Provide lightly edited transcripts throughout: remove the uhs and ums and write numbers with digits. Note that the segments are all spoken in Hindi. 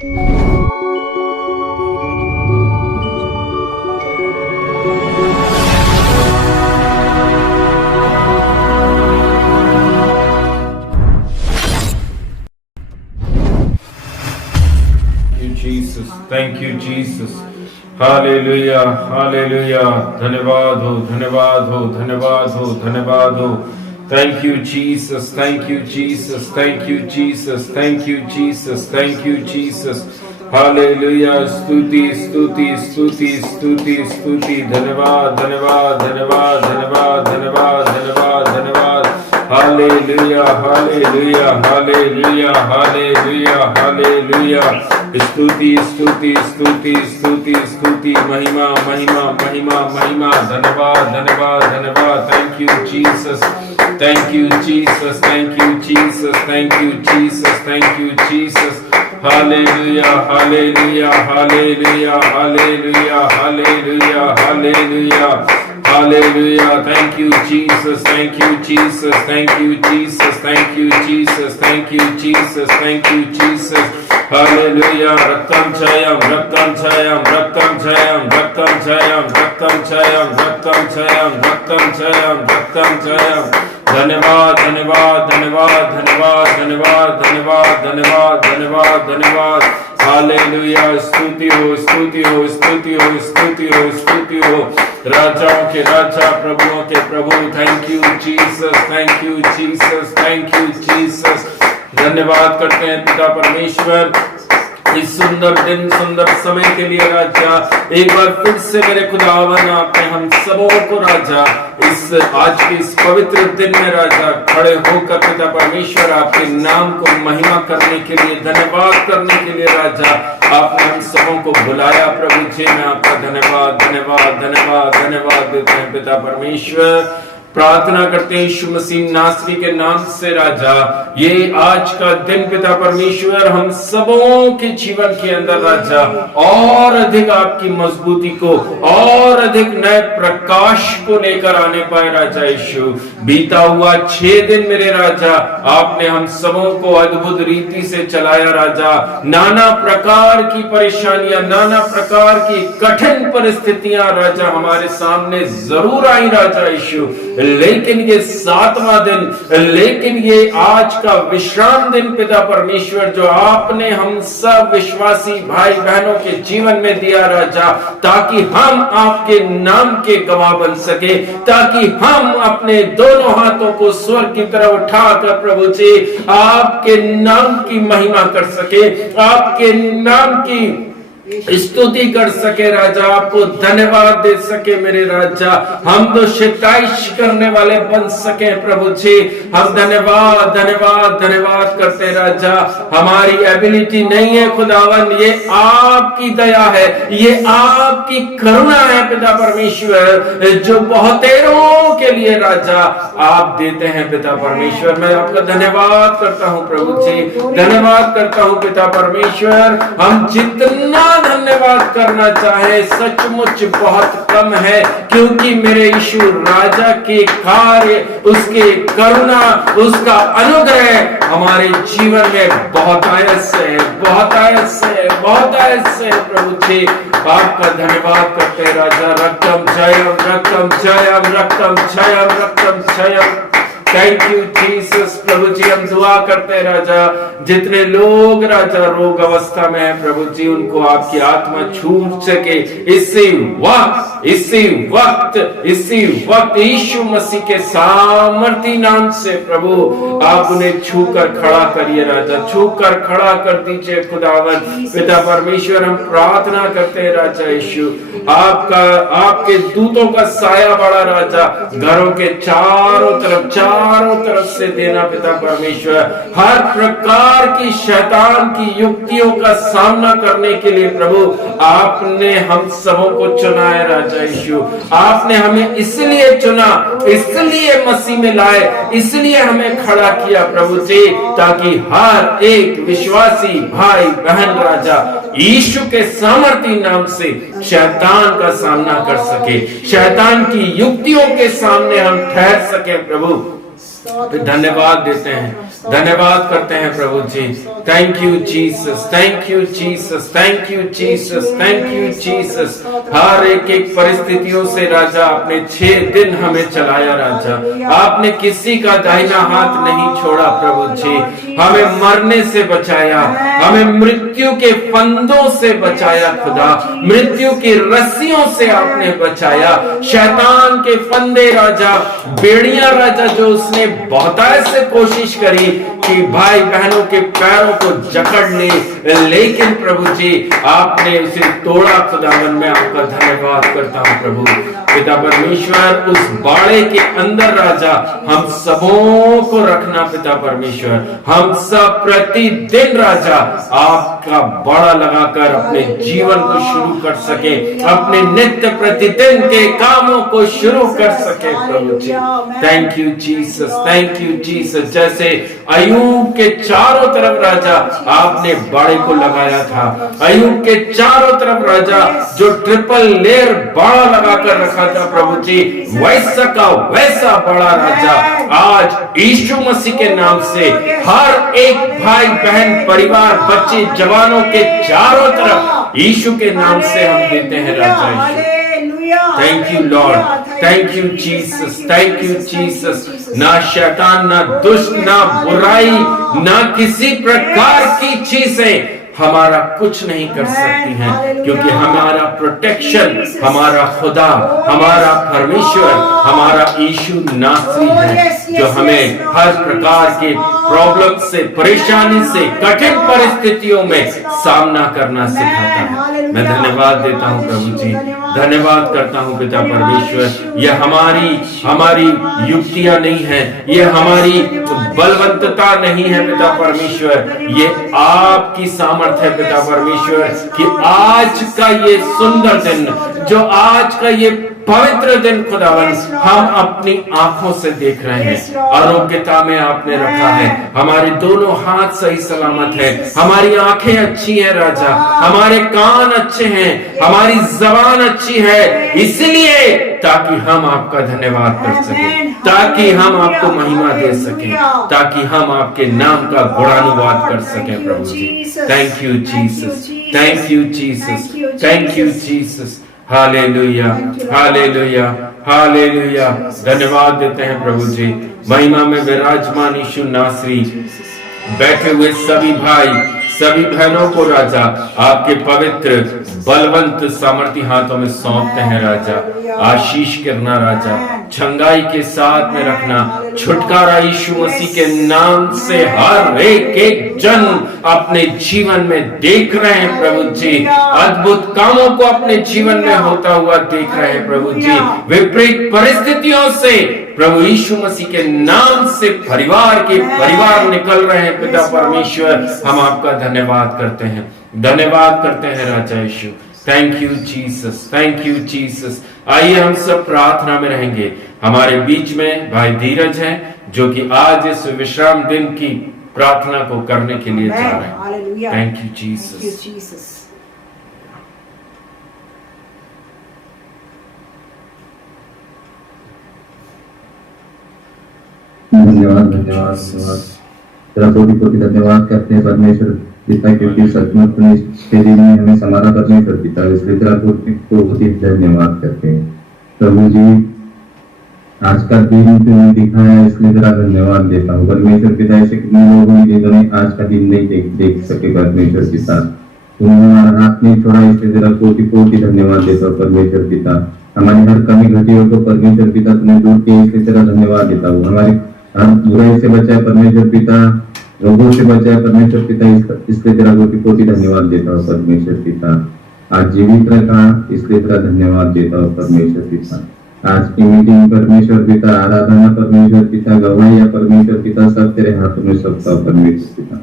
Thank you, Jesus. Hallelujah, hallelujah. धन्यवाद हो, धन्यवाद हो, धन्यवाद हो, धन्यवाद हो. Thank you, Jesus. Thank you, Jesus. Thank you, Jesus. Thank you, Jesus. Thank you, Jesus. Hallelujah. स्तुति, स्तुति, स्तुति, स्तुति, स्तुति. धन्यवाद, धन्यवाद, धन्यवाद, धन्यवाद, धन्यवाद, धन्यवाद, धन्यवाद. Hallelujah, hallelujah, hallelujah, hallelujah, hallelujah. स्तुति, स्तुति, स्तुति, स्तुति, स्तुति. महिमा, महिमा, महिमा, महिमा. धन्यवाद, धन्यवाद, धन्यवाद. Thank you, Jesus. Thank you, Jesus. Thank you, Jesus. Thank you, Jesus. Thank you, Jesus. Hallelujah, hallelujah, hallelujah, hallelujah, hallelujah, hallelujah. Hallelujah. Thank you, Jesus. Thank you, Jesus. Thank you, Jesus. Thank you, Jesus. Thank you, Jesus. Thank you, Jesus. Hallelujah. Raktam chayam, raktam chayam, raktam chayam, raktam chayam, raktam chayam, raktam chayam, raktam chayam, raktam chayam. धन्यवाद, धन्यवाद, धन्यवाद, धन्यवाद, धन्यवाद, धन्यवाद, धन्यवाद, धन्यवाद, धन्यवाद. हालेलुया. स्तुति हो, स्तुति हो, स्तुति हो, स्तुति हो, स्तुति हो. राजाओं के राजा, प्रभुओं के प्रभु. Thank you Jesus, thank you Jesus, thank you Jesus. धन्यवाद करते हैं पिता परमेश्वर इस सुंदर दिन, सुंदर समय के लिए राजा. एक बार फिर से मेरे खुदावन आपने हम सबों को राजा इस आज के इस पवित्र दिन में राजा खड़े होकर पिता परमेश्वर आपके नाम को महिमा करने के लिए, धन्यवाद करने के लिए राजा आपने हम सबों को बुलाया. प्रभु जी मैं आपका धन्यवाद, धन्यवाद, धन्यवाद, धन्यवाद देते हैं पिता परमेश्वर. प्रार्थना करते हैं यीशु मसीह नासरी के नाम से राजा. ये आज का दिन पिता परमेश्वर हम सबों के जीवन के अंदर राजा और अधिक आपकी मजबूती को और अधिक नए प्रकाश को लेकर आने पाए राजा. यीशु बीता हुआ 6 दिन मेरे राजा आपने हम सबों को अद्भुत रीति से चलाया राजा. नाना प्रकार की परेशानियां, नाना प्रकार की कठिन परिस्थितियां राजा हमारे सामने जरूर आई राजा यीशु, लेकिन ये 7वां दिन, लेकिन ये आज का विश्राम दिन पिता परमेश्वर जो आपने हम सब विश्वासी भाई बहनों के जीवन में दिया राजा, ताकि हम आपके नाम के गवाह बन सके, ताकि हम अपने दोनों हाथों को स्वर्ग की तरफ उठाकर प्रभु जी आपके नाम की महिमा कर सके, आपके नाम की स्तुति कर सके राजा, आपको धन्यवाद दे सके मेरे राजा. हम तो शिकायत करने वाले बन सके प्रभु जी. हम धन्यवाद, धन्यवाद, धन्यवाद करते राजा. हमारी एबिलिटी नहीं है खुदावन, ये आपकी दया है, ये आपकी करुणा है पिता परमेश्वर, जो बहुतेरों के लिए राजा आप देते हैं पिता परमेश्वर. मैं आपका धन्यवाद करता हूँ प्रभु जी, धन्यवाद करता हूँ पिता परमेश्वर. हम जितना धन्यवाद करना चाहे सचमुच बहुत कम है, क्योंकि मेरे यीशु राजा के कार्य, उसके करुणा, उसका अनुग्रह हमारे जीवन में बहुत आयस है, बहुत आयस है, बहुत आयस है प्रभु जी. आपका धन्यवाद करते राजा. रक्तम जयम, रक्तम जयम, रक्तम जयम, रक्तम जयम. Thank you Jesus. प्रभु जी हम दुआ करते राजा, जितने लोग राजा रोग अवस्था में है प्रभु जी, उनको आपकी आत्मा छू सके इसी वक्त, इसी वक्त, इसी वक्त यीशु मसीह के सामर्थी नाम से प्रभु आप उन्हें छूकर खड़ा करिए राजा, छूकर खड़ा कर दीजिए खुदावन. पिता परमेश्वर हम प्रार्थना करते हैं राजा यीशु, आपका, आपके दूतों का साया बड़ा राजा घरों के चारों तरफ से देना पिता परमेश्वर. हर प्रकार की शैतान की युक्तियों का सामना करने के लिए प्रभु आपने हम सबों को चुना है राजा यीशु. आपने हमें इसलिए चुना, इसलिए मसीह में लाए, इसलिए हमें खड़ा किया प्रभु जी, ताकि हर एक विश्वासी भाई बहन राजा यीशु के सामर्थी नाम से शैतान का सामना कर सके, शैतान की युक्तियों के सामने हम ठहर सके प्रभु. धन्यवाद देते हैं धन्यवाद करते हैं प्रभु जी। Thank you Jesus, thank you Jesus, thank you Jesus, thank you Jesus. हर एक परिस्थितियों से राजा आपने 6 दिन हमें चलाया राजा, आपने किसी का दाहिना हाथ नहीं छोड़ा प्रभु जी, हमें मरने से बचाया, हमें मृत्यु के फंदों से बचाया खुदा, मृत्यु की रस्सियों से आपने बचाया, शैतान के फंदे राजा, बेड़ियां राजा जो उसने बहुतायत से कोशिश करी कि भाई बहनों के पैरों को जकड़ ले, लेकिन प्रभु जी आपने उसे तोड़ा। खुदावन मैं आपका धन्यवाद करता हूं प्रभु पिता परमेश्वर। उस बाड़े के अंदर राजा हम सबों को रखना पिता परमेश्वर, हम सब प्रतिदिन राजा आपका बाड़ा लगाकर अपने जीवन को शुरू कर सके, अपने नित्य प्रतिदिन के कामों को शुरू कर सके प्रभु जी। Thank you Jesus, thank you Jesus. जैसे अय्यूब के चारों तरफ राजा आपने बाड़े को लगाया था, अय्यूब के चारों तरफ राजा जो ट्रिपल लेयर बाड़ा लगाकर रखा था प्रभु जी, वैसा का वैसा बड़ा राजा आज यीशु मसीह के नाम से हर एक भाई बहन परिवार बच्चे जवानों के चारों तरफ यीशु के नाम से हम देते हैं राजा। Thank you Lord, thank you Jesus, thank you Jesus. ना शैतान, ना दुष्ट, ना बुराई, ना किसी प्रकार की चीजें हमारा कुछ नहीं कर सकती हैं, क्योंकि हमारा प्रोटेक्शन, हमारा खुदा, हमारा परमेश्वर, हमारा यीशु नासरी है, जो हमें हर प्रकार के प्रॉब्लम से, परेशानी से, कठिन परिस्थितियों में सामना करना सिखाता है। मैं धन्यवाद देता हूं प्रभु जी, धन्यवाद करता हूं पिता परमेश्वर। यह हमारी युक्तियां नहीं है, यह हमारी बलवंतता नहीं है पिता परमेश्वर, ये आपकी सामर्थ है पिता परमेश्वर कि आज का ये सुंदर दिन, जो आज का ये पवित्र दिन खुदावन हम अपनी आंखों से देख रहे हैं, आरोग्यता में आपने रखा है, हमारे दोनों हाथ सही सलामत है, हमारी आंखें अच्छी हैं राजा, हमारे कान अच्छे हैं, हमारी जबान अच्छी है, इसलिए ताकि हम आपका धन्यवाद कर सकें, ताकि हम आपको महिमा दे सकें, ताकि हम आपके नाम का गुणानुवाद कर सकें प्रभु जी। Thank you Jesus, thank you Jesus, thank you Jesus. Hallelujah, hallelujah, hallelujah. धन्यवाद देते हैं प्रभु जी। महिमा में विराजमान यीशु नासरी बैठे हुए सभी भाई, सभी बहनों को राजा आपके पवित्र बलवंत सामर्थी हाथों में सौंपते हैं राजा। आशीष करना राजा, छंगाई के साथ में रखना, छुटकारा यीशु मसीह के नाम से हर एक जन अपने जीवन में देख रहे हैं प्रभु जी, अद्भुत कामों को अपने जीवन में होता हुआ देख रहे हैं प्रभु जी। विपरीत परिस्थितियों से प्रभु यीशु मसीह के नाम से परिवार के परिवार निकल रहे हैं पिता परमेश्वर। हम आपका धन्यवाद करते हैं, धन्यवाद करते हैं राजा Yeshu. Thank you Jesus, thank you Jesus. आइए हम सब प्रार्थना में रहेंगे। हमारे बीच में भाई धीरज हैं जो कि आज इस विश्राम दिन की प्रार्थना को करने के लिए जा रहे हैं। Thank you Jesus. धन्यवाद, धन्यवाद, धन्यवाद। तेरा कोटि कोटि धन्यवाद करते हैं परमेश्वर पिता, क्योंकि सचमुच ने इसके दिन में हमें संवारा परमेश्वर पिता, इसलिए तेरा कोटि को बहुत ही धन्यवाद करते हैं प्रभु जी। आज का दिन तुमने दिखाया, इसलिए तेरा धन्यवाद देता हूँ परमेश्वर पिता। ऐसे कितने लोग हैं जिन्होंने आज का दिन नहीं देख सके परमेश्वर पिता, तुमने हमारा हाथ नहीं छोड़ा, इसलिए तेरा कोटि कोटि धन्यवाद देता हूँ परमेश्वर पिता। हमारी हर कमी घटियों को परमेश्वर पिता तुमने दूर किया, इसलिए तेरा धन्यवाद देता हूँ। हमारे हर बुराई से बचाए परमेश्वर पिता, रोगों से बचाए परमेश्वर पिता, इसलिए तेरा कोटि कोटि धन्यवाद देता हूँ परमेश्वर पिता। आज जीवित रखा, इसलिए तेरा धन्यवाद देता हूँ परमेश्वर पिता। आज की मीटिंग परमेश्वर पिता, आराधना परमेश्वर पिता, गवाहियां परमेश्वर पिता, सब तेरे हाथों में सौंपता हूं परमेश्वर पिता।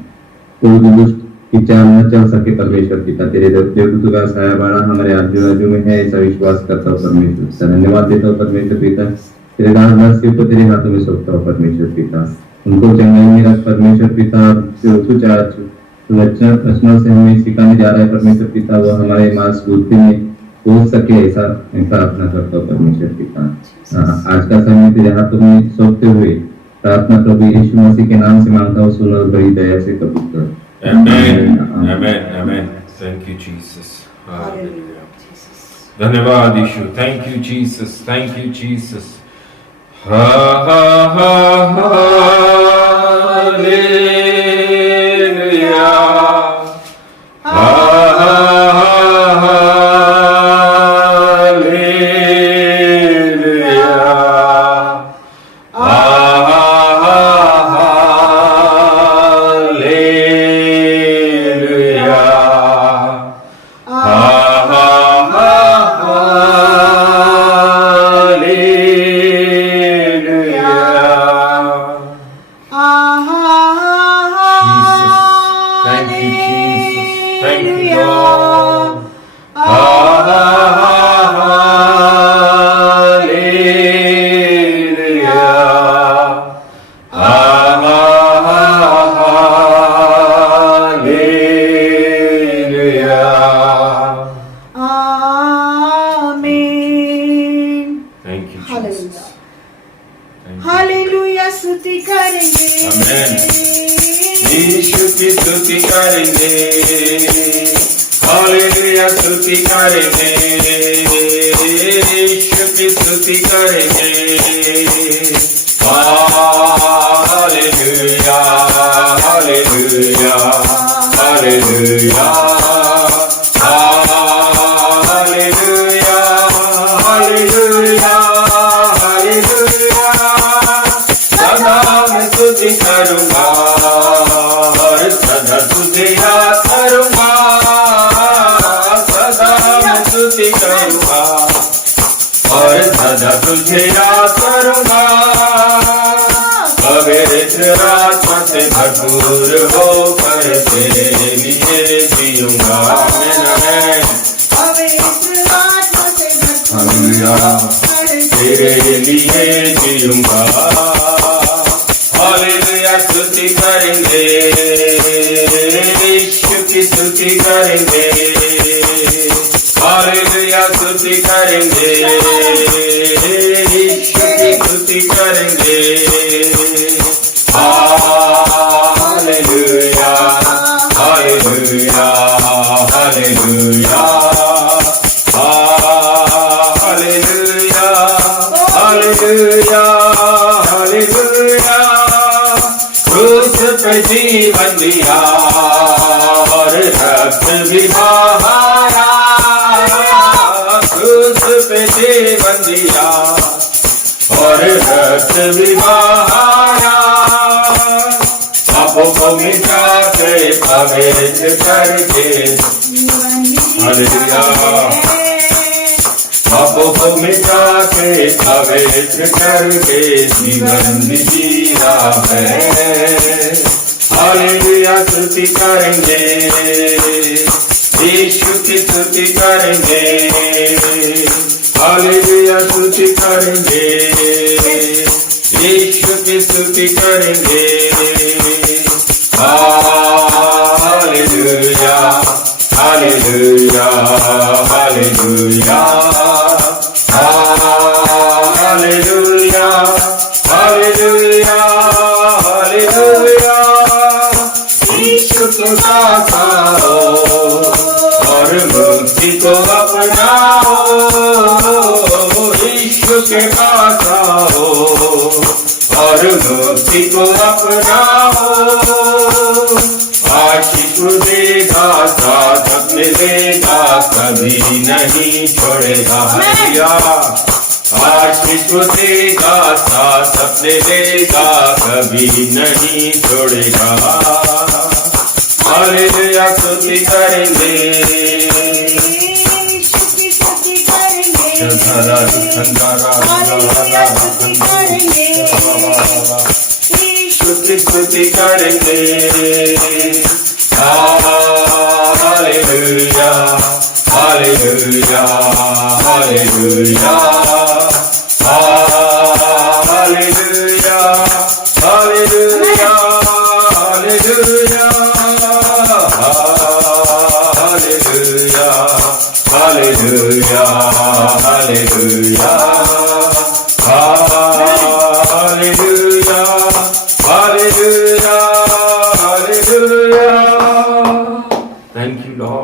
कोई भी दुष्ट की चाल न चल सके परमेश्वर पिता, तेरे देवदूत का साया बाड़ा हमारे आजू बाजू में है, ऐसा विश्वास करता हूँ परमेश्वर पिता। धन्यवाद देता हूँ परमेश्वर पिता, तेरे दास को तेरे हाथों में सौंपता हूँ परमेश्वर पिता। उनको चंगाई में रख परमेश्वर पिता, जो कुछ आज वचनों से हमें सिखाने जा रहा है परमेश्वर पिता, वो हमारे मांस बुद्धि में हो सके, ऐसा प्रार्थना करता हूँ परमेश्वर पिता। आज का समय तेरे हाथों में सौंपते हुए प्रार्थना प्रभु यीशु मसीह के नाम से मांगता हूँ, सुन और बड़ी दया से कबूल कर। Amen. Amen. Amen. Thank you, Jesus. Hallelujah. धन्यवाद यीशु. Thank you, Jesus. Thank you, Jesus. Hallelujah.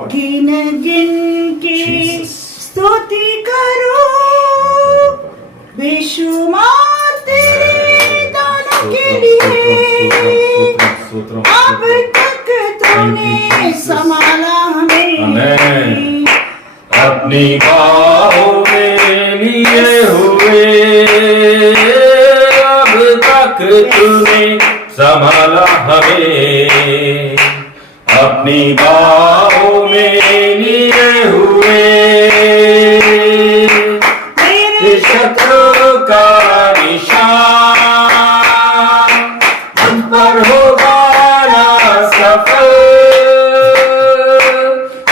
Lord. गिन गिन के Jesus. स्तुति करो, बेशुमार तेरे दानों के लिए। अब तक तूने संभाला हमें, आमेन। अपनी बाहों में लिए हुए, अब तक तूने संभाला हमें। अपनी बाहों में लिए हुए, मेरे शत्रु का निशान हम पर होगा ना सफल।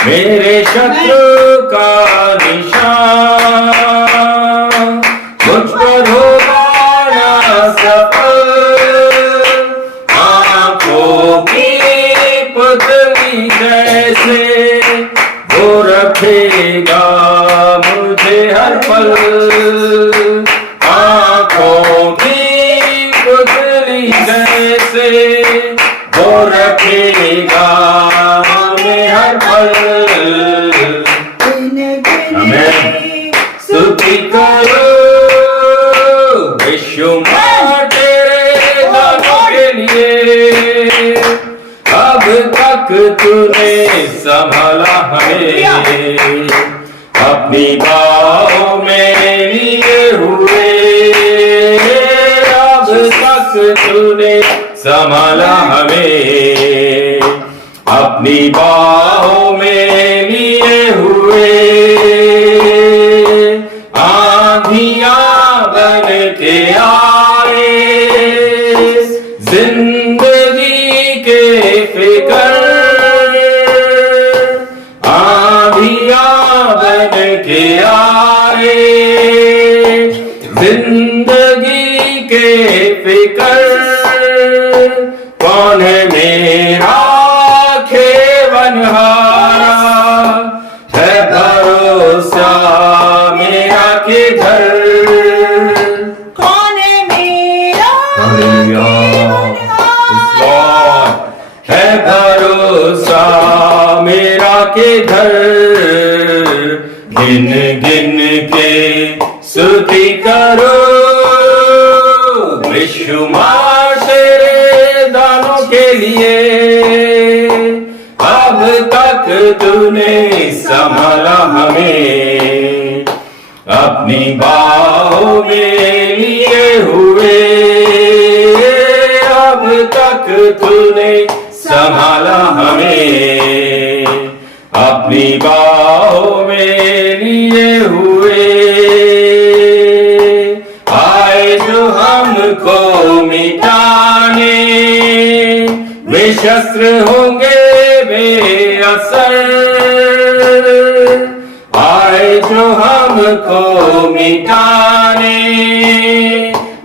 मेरे शत्रु का निशान मुझ पर होगा ना सफल। आंखों की पुतली जैसे वो रखेगा मुझे हर पल। आंखों की पुतली जैसे वो रखेगा हमें हर पल। आमेन। स्तुति करो बेशुमार तेरे दानों के लिए, अब तक तूने संभाला हमें। अपनी बाहों में लिए हुए, अब तक तूने संभाला हमें। अपनी बाहों में लिए हुए, आंधियां बन के आए जिंदगी के फिकर। आंधियां बन के आए जिंदगी के फिकर। कौन है मेरा खेवनहारा, है भरोसा मेरा किधर। कौन है मेरा है भरोसा मेरा किधर। गिन गिन के स्तुति करो, बेशुमार तेरे दानों के लिए, अब तक तूने संभाला हमें। अपनी बाहों में लिए हुए, अब तक तूने संभाला हमें। अपनी बाहों में लिए हुए, आए जो हमको मिटाने, वे शस्त्र होंगे बेअसर। आए जो हमको मिटाने,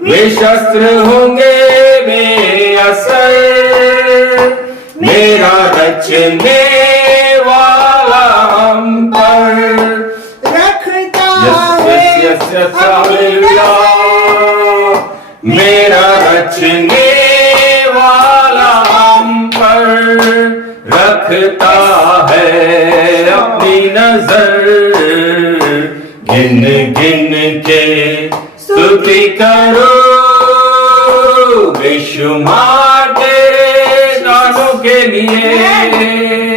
वे शस्त्र होंगे बेअसर। मेरा रचने वाला हम पर रखता मेरा रचने वाला हम पर रखता है अपनी नजर। गिन गिन के स्तुति करो, बेशुमार तेरे दानों के लिए,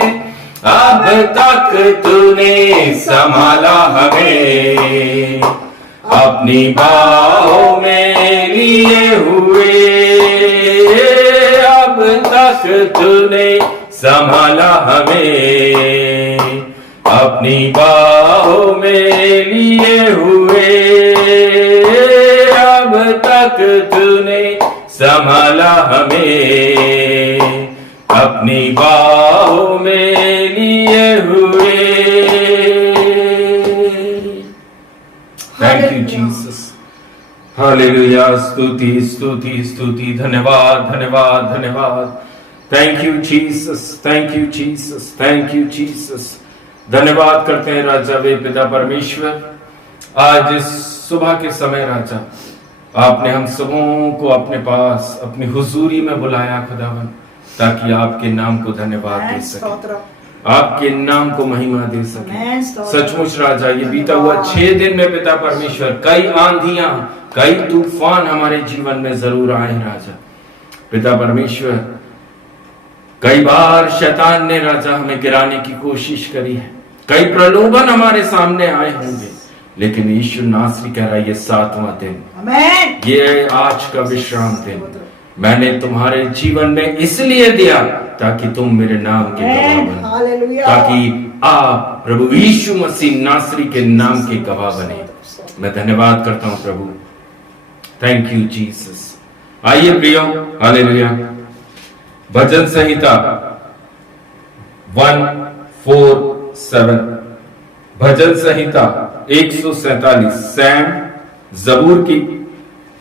अब तक तूने संभाला हमें। अपनी बाहों में लिए हुए, अब तक तूने संभाला हमें। अपनी बाहों में लिए हुए, अब तक तूने संभाला हमें। अपनी बाहों में लिए हुए। Thank you Jesus. हालेलुया। स्तुति स्तुति स्तुति। धन्यवाद धन्यवाद धन्यवाद। Thank you Jesus, thank you Jesus, thank you Jesus. धन्यवाद करते हैं राजा वे पिता परमेश्वर, आज इस सुबह के समय राजा आपने हम सबों को अपने पास अपनी हुजूरी में बुलाया खुदावन, ताकि आपके नाम को धन्यवाद दे सके। आपके नाम को महिमा दे सके। Amen. सचमुच राजा, ये बीता हुआ 6 दिन में पिता परमेश्वर कई आंधियां, कई तूफान हमारे जीवन में जरूर आए राजा। पिता परमेश्वर, कई बार शैतान ने राजा हमें गिराने की कोशिश करी है, कई प्रलोभन हमारे सामने आए होंगे, लेकिन यीशु नासरी कह रहा है ये 7वां दिन, Amen. ये आज का विश्राम दिन मैंने तुम्हारे जीवन में इसलिए दिया ताकि तुम मेरे नाम के गवाह Amen. बनो, Hallelujah. ताकि आप प्रभु यीशु मसीह नासरी के नाम के गवाह बने। मैं धन्यवाद करता हूं प्रभु। Thank you Jesus. आइए प्रियो, हालेलुया। भजन संहिता 147, भजन संहिता 147, सैम,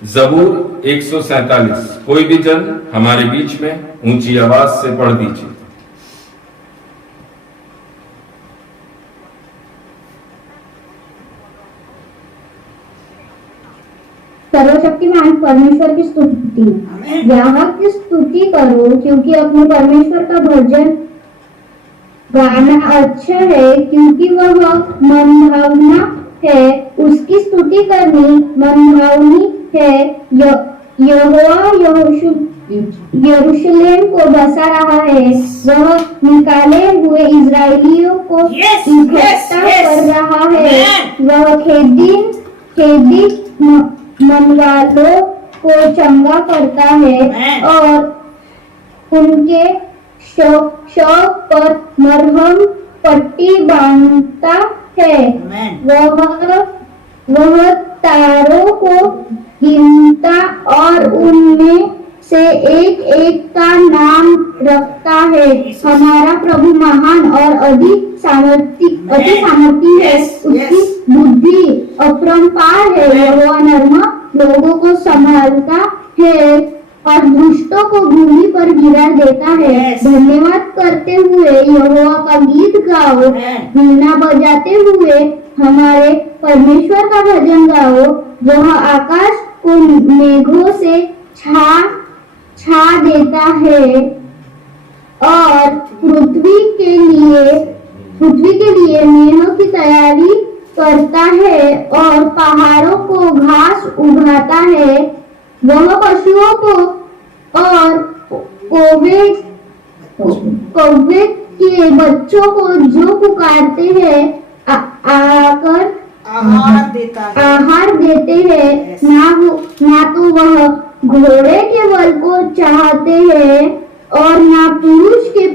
जबूर 147। कोई भी जन हमारे बीच में ऊंची आवाज से पढ़ दीजिए। सर्वशक्तिमान परमेश्वर की स्तुति। Amen. यहोवा की स्तुति करो, क्योंकि अपने परमेश्वर का भजन गाना अच्छा है, क्योंकि वह मनभावना है। उसकी स्तुति करनी मनभावनी है। यहोवा यरूशलेम को बसा रहा है। वह निकाले हुए इजरायलियों को Yes, इकट्ठा yes, कर yes. रहा है। Amen. वह खेदित मनवालों को चंगा करता है Amen. और उनके शौक पर मरहम पट्टी बांधता है। Amen. वह तारों को गिनता और उनमें से एक एक का नाम रखता है। हमारा प्रभु महान और अति सामर्थी है। Yes, उसकी yes. बुद्धि अपरंपार है। यहोवा नर्म लोगों को संभालता है और दुष्टों को भूमि पर गिरा देता है। Yes. धन्यवाद करते हुए यहोवा का गीत गाओ। Amen. वीणा बजाते हुए हमारे परमेश्वर का भजन गाओ। वह आकाश को मेघों से छा देता है और पृथ्वी के लिए मेघों की तैयारी करता है और पहाड़ों को घास उगाता है। वह पशुओं को और कौवे के बच्चों को जो पुकारते हैं आकर आहार देते हैं। ना तो वह घोड़े के बल को चाहते हैं और ना पुरुष के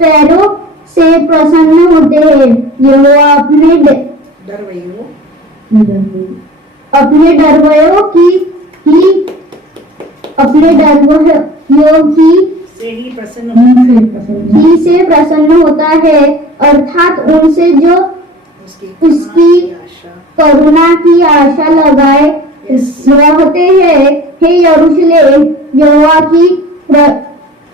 पैरों से प्रसन्न होते हैं। यहोवा अपने डरवयों की से प्रसन्न होता है, अर्थात उनसे जो उसकी करुणा की आशा लगाए रहते हैं। हे यरूशलेम, यहोवा की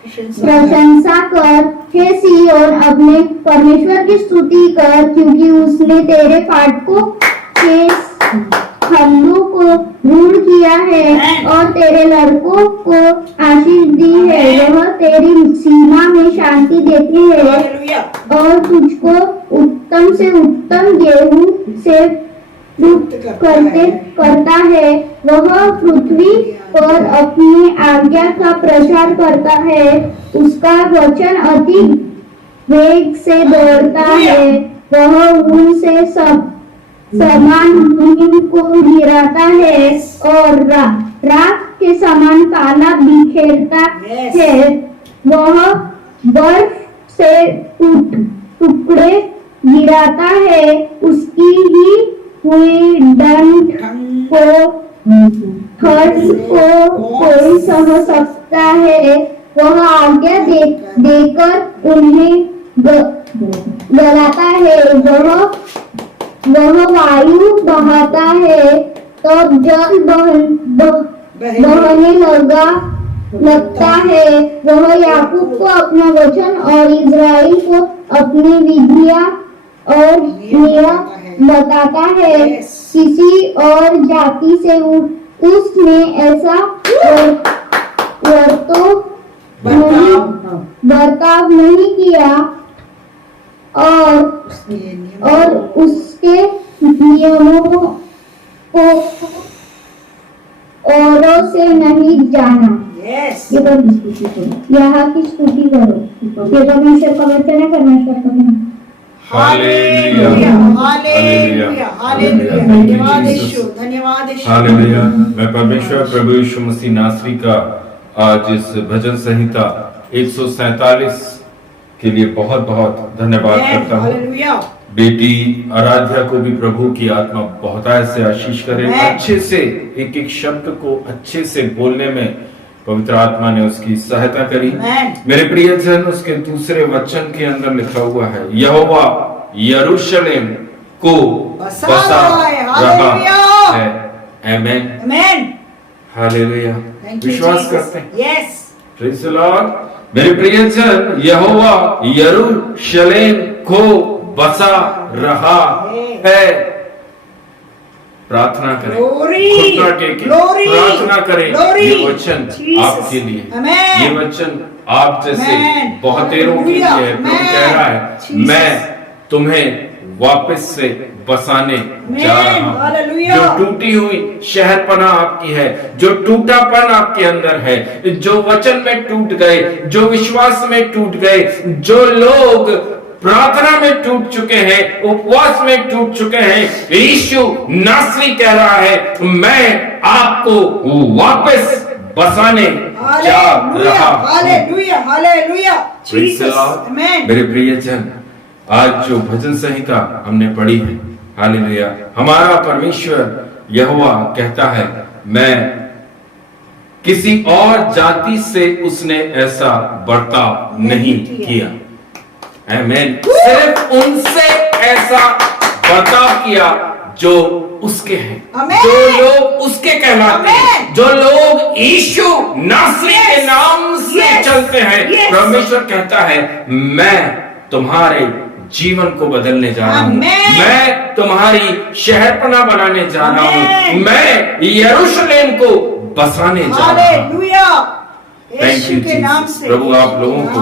प्रशंसा कर। हे सिय्योन, अपने परमेश्वर की स्तुति कर, क्योंकि उसने तेरे फाटकों के खम्भों को रूढ़ किया है और तेरे लड़कों को आशीष दी है। वह तेरी सीमा में शांति देती है और तुझको उत्तम से उत्तम गेहूं से करता है। वह पृथ्वी पर अपनी आज्ञा का प्रचार करता है। उसका वचन अति वेग से दौड़ता है। वह उनसे समान भूमि को गिराता है और राख के समान काला बिखेरता है। वह बर्फ से टुकड़े गिराता है। उसकी ही हुई दंड को कोई सह सकता है। वह आज्ञा देकर उन्हें गलाता है। वह वायु बहाता है तब जल बहने लगता है। वह याकूब को अपना वचन और इज़राइल को अपनी विधियां और नियम बताता है। किसी और जाति से उसने ऐसा बर्ताव नहीं किया। और उसके नियमों को औरों से नहीं जाना। यस ये यहाँ की स्तुति करो। ये परमेश्वर का वचन है, परमेश्वर का नाम। हालेलुया हालेलुया हालेलुया धन्यवाद यीशु धन्यवाद यीशु हालेलुया। मैं परमेश्वर प्रभु यीशु मसीह नासरी का आज इस भजन संहिता 147 के लिए बहुत बहुत धन्यवाद करता हूँ। हालेलुया बेटी आराध्या को भी प्रभु की आत्मा बहुतायत से आशीष करे। अच्छे से एक एक शब्द को अच्छे से बोलने में पवित्र आत्मा ने उसकी सहायता करी। मेरे प्रियजन, उसके दूसरे वचन के अंदर लिखा हुआ है, यहोवा यरूशलेम को बसा रहा है। आमेन आमेन हालेलुया। विश्वास करते हैं? Yes praise the Lord. मेरे प्रियजन, यहोवा यरूशलेम को बसा रहा है। प्रार्थना करें, घुटना टेकें, प्रार्थना करें। ये वचन आपके लिए, ये वचन आप जैसे बहुतेरों के लिए है। प्रभु कह रहा है, मैं तुम्हें वापस से बसाने जा रहा हूं। जो टूटी हुई शहरपना आपकी है, जो टूटापन आपके अंदर है, जो वचन में टूट गए, जो विश्वास में टूट गए, जो लोग प्रार्थना में टूट चुके हैं, उपवास में टूट चुके हैं, यीशु नासरी कह रहा है, मैं आपको वापस बसाने जा रहा हूं। हालेलुया हालेलुया जीसस आमेन। मेरे प्रियजन, आज जो भजन संहिता हमने पढ़ी है, हालेलुया, हमारा परमेश्वर यहोवा कहता है, मैं किसी और जाति से उसने ऐसा बर्ताव नहीं किया। आमेन। सिर्फ उनसे ऐसा बर्ताव किया जो उसके हैं, जो लोग उसके कहलाते हैं, जो लोग यीशु नासरी के नाम से चलते हैं। परमेश्वर कहता है, मैं तुम्हारे जीवन को बदलने जा रहा हूं, मैं तुम्हारी शहरपना बनाने जा रहा हूं, मैं यरूशलेम को बसाने जा रहा हूं। Thank you Jesus. प्रभु आप लोगों को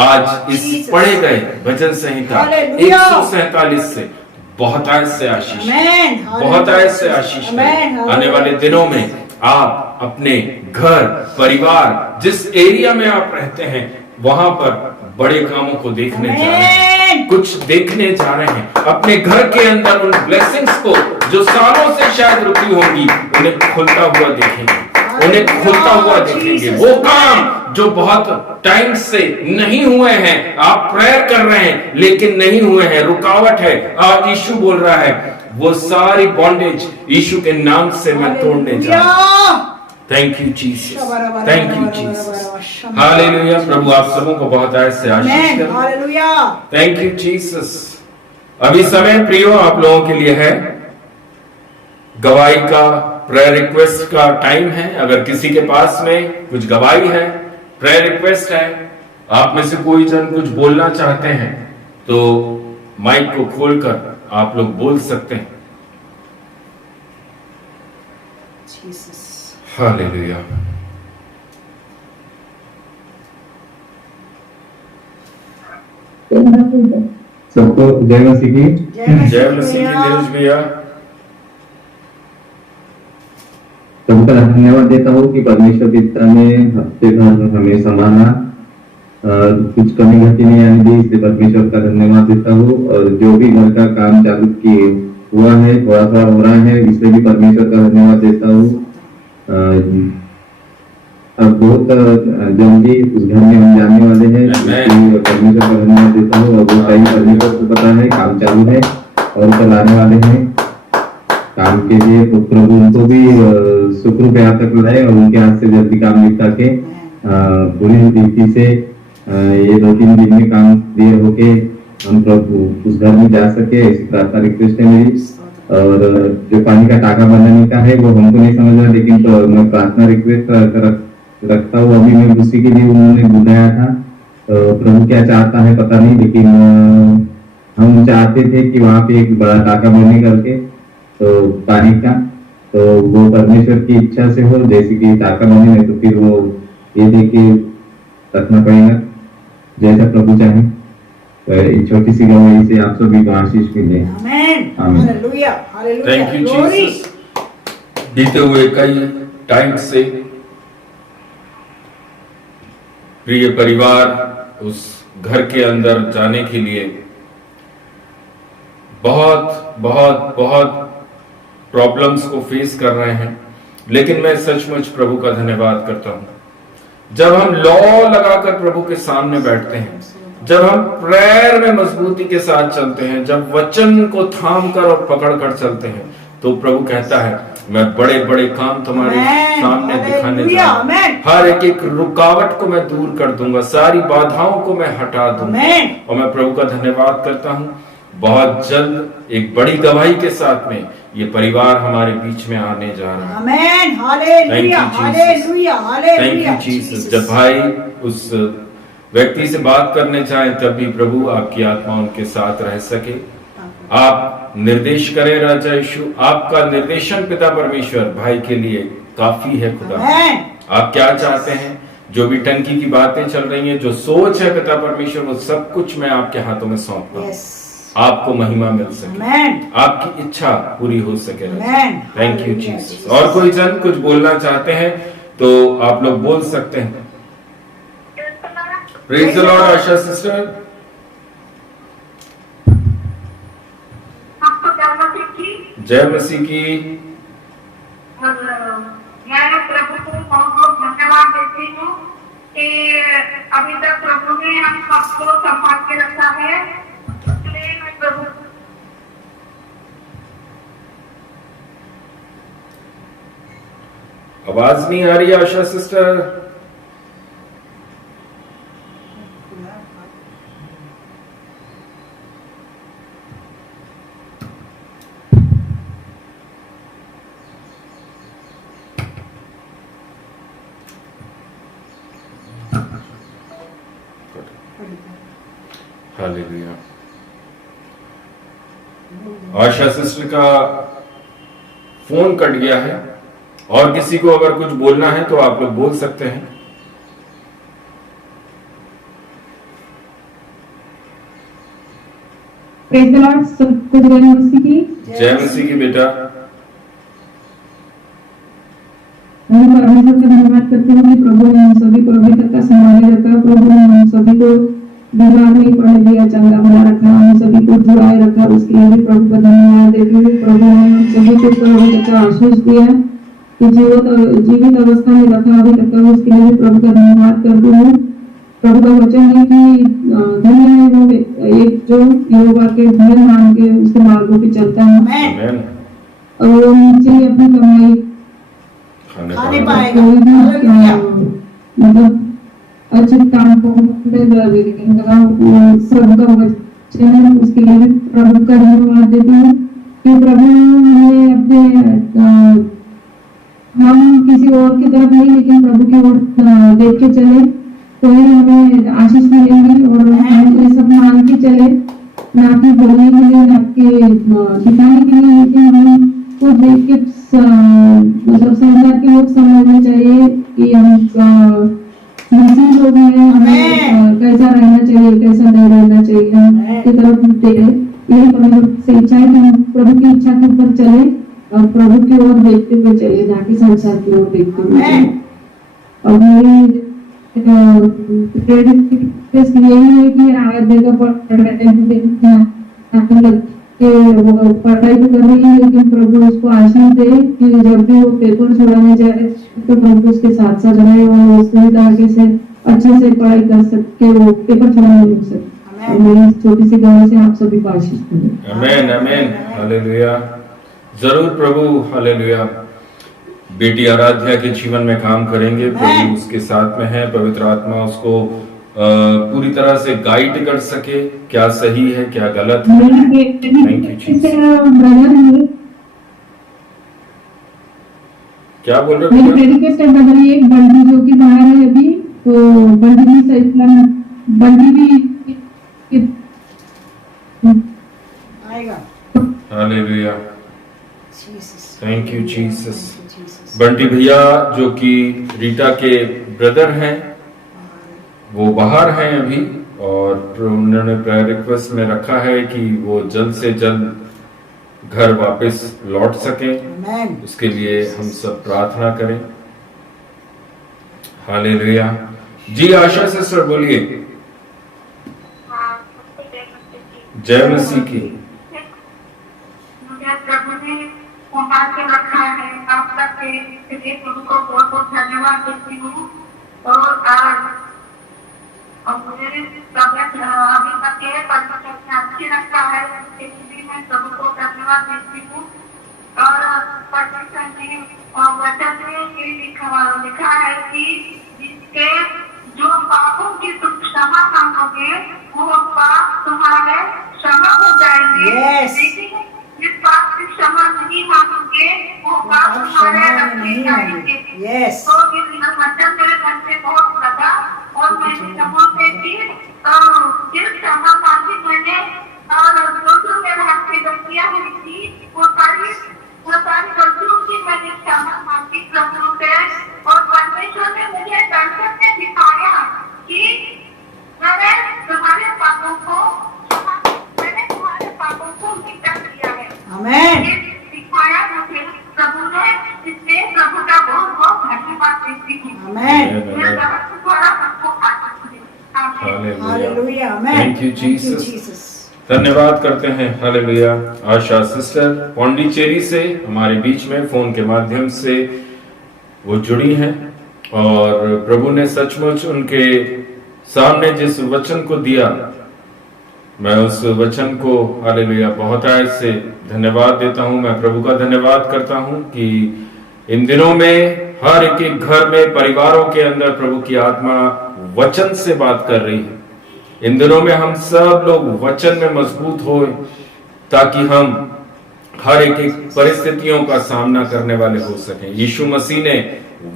आज इस पढ़े गए भजन संहिता 147 से बहुतायत से आशीष, बहुतायत से आशीष। आने वाले दिनों में आप अपने घर परिवार, जिस एरिया में आप रहते हैं, वहां पर बड़े कामों को देखने जा रहे हैं, कुछ देखने जा रहे हैं। अपने घर के अंदर उन ब्लेसिंग्स को जो सालों से शायद रुकी होंगी, उन्हें खुलता हुआ देखेंगे, उन्हें खुलता हुआ देखेंगे। वो काम जो बहुत टाइम से नहीं हुए हैं, आप प्रेयर कर रहे हैं लेकिन नहीं हुए हैं, रुकावट है, आज यीशु बोल रहा है, वो सारी बॉन्डेज यीशु के नाम से मैं तोड़ने जा रहा हूं। Thank you Jesus, thank you Jesus. Hallelujah. प्रभु आप सबों को बहुत आयत से आशीष करे। हालेलुया। Thank you Jesus. अभी समय प्रियो आप लोगों के लिए है, गवाही का, प्रेयर रिक्वेस्ट का टाइम है। अगर किसी के पास में कुछ गवाही है, प्रेयर रिक्वेस्ट है, आप में से कोई जन कुछ बोलना चाहते हैं, तो माइक को खोलकर आप लोग बोल सकते हैं। हालेलुया। सबको जय मसीह की। जय मसीह की। नीरज भैया, सबका धन्यवाद देता हूँ कि परमेश्वर पिता ने हफ्ते भर हमें संभाला, कुछ कमी घटी नहीं आने दी, इसलिए परमेश्वर का धन्यवाद देता हूँ। और जो भी घर का काम चालू किए हुआ है, थोड़ा थोड़ा हो रहा है, इसलिए भी परमेश्वर का धन्यवाद देता हूँ। अब बहुत जल्दी उस घर में हम जाने वाले हैं, परमेश्वर का धन्यवाद देता हूँ। और वो टाइम परमेश्वर को पता है, काम चालू है और कल आने वाले हैं काम के लिए। तो प्रभु उनको भी शुक्र पे हाथ तक लाए और उनके हाथ से जल्दी काम निपटा के पूरी रीति से ये 2-3 दिन में काम क्लियर होके हम प्रभु उस घर में जा सके, ऐसी प्रार्थना रिक्वेस्ट है मेरी। और जो पानी का टाका बनाने का है वो हमको नहीं समझ रहा, लेकिन तो मैं प्रार्थना रिक्वेस्ट रखता हूँ। अभी मैं उसी के लिए उन्होंने बुलाया था, तो प्रभु क्या चाहता है पता नहीं, लेकिन हम चाहते थे कि वहाँ पे एक बड़ा टाका बने करके, तो पानी का, तो वो परमेश्वर की इच्छा से हो, जैसे कि टाका बने, नहीं तो फिर वो ये देखे रखना पड़ेगा, जैसा प्रभु चाहे। एक छोटी सी गवाही से आप सभी को आशीष मिले। आमेन। आमीन। Hallelujah, hallelujah, thank you glory. Jesus. बीते हुए कई टाइम से प्रिय परिवार उस घर के अंदर जाने के लिए बहुत बहुत बहुत प्रॉब्लम्स को फेस कर रहे हैं, लेकिन मैं सचमुच प्रभु का धन्यवाद करता हूं। जब हम लॉ लगाकर प्रभु के सामने बैठते हैं, जब हम प्रेयर में मजबूती के साथ चलते हैं, जब वचन को थाम कर और पकड़ कर चलते हैं, तो प्रभु कहता है मैं बड़े बड़े काम तुम्हारे सामने दिखाने जा रहा हूं। हर एक रुकावट को मैं दूर कर दूंगा, सारी बाधाओं को मैं हटा दूंगा। और मैं प्रभु का धन्यवाद करता हूं। बहुत जल्द एक बड़ी गवाही के साथ में ये परिवार हमारे बीच में आने जा रहा है। Amen. Hallelujah, hallelujah, hallelujah. Thank you Jesus. जब भाई उस व्यक्ति से बात करने चाहे, तब भी प्रभु आपकी आत्मा उनके साथ रह सके। आप निर्देश करें राजा यीशु, आपका निर्देशन पिता परमेश्वर भाई के लिए काफी है। खुदा आप क्या चाहते हैं, जो भी टंकी की बातें चल रही हैं, जो सोच है पिता परमेश्वर, वो सब कुछ मैं आपके हाथों में सौंपता हूं। आपको महिमा मिल सके, आपकी इच्छा पूरी हो सके। Thank you Jesus. और कोई जन कुछ बोलना चाहते हैं तो आप लोग बोल सकते हैं। Praise the Lord Asha sister. जय मसीह की। मैं प्रभु को बहुत बहुत धन्यवाद देती हूँ कि अभी तक प्रभु ने हम सबको संभाल के रखा है। इसलिए मैं प्रभु आवाज नहीं आ रही है आशा सिस्टर। हालेलुया। आशा सिस्टर का फोन कट गया है, और किसी को अगर कुछ बोलना है तो आप लोग बोल सकते हैं। Praise the Lord. सबको जय मसीह की। जय मसीह की बेटा। मैं परमेश्वर का धन्यवाद करती हूँ कि प्रभु ने हम सभी को अभी तक का संभाले रखा। प्रभु ने हम सभी को बीमार नहीं पड़ने दिया, चंगा बना रखा, हम सभी को जुड़ाए रखा। उसके लिए भी प्रभु का धन्यवाद देती हूँ। प्रभु ने हम सभी को अभी तक का आशीष दिया कि जीवित अवस्था में रखा अभी तक का। उसके लिए भी प्रभु का धन्यवाद करती हूँ। प्रभु का वचन है कि धन्य है वो एक जो यहोवा के भय मान के उसके मार्गों पे चलता है और वो नीचे अपनी कमाई खाने पाएगा। मतलब अच्छे काम को सबका वचन, उसके लिए भी प्रभु का धन्यवाद देती हूँ कि प्रभु ने अपने हम किसी और की तरफ नहीं लेकिन प्रभु की ओर देख के चले तो ही हमें आशीष मिलेंगी। और हम ये सब मान के चले, ना कि बोलने के लिए, ना कि दिखाने के लिए, लेकिन हम को देख के मतलब संसार के लोग समझने चाहिए कि हम मसीह लोग हैं, हमें कैसा रहना चाहिए, कैसा नहीं रहना चाहिए, हम की तरफ यही मतलब से इच्छा है कि हम प्रभु की इच्छा के ऊपर चले और प्रभु की ओर देखते हुए चले, ना कि संसार की ओर देखते हुए चले। और मेरी यही है कि आवाज देकर पढ़ाई तो कर रही है, लेकिन प्रभु उसको आशीष दे कि जब भी वो पेपर छुड़ाने जाए तो प्रभु उसके साथ साथ रहे और सुविधा आगे से अच्छे से पढ़ाई कर सके, वो पेपर छुड़ाने लग सके। मेरी छोटी सी गवाही से आप सभी को आशीष मिले। आमीन आमीन हालेलुया। जरूर प्रभु हालेलुया बेटी आराध्या के जीवन में काम करेंगे। प्रभु उसके साथ में है, पवित्र आत्मा उसको पूरी तरह से गाइड कर सके, क्या सही है क्या गलत है। Thank you Jesus. क्या बोल रहे हो? मेरी डेडिकेटेड ब्रदर है एक बंटी जो कि बाहर है अभी, तो बंटी भी सही बंटी भी आएगा। Hallelujah. Thank you Jesus. Bunty भैया जो कि रीटा के ब्रदर हैं, वो बाहर हैं अभी, और उन्होंने प्रायर रिक्वेस्ट में रखा है कि वो जल्द से जल्द घर वापस लौट सकें। Amen. उसके लिए हम सब प्रार्थना करें। हालेलुया। जी आशा सिस्टर बोलिए। जय मसीह की। मुझे प्रभु ने पहुंचा के रखा है आप तक के इसलिए प्रभु को बहुत बहुत धन्यवाद देती हूँ। और मुझे तबियत अभी तक के परमेश्वर ने अच्छी रखा है इसलिए मैं प्रभु को धन्यवाद देती हूँ। और परमेश्वर ने वचन में ये लिखा है कि जिसके जो पापों की तुम क्षमा मांगोगे वो पाप तुम्हारे क्षमा हो जाएंगे। Yes. लेकिन जिस पाप की क्षमा नहीं मांगोगे वो पाप तुम्हारे रखे जाएंगे। Yes. तो ये वचन मेरे मन से बहुत लगा और मैंने प्रभु से फिर क्षमा मांगी मैंने। और जो मेरे हाथ से गलतियां हुई थी वो सारी गलतियों की मैंने क्षमा मांगी प्रभु से। और परमेश्वर ने मुझे दर्शन में दिखाया कि मैंने तुम्हारे पापों को मिटा दिया है। Amen. ये दिखाया मुझे प्रभु ने, इसलिए प्रभु का बहुत बहुत धन्यवाद देती हूँ। Amen. मैं बहुत थोड़ा सबको पाती हूँ। Hallelujah. Amen. Thank you Thank you, Jesus. Jesus. धन्यवाद करते हैं। हालेलुया। आशा सिस्टर पौंडीचेरी से हमारे बीच में फोन के माध्यम से वो जुड़ी हैं और प्रभु ने सचमुच उनके सामने जिस वचन को दिया, मैं उस वचन को हालेलुया बहुत आयत से धन्यवाद देता हूं। मैं प्रभु का धन्यवाद करता हूं कि इन दिनों में हर एक घर में परिवारों के अंदर प्रभु की आत्मा वचन से बात कर रही है। इन दिनों में हम सब लोग वचन में मजबूत हो ताकि हम हर एक परिस्थितियों का सामना करने वाले हो सकें। यीशु मसीह ने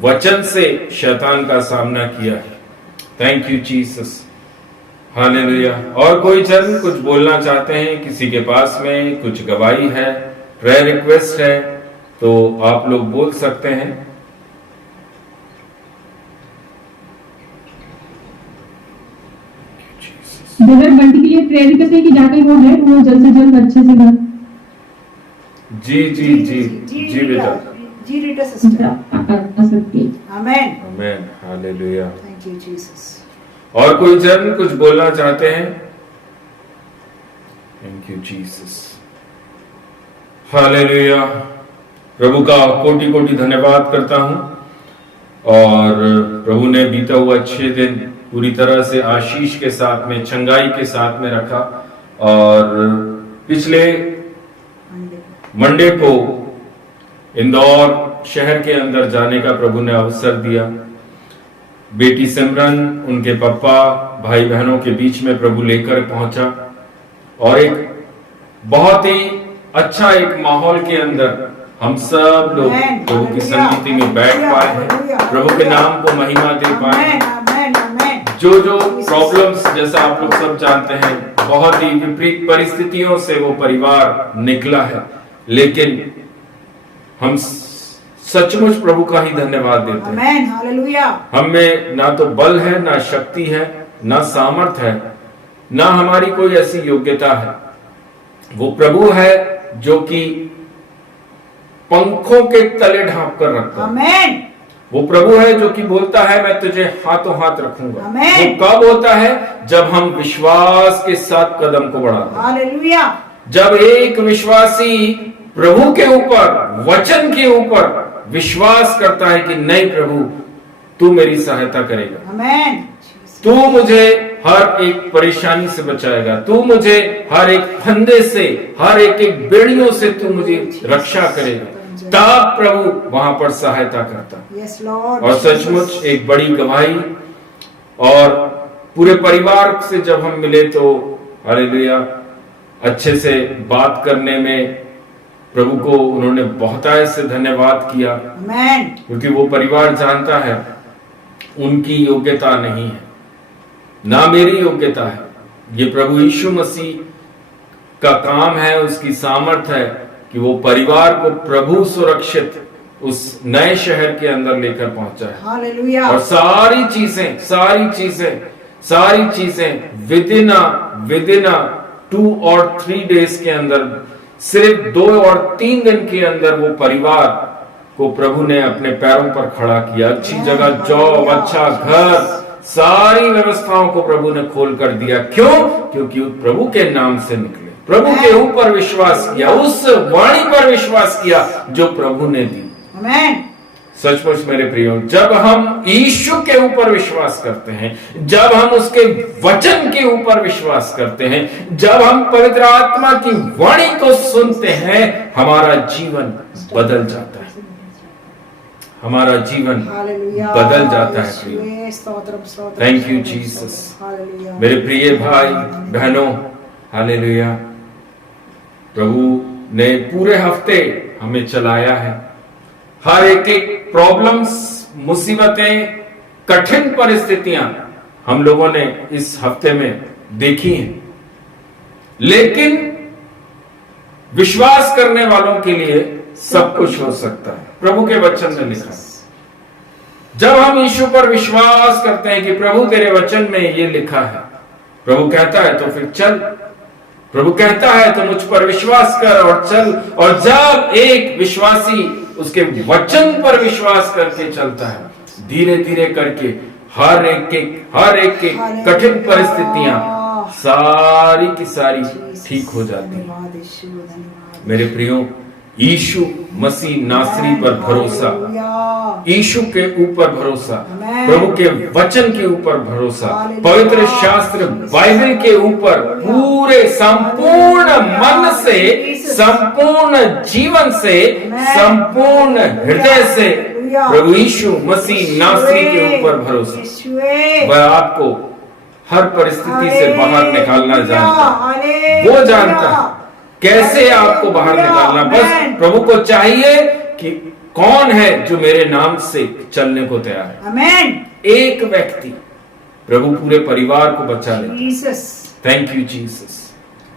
वचन से शैतान का सामना किया है। Thank you Jesus. हालेलुया। और कोई जन कुछ बोलना चाहते हैं, किसी के पास में कुछ गवाही है, प्रेयर रिक्वेस्ट है, तो आप लोग बोल सकते हैं। ब्रदर बंटी के लिए प्रेयर करते हैं कि जाके वो है वो जल्द से जल्द अच्छे से घर जी जी जी जी बेटा। जी रीटा सिस्टर। आ सकती है। Amen. Amen. Hallelujah. Thank you, Jesus. और कोई जन कुछ बोलना चाहते हैं? Thank you Jesus. हालेलुया। प्रभु का कोटि कोटि धन्यवाद करता हूं। और प्रभु ने बीता हुआ 6 दिन पूरी तरह से आशीष के साथ में, चंगाई के साथ में रखा। और पिछले मंडे को इंदौर शहर के अंदर जाने का प्रभु ने अवसर दिया। बेटी सिमरन, उनके पापा, भाई बहनों के बीच में प्रभु लेकर पहुंचा और एक बहुत ही अच्छा एक माहौल के अंदर हम सब लोग प्रभु की संगीति में बैठ पाए हैं, प्रभु के नाम को महिमा दे पाए हैं। Amen. Amen. जो प्रॉब्लम्स, जैसा आप लोग सब जानते हैं, बहुत ही विपरीत परिस्थितियों से वो परिवार निकला है, लेकिन हम सचमुच प्रभु का ही धन्यवाद देते हैं। Amen. Hallelujah. हम में ना तो बल है, ना शक्ति है, ना सामर्थ है, ना हमारी कोई ऐसी योग्यता है। वो प्रभु है जो कि पंखों के तले ढांप कर रखता है। Amen. वो प्रभु है जो कि बोलता है मैं तुझे हाथों हाथ रखूंगा। Amen. वो कब होता है? जब हम विश्वास के साथ कदम को बढ़ाते हैं। Hallelujah. जब एक विश्वासी प्रभु के ऊपर, वचन के ऊपर विश्वास करता है कि नहीं प्रभु तू मेरी सहायता करेगा, Amen. तू मुझे हर एक परेशानी से बचाएगा, तू मुझे हर एक फंदे से, हर एक बेड़ियों से तू मुझे रक्षा करेगा, तब प्रभु वहां पर सहायता करता। Yes, Lord. और सचमुच एक बड़ी गवाही। और पूरे परिवार से जब हम मिले तो हालेलुया, अच्छे से बात करने में प्रभु को उन्होंने बहुतायत से धन्यवाद किया, Amen. क्योंकि वो परिवार जानता है उनकी योग्यता नहीं है, ना मेरी योग्यता है। ये प्रभु यीशु मसीह का काम है, उसकी सामर्थ है कि वो परिवार को प्रभु सुरक्षित उस नए शहर के अंदर लेकर पहुंचा है। Hallelujah. और सारी चीजें सारी चीजें विद इन 2 और 3 डेज के अंदर, सिर्फ 2 और 3 दिन के अंदर वो परिवार को प्रभु ने अपने पैरों पर खड़ा किया। अच्छी जगह, जॉब, अच्छा घर, सारी व्यवस्थाओं को प्रभु ने खोल कर दिया। क्यों? क्योंकि प्रभु के नाम से निकले, प्रभु के ऊपर विश्वास किया, उस वाणी पर विश्वास किया जो प्रभु ने दी। आमेन। सचमुच मेरे प्रियो, जब हम यीशु के ऊपर विश्वास करते हैं, जब हम उसके वचन के ऊपर विश्वास करते हैं, जब हम पवित्र आत्मा की वाणी को सुनते हैं, हमारा जीवन बदल जाता है, हमारा जीवन हालेलुया। बदल जाता है प्रियो। यीशुवे, स्तोत्रम, स्तोत्रम, थैंक यू स्तोत्रम, जीसस। हालेलुया। मेरे प्रिय भाई बहनों, हालेलुया, प्रभु ने पूरे हफ्ते हमें चलाया है। हर एक प्रॉब्लम्स, मुसीबतें, कठिन परिस्थितियां हम लोगों ने इस हफ्ते में देखी हैं, लेकिन विश्वास करने वालों के लिए सब कुछ हो सकता है। प्रभु के वचन में लिखा है, जब हम यीशु पर विश्वास करते हैं कि प्रभु तेरे वचन में ये लिखा है, प्रभु कहता है तो फिर चल, प्रभु कहता है तो मुझ पर विश्वास कर और चल। और जब एक विश्वासी उसके वचन पर विश्वास करके चलता है, धीरे धीरे करके हर एक कठिन परिस्थितियां सारी की सारी ठीक हो जाती हैं। धन्यवाद यीशु, धन्यवाद। मेरे प्रियो, यीशु मसीह नासरी पर भरोसा, यीशु के ऊपर भरोसा, प्रभु के वचन के ऊपर भरोसा, पवित्र शास्त्र बाइबल के ऊपर पूरे संपूर्ण मन से, संपूर्ण जीवन से, संपूर्ण हृदय से प्रभु यीशु मसीह नासरी के ऊपर भरोसा, वह आपको हर परिस्थिति से बाहर निकालना जानता है। वो जानता है कैसे आपको बाहर निकालना। बस प्रभु को चाहिए कि कौन है जो मेरे नाम से चलने को तैयार है। आमेन। एक व्यक्ति प्रभु पूरे परिवार को बचा ले। Jesus, thank you Jesus,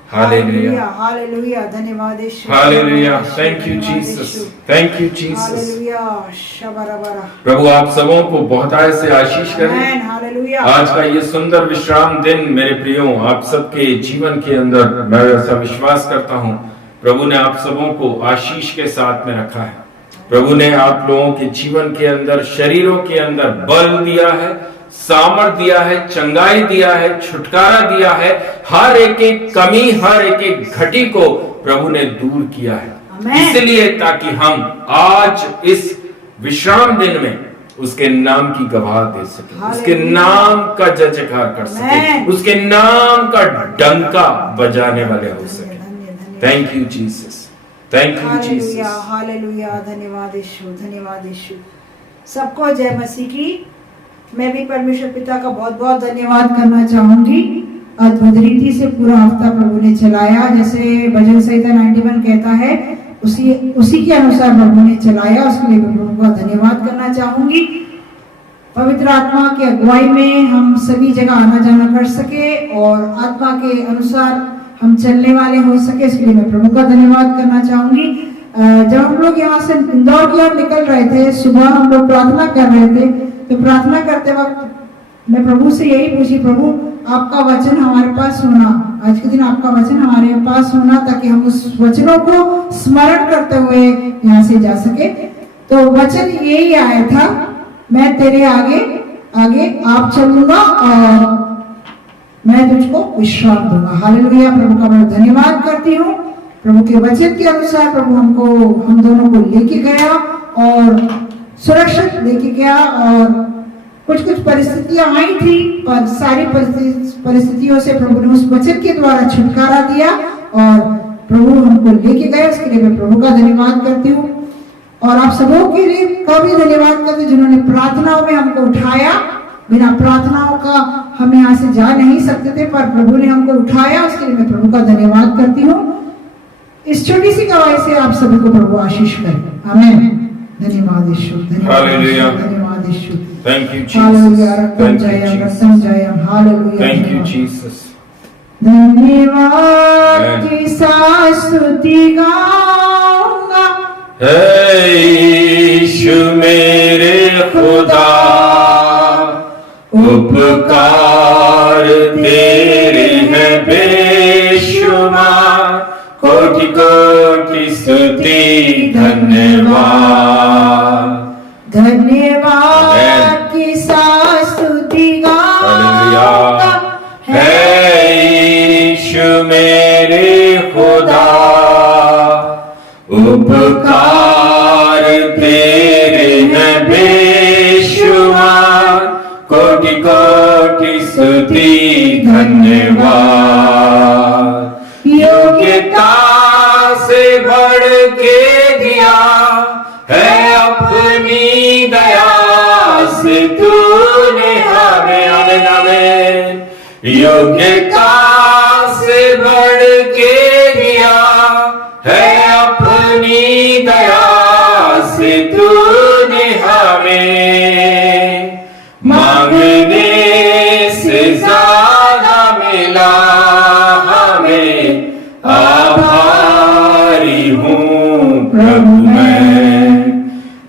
hallelujah, hallelujah, धन्यवाद Yeshu, hallelujah, thank you Jesus, thank you Jesus. Hallelujah, शबरबरा। प्रभु आप सबों को बहुत आय से आशीष करे। Amen, hallelujah. आज का ये सुंदर विश्राम दिन मेरे प्रियो आप सबके जीवन के अंदर, मैं ऐसा विश्वास करता हूँ, प्रभु ने आप सबों को आशीष के साथ में रखा है। प्रभु ने आप लोगों के जीवन के अंदर, शरीरों के अंदर बल दिया है, सामर्थ दिया है, चंगाई दिया है, छुटकारा दिया है। हर एक कमी, हर एक घटी को प्रभु ने दूर किया है, इसलिए ताकि हम आज इस विश्राम दिन में उसके नाम की गवाह दे सके, उसके नाम का जय जयकार कर सके, उसके नाम का डंका बजाने वाले हो सके। Thank you Jesus, thank you Jesus, hallelujah, धन्यवाद यीशु, धन्यवाद यीशु। सबको जय मसीह की। मैं भी परमेश्वर पिता का बहुत बहुत धन्यवाद करना चाहूंगी। अद्भुत रीति से पूरा हफ्ता प्रभु ने चलाया, जैसे भजन संहिता 91 कहता है, उसी के अनुसार प्रभु ने चलाया। उसके लिए प्रभु का धन्यवाद करना चाहूंगी। पवित्र आत्मा की अगुवाई में हम सभी जगह आना जाना कर सके और आत्मा के अनुसार हम चलने वाले हो सके, इसके लिए मैं प्रभु का धन्यवाद करना चाहूंगी। जब हम लोग यहाँ से इंदौर की ओर निकल रहे थे, सुबह हम लोग प्रार्थना कर रहे थे, तो प्रार्थना करते वक्त मैं प्रभु से यही पूछी, प्रभु आपका वचन हमारे पास होना, आज के दिन आपका वचन हमारे पास होना, ताकि हम उस वचनों को स्मरण करते हुए यहाँ से जा सके। तो वचन यही आया था, मैं तेरे आगे आगे आप चलूंगा और मैं तुझको विश्राम दूंगा। हालेलुया, प्रभु का मैं धन्यवाद करती हूँ। प्रभु के वचन के अनुसार प्रभु हम दोनों को लेके गया और सुरक्षित लेके गया। और कुछ परिस्थितियां आई थी, पर सारी परिस्थितियों से प्रभु ने उस वचन के द्वारा छुटकारा दिया और प्रभु हमको लेके गए। उसके लिए मैं प्रभु का धन्यवाद करती हूँ और आप सबों के लिए का भी धन्यवाद करती हूँ जिन्होंने प्रार्थनाओं में हमको उठाया। बिना प्रार्थनाओं का हम यहाँ से जा नहीं सकते थे, पर प्रभु ने हमको उठाया, उसके लिए मैं प्रभु का धन्यवाद करती हूँ। इस छोटी सी गवाही से आप सभी को प्रभु आशीष करे। आमीन। धन्यवाद यीशु, धन्यवाद Yeshu. Thank you hallelujah, Jesus, रक्तम जयम, हालेलुया, थैंक यू जीसस। धन्यवाद की स्तुति गाऊंगा, हे यीशु मेरे खुदा, उपकार तेरे हैं बेशुमार, कोटि कोटि स्तुति धन्यवाद। धन्यवाद की स्तुति गाऊंगा, है यीशु मेरे खुदा, उपकार तेरे हैं बेशुमार, कोटि कोटि स्तुति धन्यवाद। योग्यता से बढ़ के दिया है अपनी दया से तूने हमें, आमीन आमीन। योग्यता से बढ़ के दिया है अपनी दया से तूने हमें, मांगने से ज्यादा मिला हमें, आभारी हूँ प्रभु मैं।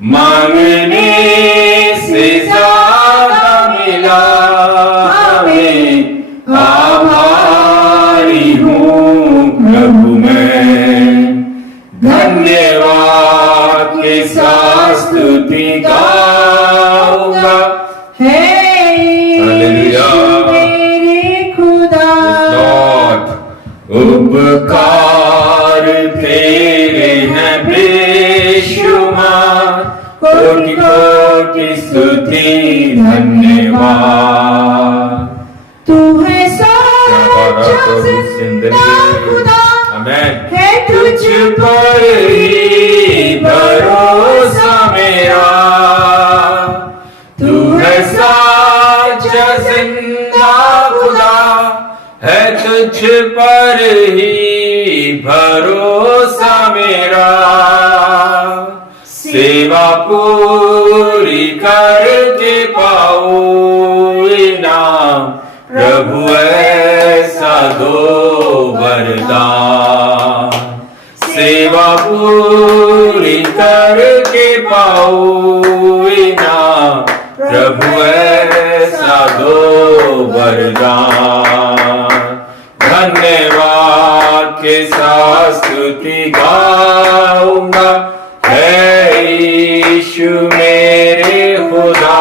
मांगने से ज्यादा मिला हमें, आभारी हूँ प्रभु मैं। धन्यवाद के साथ स्तुति गाऊंगा, है यीशु मेरे खुदा। उपकार तेरे हैं बेशुमार, कोटि कोटि स्तुति धन्यवाद। तू है सच्चा जिंदा खुदा, आमीन। है तुझ पर ही भरोसा मेरा, तू है सच्चा जिंदा खुदा, है तुझ पर ही भरोसा मेरा। सेवा पूरी करके पाऊं इनाम, प्रभु ऐसा दो वरदान। सेवा पूरी करके पाऊं इनाम, प्रभु ऐसा दो वरदान। धन्यवाद के साथ स्तुति गाऊंगा, है यीशु मेरे खुदा।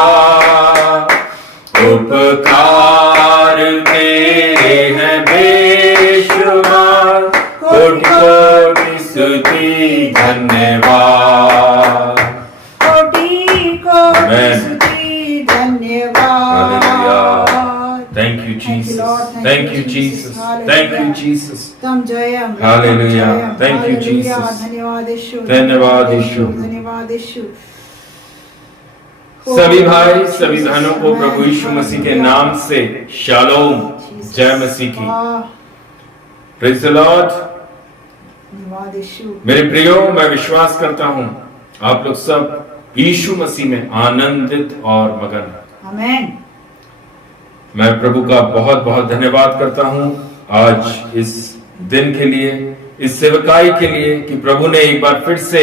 उपकार तेरे हैं बेशुमार, कोटि कोटि स्तुति धन्यवाद। कोटि कोटि स्तुति धन्यवाद। Thank you, Jesus. Thank you, Jesus. Thank you, Jesus. तम Jayam. Hallelujah. Thank you, Jesus. धन्यवाद यीशु। धन्यवाद यीशु। धन्यवाद यीशु। सभी भाई सभी बहनों को प्रभु यीशु मसीह के नाम से शालोम, जय मसीह की। Praise the Lord. धन्यवाद यीशु। मेरे प्रियो, मैं विश्वास करता हूं आप लोग सब यीशु मसीह में आनंदित और मगन हैं। आमीन। मैं प्रभु का बहुत बहुत धन्यवाद करता हूं आज इस दिन के लिए, इस सेवकाई के लिए कि प्रभु ने एक बार फिर से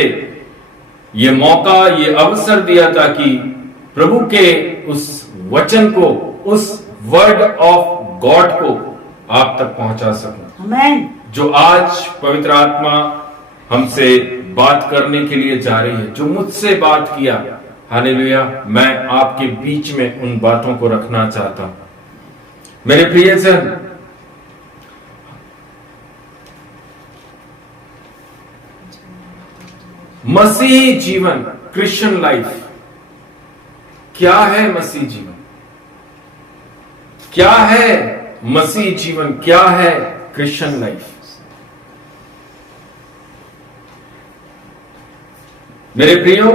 ये मौका, ये अवसर दिया ताकि प्रभु के उस वचन को, उस वर्ड ऑफ गॉड को आप तक पहुंचा सकूं, आमीन। जो आज पवित्र आत्मा हमसे बात करने के लिए जा रही है, जो मुझसे बात किया। हालेलुया। मैं आपके बीच में उन बातों को रखना चाहता हूं। मेरे प्रियजन, मसीह जीवन, क्रिश्चियन लाइफ क्या है? मसीह जीवन क्या है? मसीह जीवन क्या है? Christian life. मेरे प्रियो,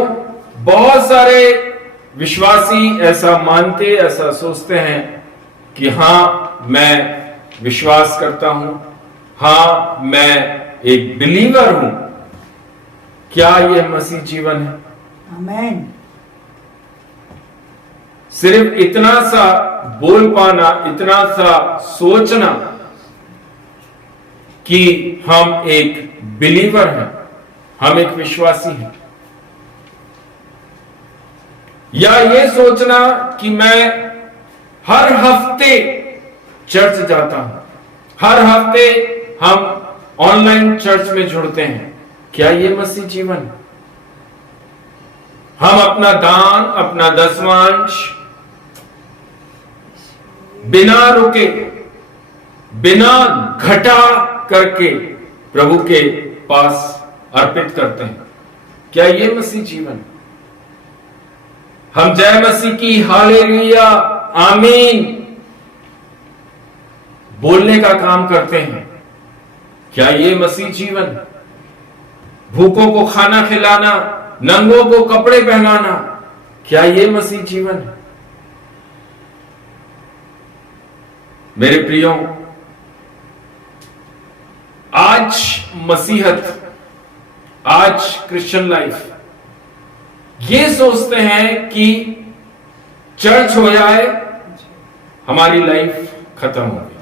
बहुत सारे विश्वासी ऐसा मानते, ऐसा सोचते हैं कि हां, मैं विश्वास करता हूं, हां, मैं एक बिलीवर हूं। क्या यह मसीह जीवन है? आमीन। सिर्फ इतना सा बोल पाना, इतना सा सोचना कि हम एक बिलीवर हैं, हम एक विश्वासी हैं, या ये सोचना कि मैं हर हफ्ते चर्च जाता हूं, हर हफ्ते हम ऑनलाइन चर्च में जुड़ते हैं। क्या ये मसीह जीवन? हम अपना दान, अपना दसवांश बिना रुके, बिना घटा करके प्रभु के पास अर्पित करते हैं। क्या ये मसीह जीवन? हम जय मसीह की, हालेलुया, आमीन बोलने का काम करते हैं। क्या ये मसीह जीवन? भूखों को खाना खिलाना, नंगों को कपड़े पहनाना, क्या ये मसीह जीवन है? मेरे प्रियो, आज मसीहत, आज क्रिश्चियन लाइफ ये सोचते हैं कि चर्च हो जाए, हमारी लाइफ खत्म हो गई,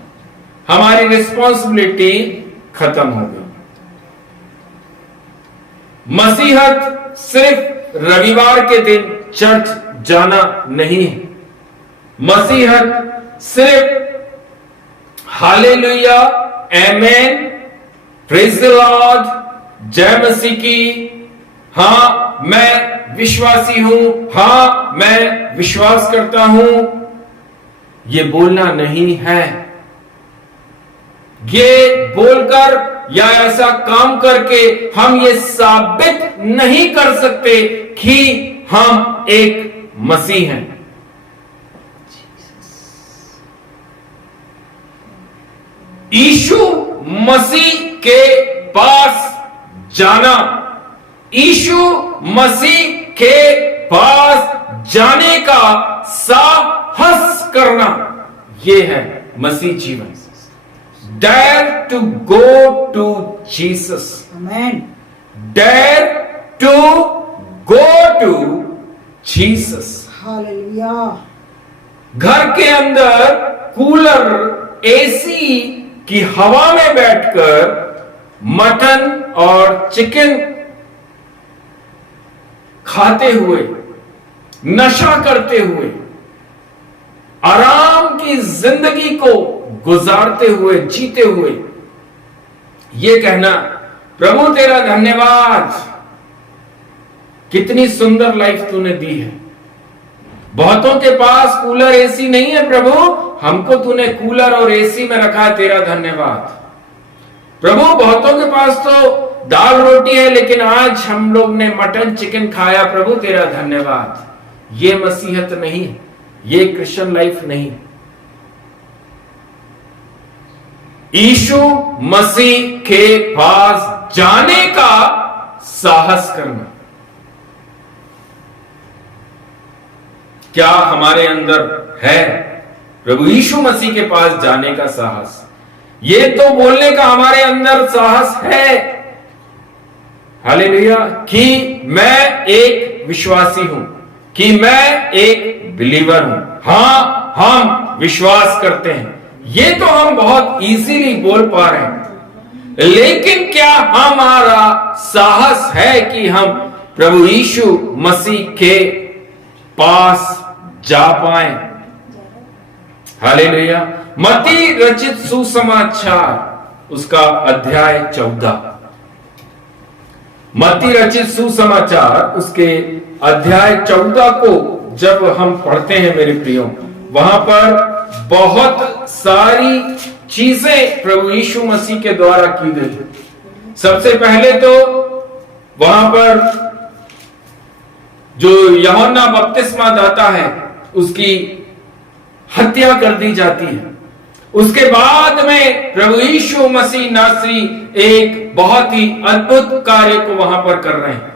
हमारी रिस्पॉन्सिबिलिटी खत्म हो गई। मसीहत सिर्फ रविवार के दिन चर्च जाना नहीं है। मसीहत सिर्फ hallelujah, amen, praise the Lord, जय मसीह की, हां मैं विश्वासी हूं, हां मैं विश्वास करता हूं, ये बोलना नहीं है। ये बोलकर या ऐसा काम करके हम ये साबित नहीं कर सकते कि हम एक मसीह हैं। यीशु मसीह के पास जाना, यीशु मसीह के पास जाने का साहस करना, यह है मसीह जीवन। Dare to go to Jesus. Amen. Dare to go to Jesus. Hallelujah. घर के अंदर कूलर, एसी की हवा में बैठकर मटन और चिकन खाते हुए, नशा करते हुए, आराम की जिंदगी को गुजारते हुए, जीते हुए ये कहना, प्रभु तेरा धन्यवाद, कितनी सुंदर लाइफ तूने दी है। बहुतों के पास कूलर, एसी नहीं है प्रभु, हमको तूने कूलर और एसी में रखा है, तेरा धन्यवाद। प्रभु बहुतों के पास तो दाल रोटी है, लेकिन आज हम लोग ने मटन चिकन खाया, प्रभु तेरा धन्यवाद। ये मसीहत नहीं, ये क्रिश्चियन लाइफ नहीं। यीशु मसीह के पास जाने का साहस करना, क्या हमारे अंदर है प्रभु यीशु मसीह के पास जाने का साहस? ये तो बोलने का हमारे अंदर साहस है, हालेलुया, कि मैं एक विश्वासी हूं, कि मैं एक बिलीवर हूं। हां, हम विश्वास करते हैं, ये तो हम बहुत इजीली बोल पा रहे हैं, लेकिन क्या हमारा साहस है कि हम प्रभु यीशु मसीह के पास जा पाए? हालेलुया। मत्ती रचित सुसमाचार, उसका अध्याय 14, मत्ती रचित सुसमाचार उसके अध्याय 14 को जब हम पढ़ते हैं मेरे प्रियो, वहां पर बहुत सारी चीजें प्रभु यीशु मसीह के द्वारा की गई। सबसे पहले तो वहां पर जो यूहन्ना बपतिस्मा दाता है, उसकी हत्या कर दी जाती है। उसके बाद में प्रभु यीशु मसीह नासरी एक बहुत ही अद्भुत कार्य को वहां पर कर रहे हैं,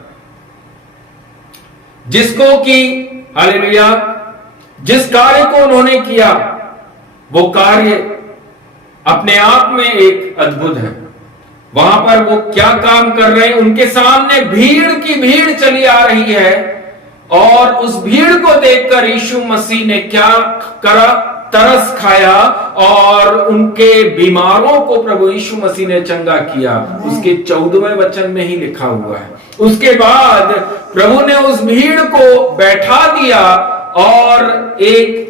जिसको कि हालेलुया, जिस कार्य को उन्होंने किया वो कार्य अपने आप में एक अद्भुत है। वहां पर वो क्या काम कर रहे हैं, उनके सामने भीड़ की भीड़ चली आ रही है, और उस भीड़ को देखकर यीशु मसीह ने क्या करा, तरस खाया और उनके बीमारों को प्रभु यीशु मसीह ने चंगा किया। उसके 14वें वचन में ही लिखा हुआ है। उसके बाद प्रभु ने उस भीड़ को बैठा दिया और एक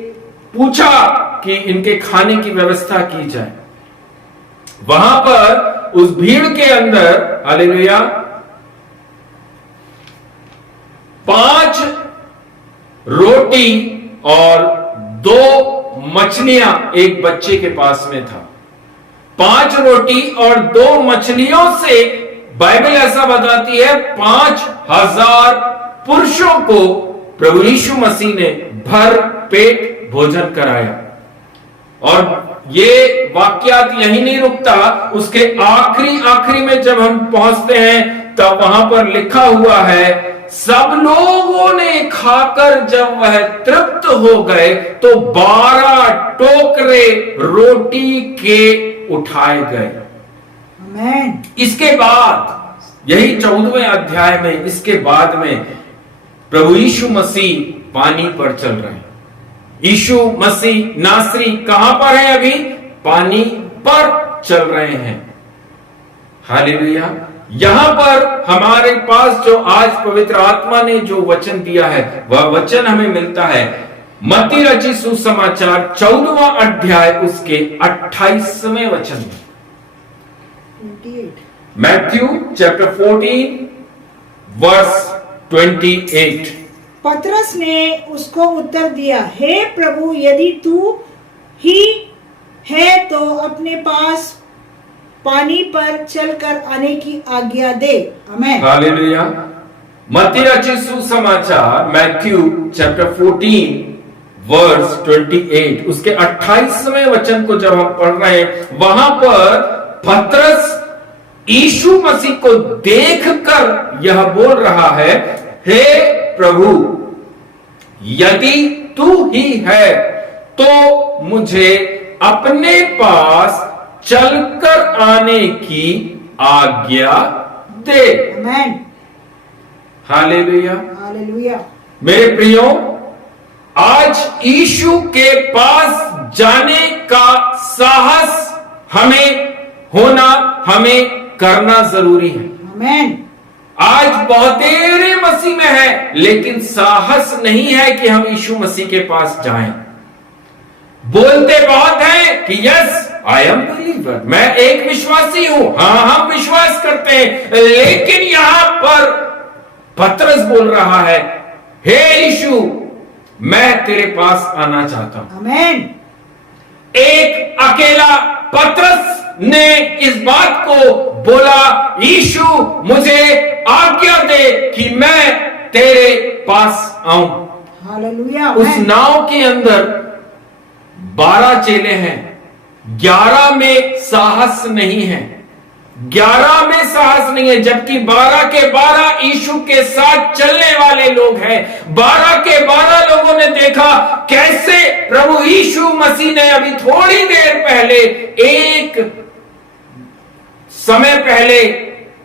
पूछा कि इनके खाने की व्यवस्था की जाए। वहां पर उस भीड़ के अंदर हालेलुया 5 रोटी और 2 मछलियां एक बच्चे के पास में था। 5 रोटी और 2 मछलियों से बाइबल ऐसा बताती है 5,000 पुरुषों को प्रभु यीशु मसीह ने भर पेट भोजन कराया। और ये वाक्यात यही नहीं रुकता, उसके आखिरी में जब हम पहुंचते हैं तब वहां पर लिखा हुआ है, सब लोगों ने खाकर जब वह तृप्त हो गए तो 12 टोकरे रोटी के उठाए गए। आमेन। इसके बाद यही 14वें अध्याय में, इसके बाद में प्रभु यीशु मसीह पानी पर चल रहे हैं। यीशु मसीह नासरी कहां पर है? अभी पानी पर चल रहे हैं। हालेलुया। यहां पर हमारे पास जो आज पवित्र आत्मा ने जो वचन दिया है, वह वचन हमें मिलता है मत्ती रचित सुसमाचार 14वां अध्याय उसके 28वें वचन में। 28। Matthew chapter 14 verse 28। पतरस ने उसको उत्तर दिया, हे प्रभु, यदि तू ही है तो अपने पास पानी पर चलकर आने की आज्ञा दे। आमेन। हालेलुया। मत्ती रचित सुसमाचार मैथ्यू चैप्टर 14 वर्स 28 उसके 28वें वचन को जब हम पढ़ रहे हैं, वहां पर पतरस यीशु मसीह को देखकर यह बोल रहा है, हे प्रभु, यदि तू ही है तो मुझे अपने पास चलकर आने की आज्ञा दे। आमेन। हालेलुया। हालेलुया। मेरे प्रियो, आज यीशु के पास जाने का साहस हमें होना, हमें करना जरूरी है। आमेन। आज बहुतेरे मसीह में है, लेकिन साहस नहीं है कि हम यीशु मसीह के पास जाएं। बोलते बहुत हैं कि यस आई एम बिलीवर, मैं एक विश्वासी हूं, हां हम विश्वास करते हैं, लेकिन यहां पर पतरस बोल रहा है, हे यीशु, मैं तेरे पास आना चाहता हूं। आमेन। एक अकेला पतरस ने इस बात को बोला, यीशु मुझे आज्ञा दे कि मैं तेरे पास आऊं। हालेलुया। उस नाव के अंदर 12 चेले हैं, 11 में साहस नहीं है, 11 में साहस नहीं है, जबकि 12 के 12 यीशु के साथ चलने वाले लोग हैं। 12 के 12 लोगों ने देखा कैसे प्रभु यीशु मसीह ने अभी थोड़ी देर पहले, एक समय पहले,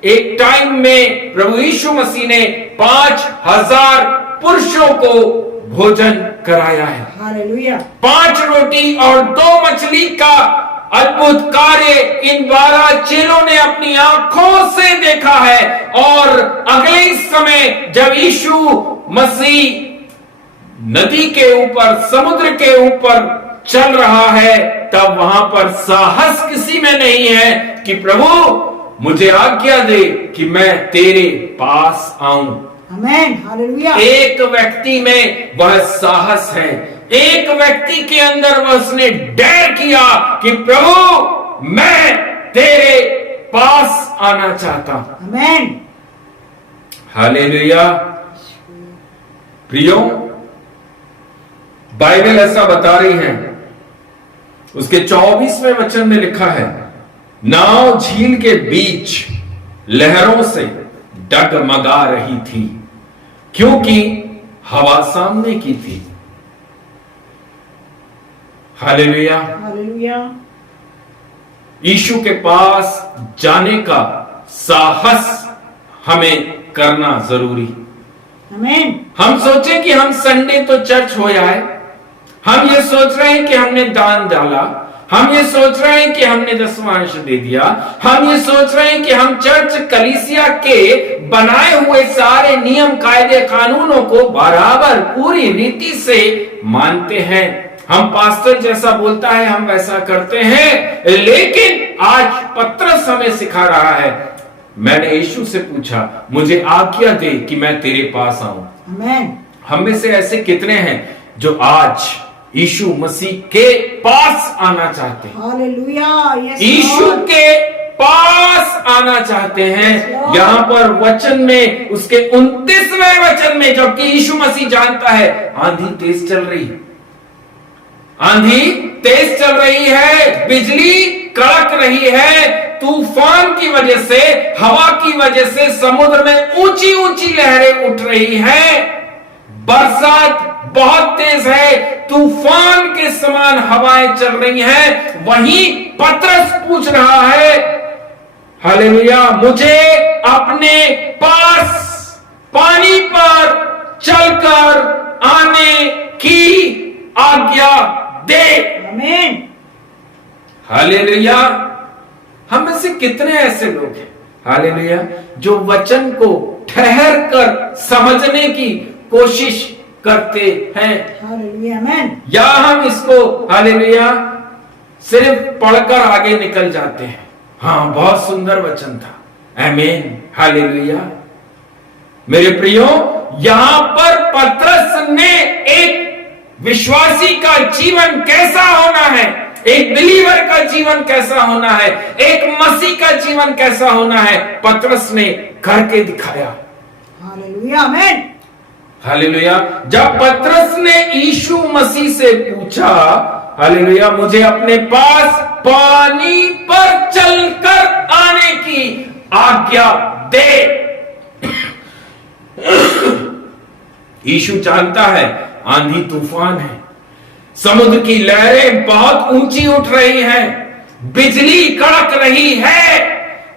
एक टाइम में प्रभु यीशु मसीह ने 5,000 पुरुषों को भोजन कराया है। हालेलुया। 5 रोटी और 2 मछली का अद्भुत कार्य इन 12 चेलों ने अपनी आंखों से देखा है। और अगले समय जब यीशु मसीह नदी के ऊपर, समुद्र के ऊपर चल रहा है, तब वहां पर साहस किसी में नहीं है कि प्रभु मुझे आज्ञा दे कि मैं तेरे पास आऊं। आमेन। हालेलुया। एक व्यक्ति में वह साहस है, एक व्यक्ति के अंदर वह उसने डेयर किया कि प्रभु मैं तेरे पास आना चाहता हूं। आमेन। हालेलुया। प्रियो, बाइबल ऐसा बता रही है, उसके 24वें वचन में लिखा है, नाव झील के बीच लहरों से डगमगा रही थी क्योंकि हवा सामने की थी। हालेलुया। हालेलुया। यीशु के पास जाने का साहस हमें करना जरूरी। आमेन। हम सोचें कि हम संडे तो चर्च हो जाए, हम ये सोच रहे हैं कि हमने दान डाला, हम ये सोच रहे हैं कि हमने दसवांश दे दिया, हम ये सोच रहे हैं कि हम चर्च कलीसिया के बनाए हुए सारे नियम कायदे कानूनों को बराबर पूरी रीति से मानते हैं। हम पास्टर जैसा बोलता है हम वैसा करते हैं, लेकिन आज पतरस हमें सिखा रहा है। मैंने यीशु से पूछा, मुझे आज्ञा दे कि मैं तेरे पास आऊं। आमेन। हम में से ऐसे कितने हैं जो आज यीशु मसीह के पास आना चाहते हैं, हालेलुया, यस यीशु लॉर्ड। के पास आना चाहते हैं। यहां पर वचन में, उसके 29वें वचन में, जबकि यीशु मसीह जानता है आंधी तेज चल रही है, आंधी तेज चल रही है, बिजली कड़क रही है, तूफान की वजह से, हवा की वजह से समुद्र में ऊंची ऊंची लहरें उठ रही हैं, बरसात बहुत तेज है, तूफान के समान हवाएं चल रही हैं। वहीं पतरस पूछ रहा है, हालेलुया, मुझे अपने पास पानी पर चलकर आने की आज्ञा दे। आमेन। हालेलुया। हम में से कितने ऐसे लोग हैं, हालेलुया, जो वचन को ठहर कर समझने की कोशिश करते हैं, हालेलुया, आमेन। या हम इसको हालेलुया सिर्फ पढ़कर आगे निकल जाते हैं। हाँ, बहुत सुंदर वचन था, आमीन, हालेलुया। मेरे प्रियो, यहां पर पतरस ने एक विश्वासी का जीवन कैसा होना है, एक बिलीवर का जीवन कैसा होना है, एक मसीह का जीवन कैसा होना है, पतरस ने करके दिखाया। हालेलुया, आमेन। हालेलुया। जब पतरस ने यीशु मसीह से पूछा, हालेलुया, मुझे अपने पास पानी पर चलकर आने की आज्ञा दे। यीशु जानता है आंधी तूफान है, समुद्र की लहरें बहुत ऊंची उठ रही हैं, बिजली कड़क रही है।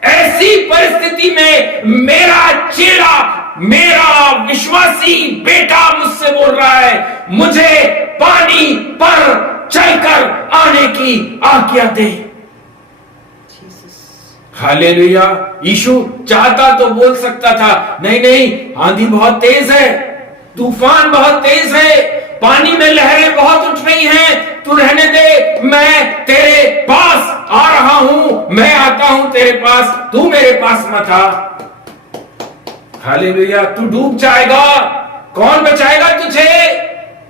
ऐसी परिस्थिति में मेरा चेला, मेरा विश्वासी बेटा मुझसे बोल रहा है, मुझे पानी पर चलकर आने की आज्ञा दे। हालेलुया। यीशु चाहता तो बोल सकता था, नहीं नहीं, आंधी बहुत तेज है, तूफान बहुत तेज है, पानी में लहरें बहुत उठ रही हैं, तू रहने दे, मैं तेरे पास आ रहा हूं, मैं आता हूं तेरे पास, तू मेरे पास मत आ। हालेलुया। तू डूब जाएगा, कौन बचाएगा तुझे?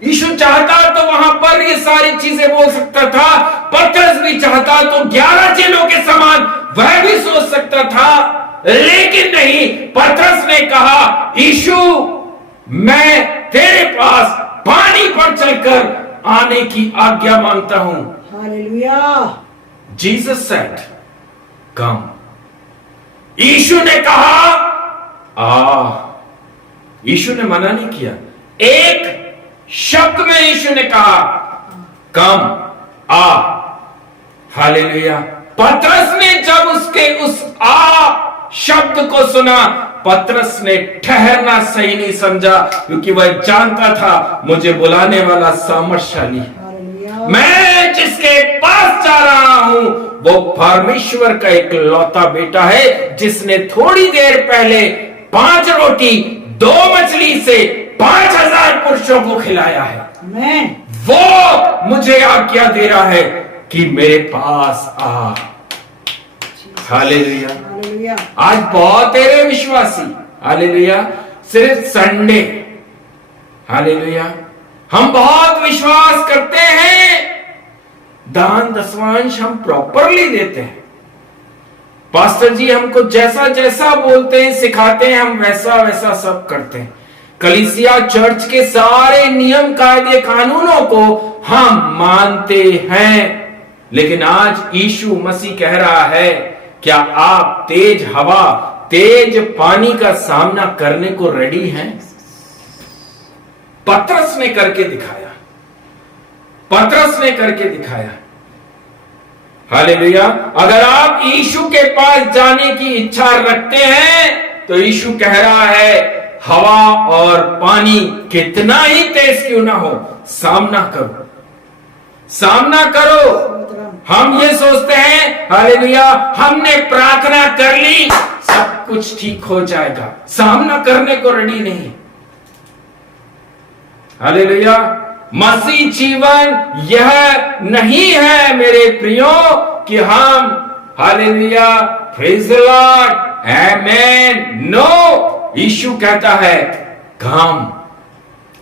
यीशु चाहता तो वहां पर ये सारी चीजें बोल सकता था। पतरस भी चाहता तो 11 चेलों के समान वह भी सोच सकता था, लेकिन नहीं। पतरस ने कहा, यीशु, मैं तेरे पास पानी पर चलकर आने की आज्ञा मांगता हूं। हालेलुया। जीसस सेड, कम। यीशु ने कहा, आ। यीशु ने मना नहीं किया, एक शब्द में यीशु ने कहा, कम, आ। हालेलुया। पतरस ने जब उसके उस आ शब्द को सुना, पतरस ने ठहरना सही नहीं समझा, क्योंकि वह जानता था मुझे बुलाने वाला सामर्थशाली है। हालेलुया। मैं जिसके पास जा रहा हूं वो परमेश्वर का एक लौता बेटा है, जिसने थोड़ी देर पहले 5 रोटी 2 मछली से 5000 पुरुषों को खिलाया है। आमेन। वो मुझे आज्ञा दे रहा है कि मेरे पास आ। हालेलुया। हालेलुया। आज बहुत तेरे विश्वासी, हालेलुया, सिर्फ संडे, हालेलुया, हम बहुत विश्वास करते हैं, दान दशमांश हम प्रॉपरली देते हैं। पास्टर जी हमको जैसा जैसा बोलते हैं, सिखाते हैं, हम वैसा वैसा सब करते हैं। कलीसिया चर्च के सारे नियम कायदे कानूनों को हम मानते हैं, लेकिन आज यीशु मसीह कह रहा है, क्या आप तेज हवा, तेज पानी का सामना करने को रेडी हैं? पतरस ने करके दिखाया, पतरस ने करके दिखाया। हालेलुया। अगर आप यीशु के पास जाने की इच्छा रखते हैं तो यीशु कह रहा है, हवा और पानी कितना ही तेज क्यों ना हो, सामना करो, सामना करो। हम ये सोचते हैं, हालेलुया, हमने प्रार्थना कर ली, सब कुछ ठीक हो जाएगा, सामना करने को रेडी नहीं। हालेलुया। मसीह जीवन यह नहीं है मेरे प्रियो कि हम hallelujah praise the Lord amen. No, Yeshu कहता है काम,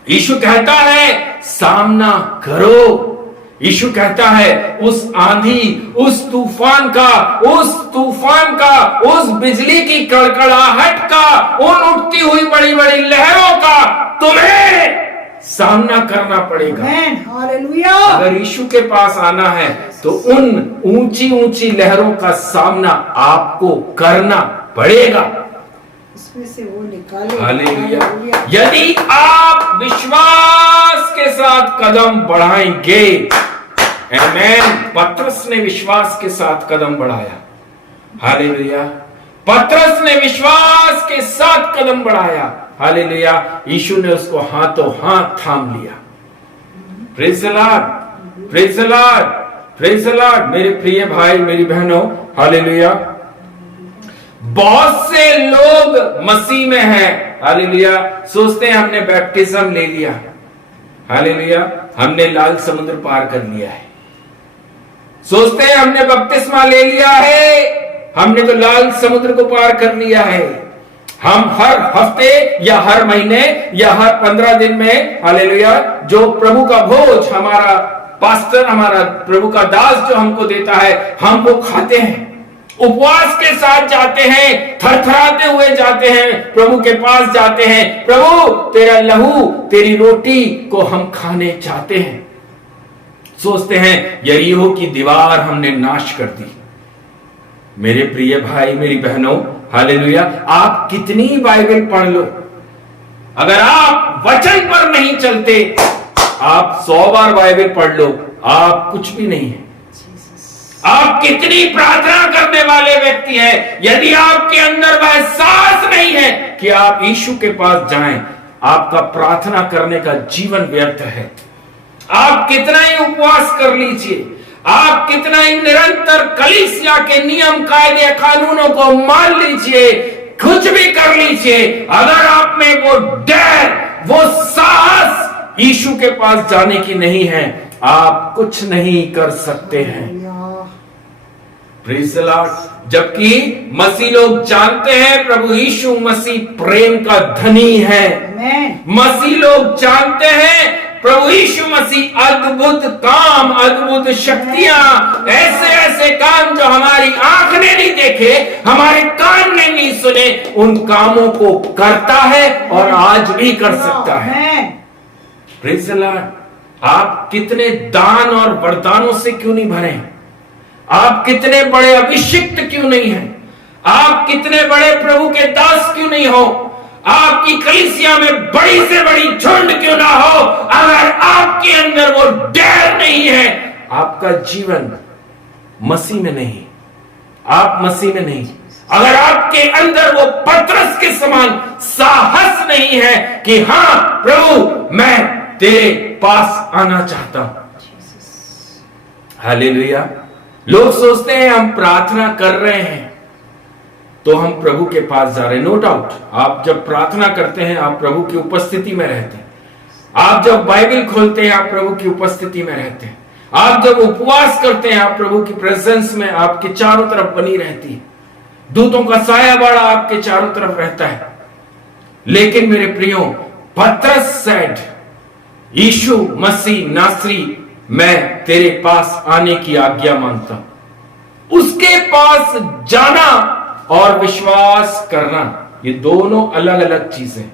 यीशु कहता है सामना करो। यीशु कहता है उस आंधी, उस तूफान का, उस बिजली की कड़कड़ाहट का, उन उठती हुई बड़ी बड़ी लहरों का तुम्हें सामना करना पड़ेगा। हालेलुया। अगर यीशु के पास आना है तो उन ऊंची ऊंची लहरों का सामना आपको करना पड़ेगा। इसमें से वो निकाले। हालेलुया। यदि आप विश्वास के साथ कदम बढ़ाएंगे, आमेन। पतरस ने विश्वास के साथ कदम बढ़ाया। हालेलुया। पतरस ने विश्वास के साथ कदम बढ़ाया। हालेलुया। यीशु ने उसको हाथों हाथ थाम लिया। Praise the Lord, praise the Lord, praise the Lord. मेरे प्रिय भाई, मेरी बहनों, हालेलुया। बहुत से लोग मसीह में हैं, हालेलुया, सोचते हैं हमने बैप्टिज्म ले लिया, हालेलुया, हमने लाल समुद्र पार कर लिया है। सोचते हैं हमने बपतिस्मा ले लिया है, हमने तो लाल समुद्र को पार कर लिया है। हम हर हफ्ते या हर महीने या हर 15 दिन में, हालेलुया, जो प्रभु का भोज हमारा पास्टर, हमारा प्रभु का दास जो हमको देता है, हम वो खाते हैं, उपवास के साथ जाते हैं, थरथराते हुए जाते हैं, प्रभु के पास जाते हैं। प्रभु तेरा लहू, तेरी रोटी को हम खाने चाहते हैं। सोचते हैं यरीहो की दीवार हमने नाश कर दी। मेरे प्रिय भाई, मेरी बहनों, हालेलुया, आप कितनी बाइबल पढ़ लो, अगर आप वचन पर नहीं चलते, आप 100 बार बाइबल पढ़ लो, आप कुछ भी नहीं है। आप कितनी प्रार्थना करने वाले व्यक्ति हैं, यदि आपके अंदर वह एहसास नहीं है कि आप यीशु के पास जाएं, आपका प्रार्थना करने का जीवन व्यर्थ है। आप कितना ही उपवास कर लीजिए, आप कितना ही निरंतर कलीसिया के नियम कायदे कानूनों को मान लीजिए, कुछ भी कर लीजिए, अगर आप में वो डर, वो साहस यीशु के पास जाने की नहीं है, आप कुछ नहीं कर सकते हैं। Praise the Lord. जबकि मसीह लोग जानते हैं प्रभु यीशु मसीह प्रेम का धनी है। मसीह लोग जानते हैं प्रभु यीशु मसीह अद्भुत काम, अद्भुत शक्तियां, ऐसे ऐसे काम जो हमारी आंख ने नहीं देखे, हमारे कान ने नहीं सुने, उन कामों को करता है और आज भी कर सकता है। Praise the Lord. आप कितने दान और वरदानों से क्यों नहीं भरे? आप कितने बड़े अभिषिक्त क्यों नहीं हैं? आप कितने बड़े प्रभु के दास क्यों नहीं हो? आपकी कलीसिया में बड़ी से बड़ी झुंड क्यों ना हो? अगर आपके अंदर वो डर नहीं है, आपका जीवन मसीह में नहीं, आप मसीह में नहीं, अगर आपके अंदर वो पतरस के समान साहस नहीं है कि हां प्रभु मैं तेरे पास आना चाहता हूं। हालेलुया। लोग सोचते हैं हम प्रार्थना कर रहे हैं तो हम प्रभु के पास जा रहे हैं। नो डाउट, आप जब प्रार्थना करते हैं आप प्रभु की उपस्थिति में रहते हैं। आप जब बाइबल खोलते हैं आप प्रभु की उपस्थिति में रहते हैं। आप जब उपवास करते हैं आप प्रभु की प्रेजेंस में, आपके चारों तरफ बनी रहती है, दूतों का साया बाड़ा आपके चारों तरफ रहता है। लेकिन मेरे प्रियो, पतरस सेड, यीशु मसीह नासरी, मैं तेरे पास आने की आज्ञा मांगता हूं। उसके पास जाना और विश्वास करना, ये दोनों अलग अलग चीजें।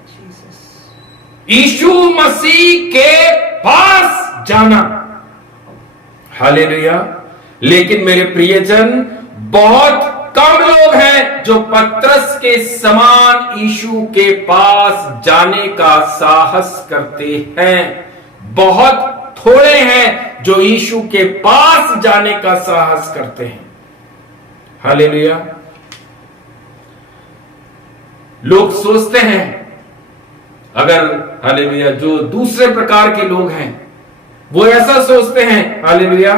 यीशु मसीह के पास जाना, हालेलुया। लेकिन मेरे प्रियजन, बहुत कम लोग हैं जो पतरस के समान यीशु के पास जाने का साहस करते हैं। बहुत थोड़े हैं जो यीशु के पास जाने का साहस करते हैं। हालेलुया। लोग सोचते हैं, अगर हालेलुया, जो दूसरे प्रकार के लोग हैं वो ऐसा सोचते हैं, हालेलुया,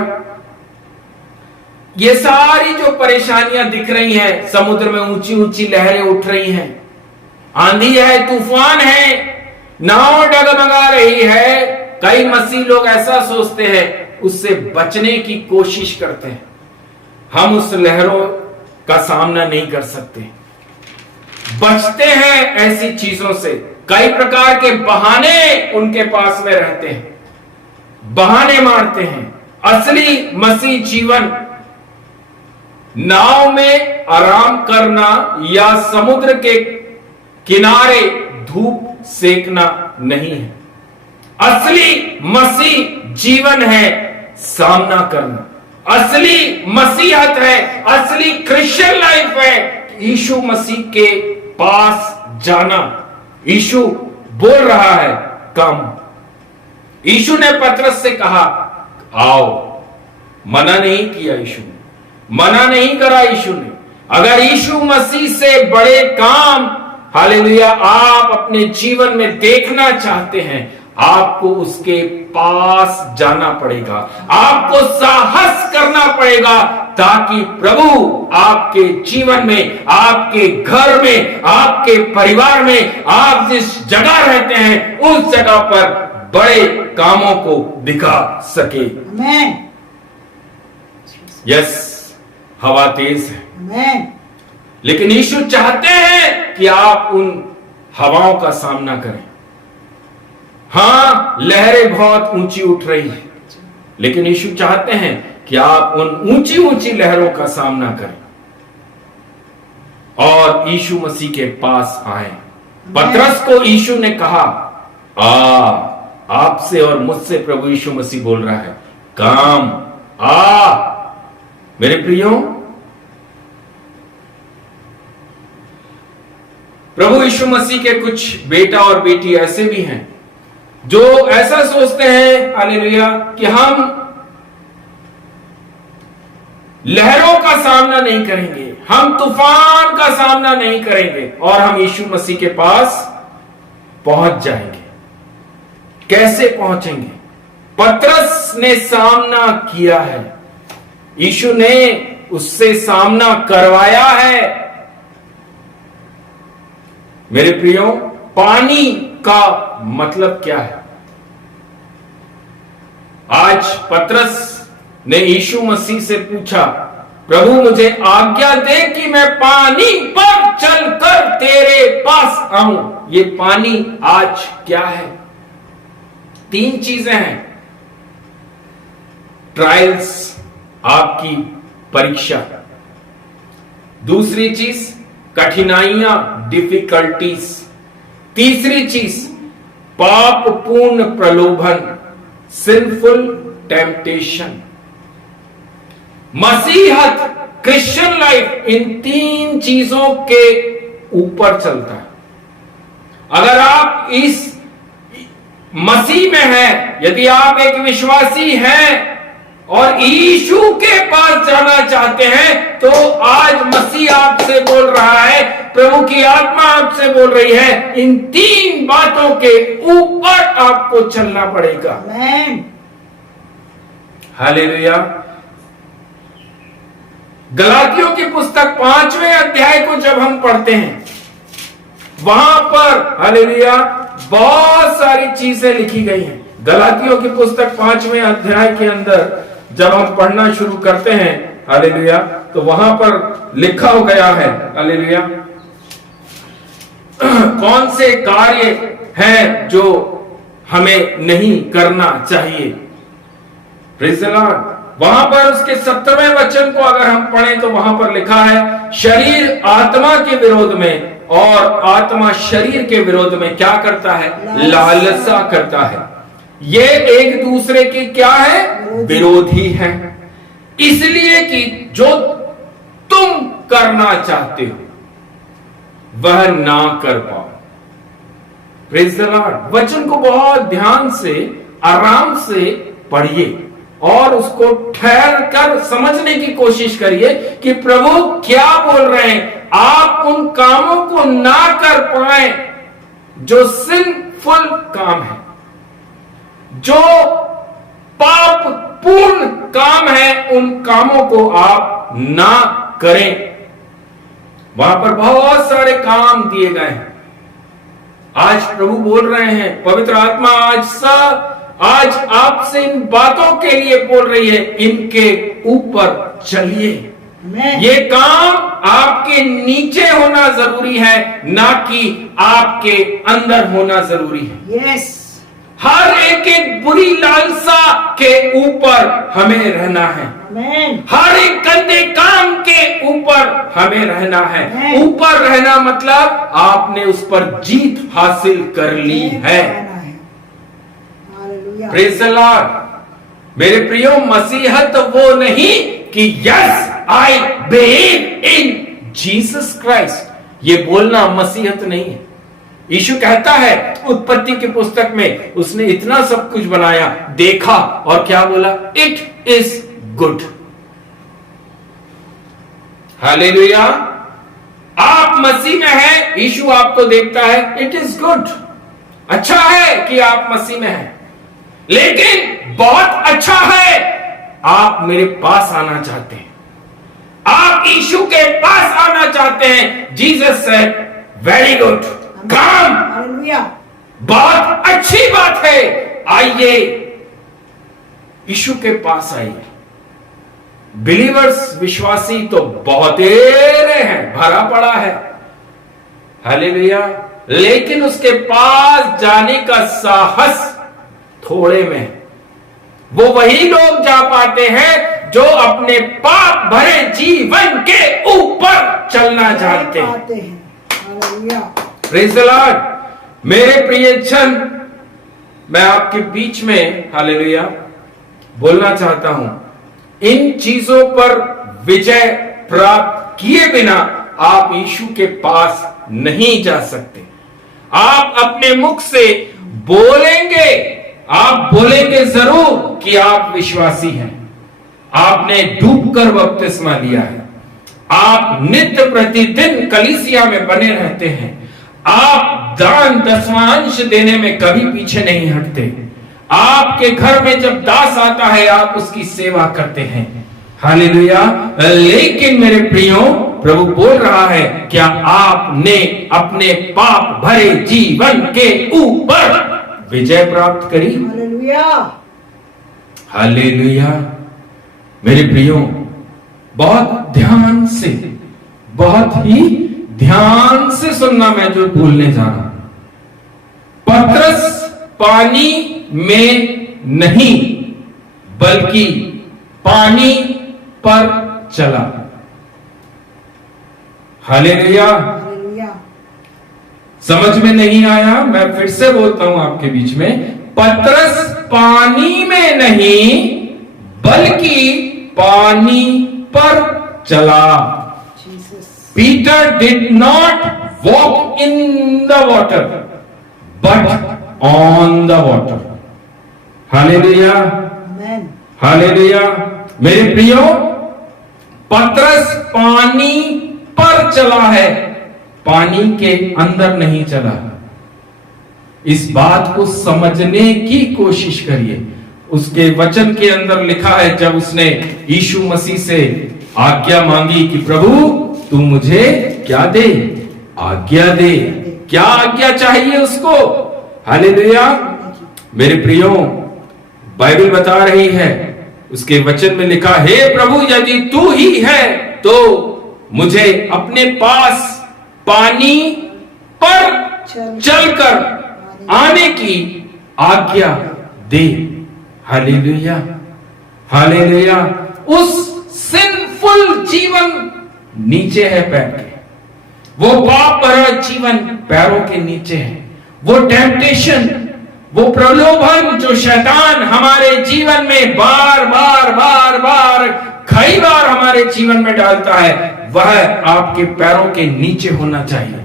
ये सारी जो परेशानियां दिख रही हैं, समुद्र में ऊंची ऊंची लहरें उठ रही हैं, आंधी है, तूफान है, नाव डगमगा रही है, कई मसीह लोग ऐसा सोचते हैं, उससे बचने की कोशिश करते हैं। हम उस लहरों का सामना नहीं कर सकते, बचते हैं ऐसी चीजों से। कई प्रकार के बहाने उनके पास में रहते हैं, बहाने मारते हैं। असली मसीह जीवन नाव में आराम करना या समुद्र के किनारे धूप सेकना नहीं है। असली मसीह जीवन है सामना करना, असली मसीहत है, असली क्रिश्चियन लाइफ है यीशु मसीह के पास जाना। यीशु बोल रहा है कम। यीशु ने पतरस से कहा आओ, मना नहीं किया यीशु ने, मना नहीं करा यीशु ने। अगर यीशु मसीह से बड़े काम हालेलुया आप अपने जीवन में देखना चाहते हैं, आपको उसके पास जाना पड़ेगा, आपको साहस करना पड़ेगा, ताकि प्रभु आपके जीवन में, आपके घर में, आपके परिवार में, आप जिस जगह रहते हैं उस जगह पर बड़े कामों को दिखा सके। आमेन। यस, हवा तेज है, आमेन। लेकिन यीशु चाहते हैं कि आप उन हवाओं का सामना करें। हां, लहरें बहुत ऊंची उठ रही है, लेकिन यीशु चाहते हैं कि आप उन ऊंची ऊंची लहरों का सामना करें और यीशु मसीह के पास आए। पतरस को यीशु ने कहा आपसे और मुझसे प्रभु यीशु मसीह बोल रहा है काम आ। मेरे प्रियो, प्रभु यीशु मसीह के कुछ बेटा और बेटी ऐसे भी हैं जो ऐसा सोचते हैं हालेलुया कि हम लहरों का सामना नहीं करेंगे, हम तूफान का सामना नहीं करेंगे और हम यीशु मसीह के पास पहुंच जाएंगे। कैसे पहुंचेंगे? पतरस ने सामना किया है, यीशु ने उससे सामना करवाया है। मेरे प्रियो, पानी का मतलब क्या है? आज पतरस ने यीशु मसीह से पूछा, प्रभु मुझे आज्ञा दे कि मैं पानी पर चलकर तेरे पास आऊं। ये पानी आज क्या है? 3 चीजें हैं। ट्रायल्स, आपकी परीक्षा। दूसरी चीज कठिनाइयां, डिफिकल्टीज। तीसरी चीज पापपूर्ण प्रलोभन, सिंफुल टेम्पटेशन। मसीहत, क्रिश्चियन लाइफ इन 3 चीजों के ऊपर चलता है। अगर आप इस मसीह में हैं, यदि आप एक विश्वासी हैं और यीशु के पास जाना चाहते हैं, तो आज मसीह आपसे बोल रहा है, प्रभु की आत्मा आपसे बोल रही है, इन 3 बातों के ऊपर आपको चलना पड़ेगा। आमेन। हालेलुया। गलातियों की पुस्तक 5वें अध्याय को जब हम पढ़ते हैं, वहां पर हालेलुया बहुत सारी चीजें लिखी गई हैं। गलातियों की पुस्तक 5वें अध्याय के अंदर जब हम पढ़ना शुरू करते हैं हालेलुया, तो वहां पर लिखा हो गया है हालेलुया कौन से कार्य हैं जो हमें नहीं करना चाहिए। Praise the Lord. वहां पर उसके 17वें वचन को अगर हम पढ़ें तो वहां पर लिखा है, शरीर आत्मा के विरोध में और आत्मा शरीर के विरोध में क्या करता है? लालसा करता है। ये एक दूसरे के क्या है? विरोधी है, इसलिए कि जो तुम करना चाहते हो वह ना कर पाओ। Praise the Lord. वचन को बहुत ध्यान से, आराम से पढ़िए और उसको ठहर कर समझने की कोशिश करिए कि प्रभु क्या बोल रहे हैं। आप उन कामों को ना कर पाए जो सिंफुल काम है, जो पाप पूर्ण काम है, उन कामों को आप ना करें। वहां पर बहुत सारे काम दिए गए हैं। आज प्रभु बोल रहे हैं, पवित्र आत्मा आज सब आज आपसे इन बातों के लिए बोल रही है, इनके ऊपर चलिए। ये काम आपके नीचे होना जरूरी है, ना कि आपके अंदर होना जरूरी है। यस, हर एक बुरी लालसा के ऊपर हमें रहना है। हर एक गंदे काम के ऊपर हमें रहना है। ऊपर रहना मतलब आपने उस पर जीत हासिल कर ली है। Praise the Lord. मेरे प्रियो, मसीहत वो नहीं कि yes I believe in Jesus Christ, ये बोलना मसीहत नहीं है। यीशु कहता है उत्पत्ति की पुस्तक में, उसने इतना सब कुछ बनाया, देखा और क्या बोला? It is good. हालेलुया। आप मसीह में हैं, यीशु आपको देखता है, इट इज गुड। अच्छा है कि आप मसीह में हैं, लेकिन बहुत अच्छा है आप मेरे पास आना चाहते हैं, आप यीशु के पास आना चाहते हैं। जीसस सेड वेरी गुड, कम। बहुत अच्छी बात है, आइए यीशु के पास आइए। बिलीवर्स, विश्वासी तो बहुत हैं, भरा पड़ा है। हालेलुया। लेकिन उसके पास जाने का साहस थोड़े में। वो वही लोग जा पाते हैं जो अपने पाप भरे जीवन के ऊपर चलना चाहते हैं। Praise the Lord. मेरे प्रिय जन, मैं आपके बीच में हालेलुया बोलना चाहता हूं, इन चीजों पर विजय प्राप्त किए बिना आप यीशु के पास नहीं जा सकते। आप अपने मुख से बोलेंगे, आप बोलेंगे जरूर कि आप विश्वासी हैं, आपने डूबकर बपतिस्मा लिया है, आप नित्य प्रतिदिन कलीसिया में बने रहते हैं, आप दान दशमांश देने में कभी पीछे नहीं हटते, आपके घर में जब दास आता है आप उसकी सेवा करते हैं। हालेलुया। लेकिन मेरे प्रियो, प्रभु बोल रहा है, क्या आपने अपने पाप भरे जीवन के ऊपर विजय प्राप्त करी? हालेलुया। हालेलुया। मेरे प्रियो, बहुत ध्यान से, बहुत ही ध्यान से सुनना मैं जो बोलने जा रहा हूं। पतरस पानी में नहीं बल्कि पानी पर चला। हालेलुया। समझ में नहीं आया? मैं फिर से बोलता हूं आपके बीच में, पतरस पानी में नहीं बल्कि पानी पर चला। Peter did not walk in the water but on the water. Hallelujah, hallelujah. मेरे प्रियो, पतरस पानी पर चला है, पानी के अंदर नहीं चला। इस बात को समझने की कोशिश करिए। उसके वचन के अंदर लिखा है, जब उसने यीशु मसीह से आज्ञा मांगी कि प्रभु तू मुझे क्या दे? आज्ञा दे। क्या आज्ञा चाहिए उसको? हालेलुया। मेरे प्रियो, बाइबल बता रही है, उसके वचन में लिखा, हे प्रभु यदि तू ही है तो मुझे अपने पास पानी पर चलकर आने की आज्ञा दे। Hallelujah, hallelujah. उस सिंफुल जीवन नीचे है पैर के, वो पाप भरा जीवन पैरों के नीचे है। वो टेम्पटेशन, वो प्रलोभन जो शैतान हमारे जीवन में बार बार बार बार कई बार हमारे जीवन में डालता है, वह आपके पैरों के नीचे होना चाहिए।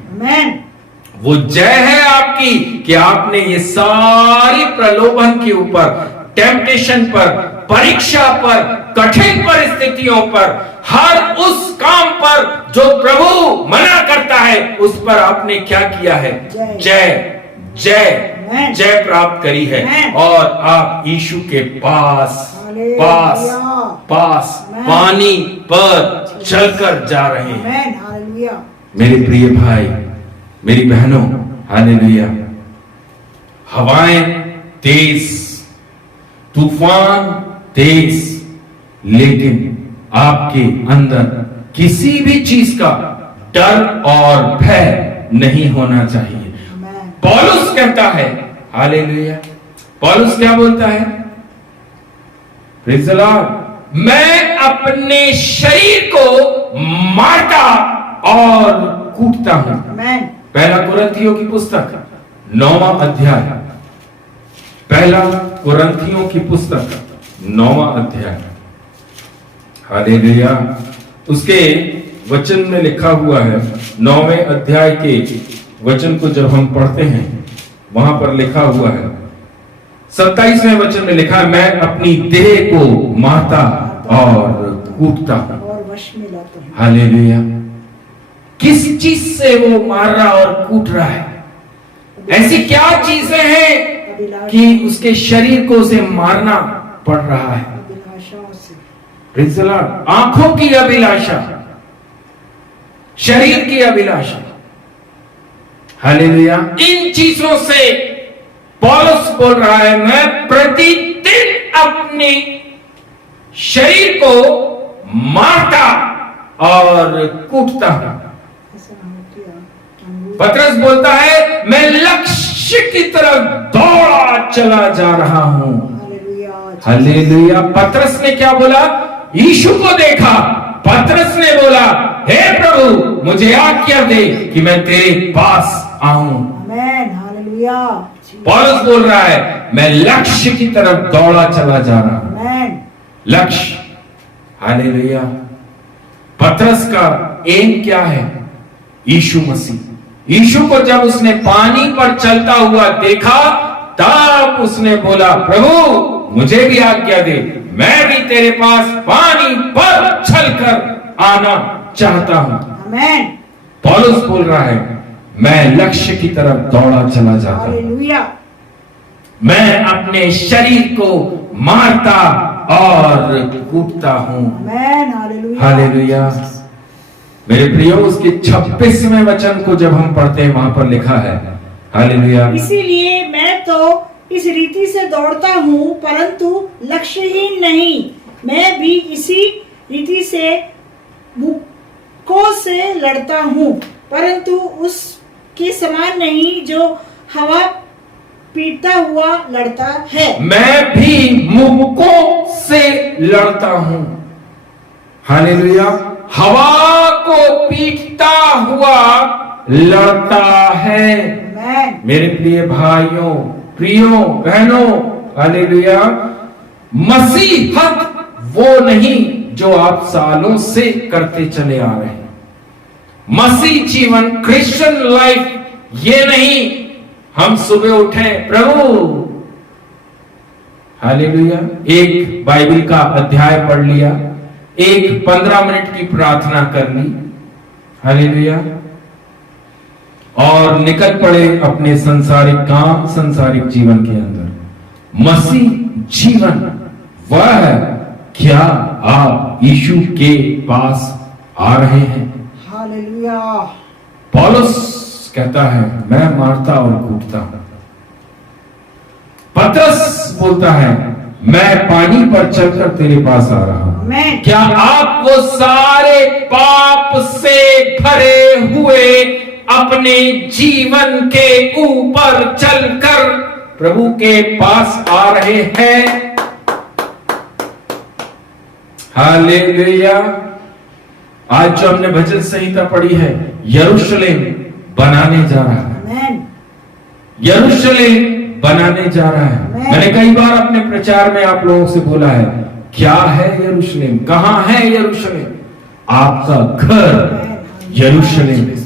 वो जय है आपकी कि आपने ये सारी प्रलोभन के ऊपर, टेम्पटेशन पर, परीक्षा पर, कठिन परिस्थितियों पर, हर उस काम पर जो प्रभु मना करता है, उस पर आपने क्या किया है? जय जय जय प्राप्त करी है। और आप यीशु के पास पास पास पानी पर चलकर जा रहे हैं। मेरे प्रिय भाई, मेरी बहनों, हालेलुया। हवाएं तेज तूफान तेज, लेकिन आपके अंदर किसी भी चीज का डर और भय नहीं होना चाहिए। आमेन। पौलुस कहता है, हालेलुया, पौलुस क्या बोलता है? प्रेज़ द लॉर्ड, मैं अपने शरीर को मारता और कूटता हूं। आमेन। पहला कुरिन्थियों की पुस्तक 9वां अध्याय, पहला कुरिन्थियों की पुस्तक 9वां अध्याय, हालेलुया, उसके वचन में लिखा हुआ है, 9वें अध्याय के वचन को जब हम पढ़ते हैं वहां पर लिखा हुआ है, 27वें वचन में लिखा है, मैं अपनी देह को मारता और कूटता हूं। और वश में लाता हूं। हालेलुया। किस चीज से वो मार रहा और कूट रहा है? ऐसी क्या चीजें हैं कि उसके शरीर को उसे मारना पड़ रहा है? अभिलाषाओं से। Praise the Lord. आंखों की अभिलाषा, शरीर की अभिलाषा, हालेलुया, इन चीजों से पौलुस बोल रहा है, मैं प्रतिदिन अपने शरीर को मारता और कूटता हूं। ऐसा हो किया। पतरस बोलता है, मैं लक्ष्य की तरफ दौड़ा चला जा रहा हूं। हालेलुया। हालेलुया। पतरस ने क्या बोला? यीशु को देखा। पतरस ने बोला, हे प्रभु, मुझे आज्ञा दे कि मैं तेरे पास आऊं। आमेन। हालेलुया। पौलुस बोल रहा है, मैं लक्ष्य की तरफ दौड़ा चला जा रहा हूं। आमेन। लक्ष्य, हालेलुया। पतरस का एम क्या है? यीशु मसीह। यीशु को जब उसने पानी पर चलता हुआ देखा, तब उसने बोला, प्रभु मुझे भी आज्ञा दे, मैं भी तेरे पास पानी पर चलकर आना चाहता हूं। आमेन। पौलुस बोल रहा है, मैं लक्ष्य की तरफ दौड़ा चला जाता हूं। हालेलुया। मैं अपने शरीर को मारता और कूटता हूं। आमेन। हालेलुया। हालेलुया। मेरे प्रियो, उसके 26वें वचन को जब हम पढ़ते हैं वहां पर लिखा है, हालेलुया, इसीलिए मैं तो इस रीति से दौड़ता हूँ, परंतु लक्ष्यहीन नहीं। मैं भी इसी रीति से मुक्कों से लड़ता हूँ, परंतु उसके समान नहीं जो हवा पीटता हुआ लड़ता है। मैं भी मुक्कों से लड़ता हूं। हालेलुया। हवा को पीटता हुआ लड़ता है। आमेन। मेरे प्रिय भाइयों, प्रियो, बहनों, हालेलुया, मसीहत वो नहीं जो आप सालों से करते चले आ रहे हैं। मसीह जीवन, क्रिश्चियन लाइफ ये नहीं हम सुबह उठे, प्रभु, हालेलुया, एक बाइबल का अध्याय पढ़ लिया, एक 15 मिनट की प्रार्थना कर ली, हालेलुया, और निकल पड़े अपने संसारिक काम, संसारिक जीवन के अंदर। मसीह जीवन वह है, क्या आप यीशु के पास आ रहे हैं? हालेलुया। पौलुस कहता है, मैं मारता और कूटता हूं। पतरस बोलता है, मैं पानी पर चलकर तेरे पास आ रहा हूं। आमेन। क्या आप वो सारे पाप से भरे हुए अपने जीवन के ऊपर चलकर प्रभु के पास आ रहे हैं? हालेलुया। आज जो हमने भजन संहिता पढ़ी है, यरूशलेम बनाने जा रहा है। आमेन। यरूशलेम बनाने जा रहा है। मैंने कई बार अपने प्रचार में आप लोगों से बोला है, क्या है यरूशलेम? कहां है यरूशलेम? आपका घर यरूशलेम है।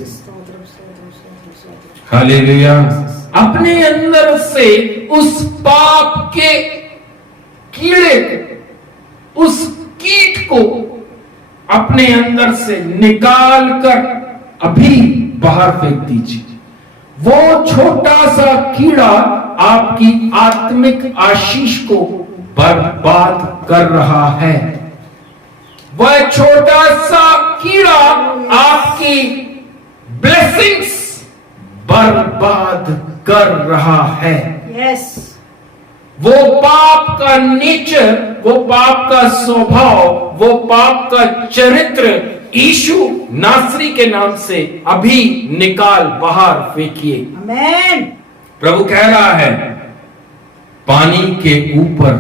हालेलुया। अपने अंदर से उस पाप के कीड़े को, उस कीट को अपने अंदर से निकाल कर अभी बाहर फेंक दीजिए। वो छोटा सा कीड़ा आपकी आत्मिक आशीष को बर्बाद कर रहा है। वह छोटा सा कीड़ा आपकी ब्लेसिंग्स बर्बाद कर रहा है। यस। वो पाप का नेचर, वो पाप का स्वभाव, वो पाप का चरित्र यीशु नासरी के नाम से अभी निकाल बाहर फेंकिए। आमेन। प्रभु कह रहा है पानी के ऊपर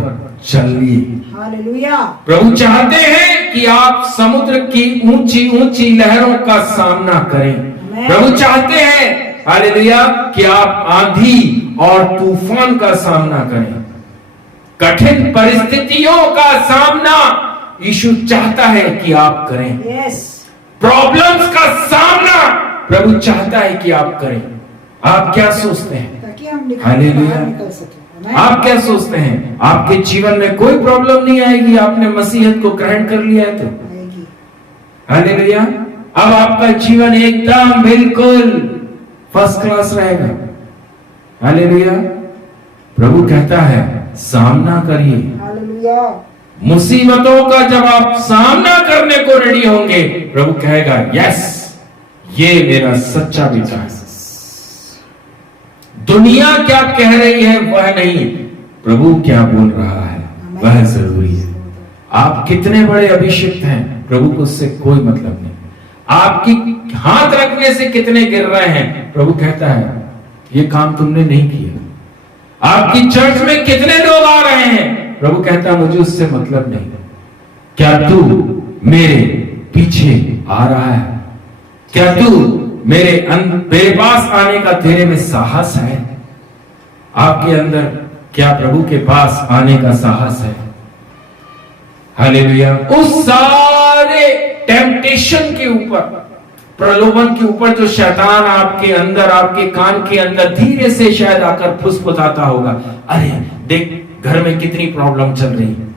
चलिए। हालेलुया। प्रभु चाहते हैं कि आप समुद्र की ऊंची ऊंची लहरों का सामना करें। प्रभु चाहते हैं हालेलुया कि आप आंधी और तूफान का सामना करें, कठिन परिस्थितियों का सामना यीशु चाहता है कि आप करें। यस। प्रॉब्लम्स का सामना प्रभु चाहता है कि आप करें। आप क्या सोचते हैं? ताकि हम हालेलुया। निकल सके। आप क्या सोचते हैं? आपके जीवन में कोई प्रॉब्लम नहीं आएगी, आपने मसीहत को ग्रहण कर लिया है तो। आएगी। हालेलुया। अब आपका जीवन एकदम बिल्कुल फर्स्ट क्लास रहेगा। हालेलुया। प्रभु कहता है सामना करिए। हालेलुया। मुसीबतों का जब आप सामना करने को रेडी होंगे, प्रभु कहेगा यस, ये मेरा सच्चा बेटा है। दुनिया क्या कह रही है वह नहीं, प्रभु क्या बोल रहा है वह जरूरी है। आप कितने बड़े अभिषिक्त हैं, प्रभु को उससे कोई मतलब नहीं। आपकी हाथ रखने से कितने गिर रहे हैं, प्रभु कहता है ये काम तुमने नहीं किया। आपकी चर्च में कितने लोग आ रहे हैं, प्रभु कहता है मुझे उससे मतलब नहीं। क्या तू मेरे पीछे आ रहा है? क्या तू मेरे पास आने का तेरे में साहस है? आपके अंदर क्या प्रभु के पास आने का साहस है? हालेलुया। उस सारे टेम्पटेशन के ऊपर, प्रलोभन के ऊपर जो शैतान आपके अंदर, आपके कान के अंदर धीरे से शायद आकर फुसफुसाता होगा, अरे देख घर में कितनी प्रॉब्लम चल रही है,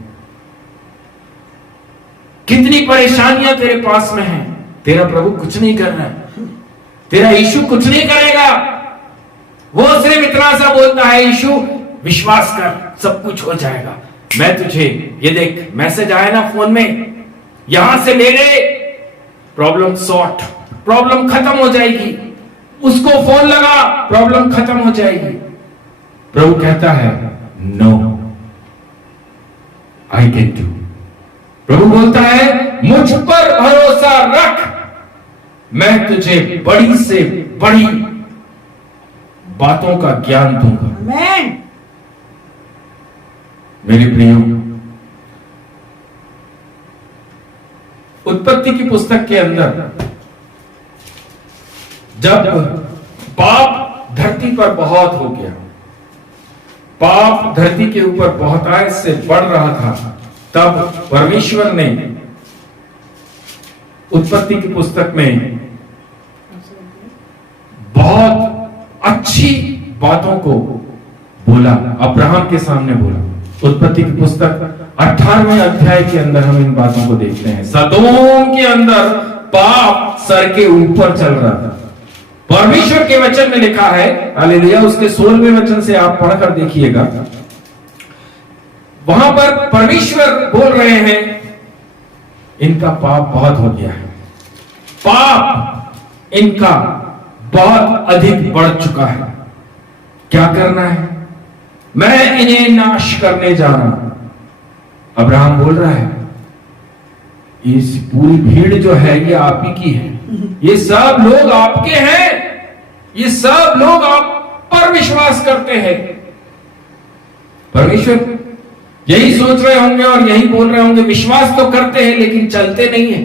कितनी परेशानियां तेरे पास में है, तेरा प्रभु कुछ नहीं कर रहा है, तेरा यीशु कुछ नहीं करेगा। वो सिर्फ इतना सा बोलता है यीशु विश्वास कर सब कुछ हो जाएगा। मैं तुझे ये देख मैसेज आया ना फोन में, यहां से ले ले, प्रॉब्लम सॉर्ट, प्रॉब्लम खत्म हो जाएगी। उसको फोन लगा, प्रॉब्लम खत्म हो जाएगी। प्रभु कहता है नो, आई कैन डू। प्रभु बोलता है मुझ पर भरोसा रख, मैं तुझे बड़ी से बड़ी बातों का ज्ञान दूंगा। आमेन। मेरे प्रियो, उत्पत्ति की पुस्तक के अंदर जब पाप धरती पर बहुत हो गया, पाप धरती के ऊपर बहुत आय से बढ़ रहा था, तब परमेश्वर ने उत्पत्ति की पुस्तक में बहुत अच्छी बातों को बोला, अब्राहम के सामने बोला। उत्पत्ति की पुस्तक 18वें अध्याय के अंदर हम इन बातों को देखते हैं। सदोम के अंदर पाप सर के ऊपर चल रहा था। परमेश्वर के वचन में लिखा है, हालेलुया, उसके 16वें वचन से आप पढ़कर देखिएगा। वहां पर परमेश्वर बोल रहे हैं इनका पाप बहुत हो गया है, पाप इनका बहुत अधिक बढ़ चुका है, क्या करना है? मैं इन्हें नाश करने जा रहा हूं। अब्राहम बोल रहा है इस पूरी भीड़ जो है ये आप ही की है, ये सब लोग आपके हैं, ये सब लोग आप पर विश्वास करते हैं। परमेश्वर यही सोच रहे होंगे और यही बोल रहे होंगे, विश्वास तो करते हैं लेकिन चलते नहीं है।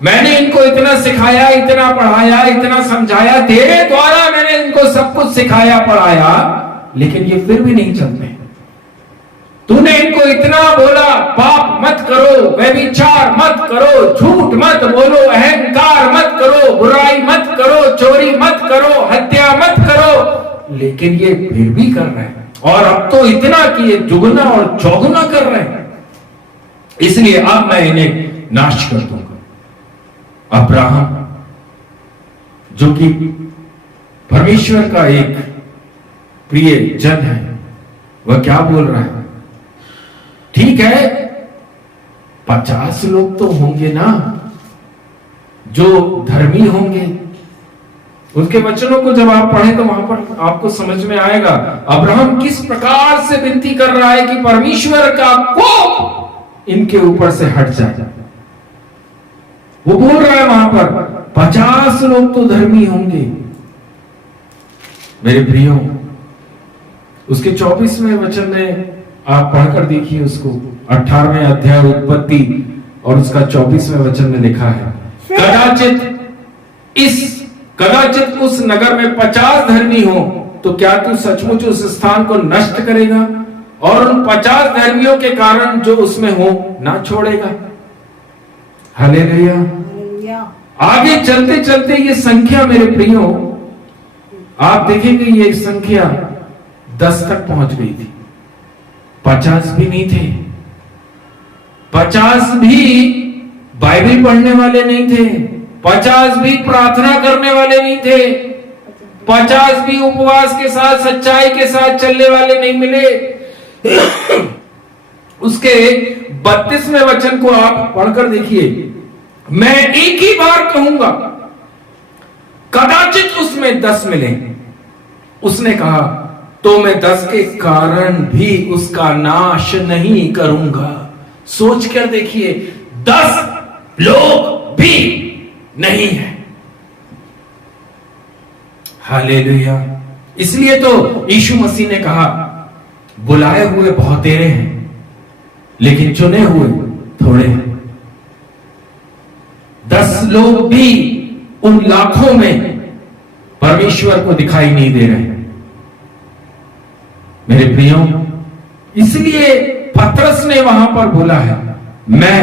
मैंने इनको इतना सिखाया, इतना पढ़ाया, इतना समझाया, तेरे द्वारा मैंने इनको सब कुछ सिखाया पढ़ाया, लेकिन ये फिर भी नहीं चलते। तूने इनको इतना बोला पाप मत करो, व्यभिचार मत करो, झूठ मत बोलो, अहंकार मत करो, बुराई मत करो, चोरी मत करो, हत्या मत करो, लेकिन ये फिर भी कर रहे हैं। और अब तो इतना कि ये दुगना और चौगुना कर रहे हैं, इसलिए अब मैं इन्हें नाश कर दूंगा। अब्राहम जो कि परमेश्वर का एक प्रिय जन है, वह क्या बोल रहा है? ठीक है 50 लोग तो होंगे ना जो धर्मी होंगे, उसके वचनों को जब आप पढ़ें तो वहां पर आपको समझ में आएगा अब्राहम किस प्रकार से विनती कर रहा है कि परमेश्वर का कोप इनके ऊपर से हट जाए। वो बोल रहा है वहां पर 50 लोग तो धर्मी होंगे। मेरे प्रियो, उसके 24वें वचन में आप पढ़कर देखिए उसको, 18वें अध्याय उत्पत्ति और उसका 24वें वचन में लिखा है, कदाचित उस नगर में 50 धर्मी हो तो क्या तू सचमुच उस स्थान को नष्ट करेगा और उन 50 धर्मियों के कारण जो उसमें हो ना छोड़ेगा। हालेलुया। आगे चलते चलते ये संख्या मेरे प्रियो आप देखेंगे ये संख्या 10 तक पहुंच गई थी। 50 भी नहीं थे, 50 भी बाइबल पढ़ने वाले नहीं थे, 50 भी प्रार्थना करने वाले नहीं थे, 50 भी उपवास के साथ सच्चाई के साथ चलने वाले नहीं मिले। उसके 32वें वचन को आप पढ़कर देखिए, मैं एक ही बार कहूंगा कदाचित उसमें 10 मिले। उसने कहा तो मैं 10 के कारण भी उसका नाश नहीं करूंगा। सोच कर देखिए, 10 लोग भी नहीं है। हालेलुया। इसलिए तो यीशु मसीह ने कहा बुलाए हुए बहुतेरे हैं लेकिन चुने हुए थोड़े हैं। 10 लोग भी उन लाखों में परमेश्वर को दिखाई नहीं दे रहे। मेरे प्रियो, इसलिए पतरस ने वहां पर बोला है, मैं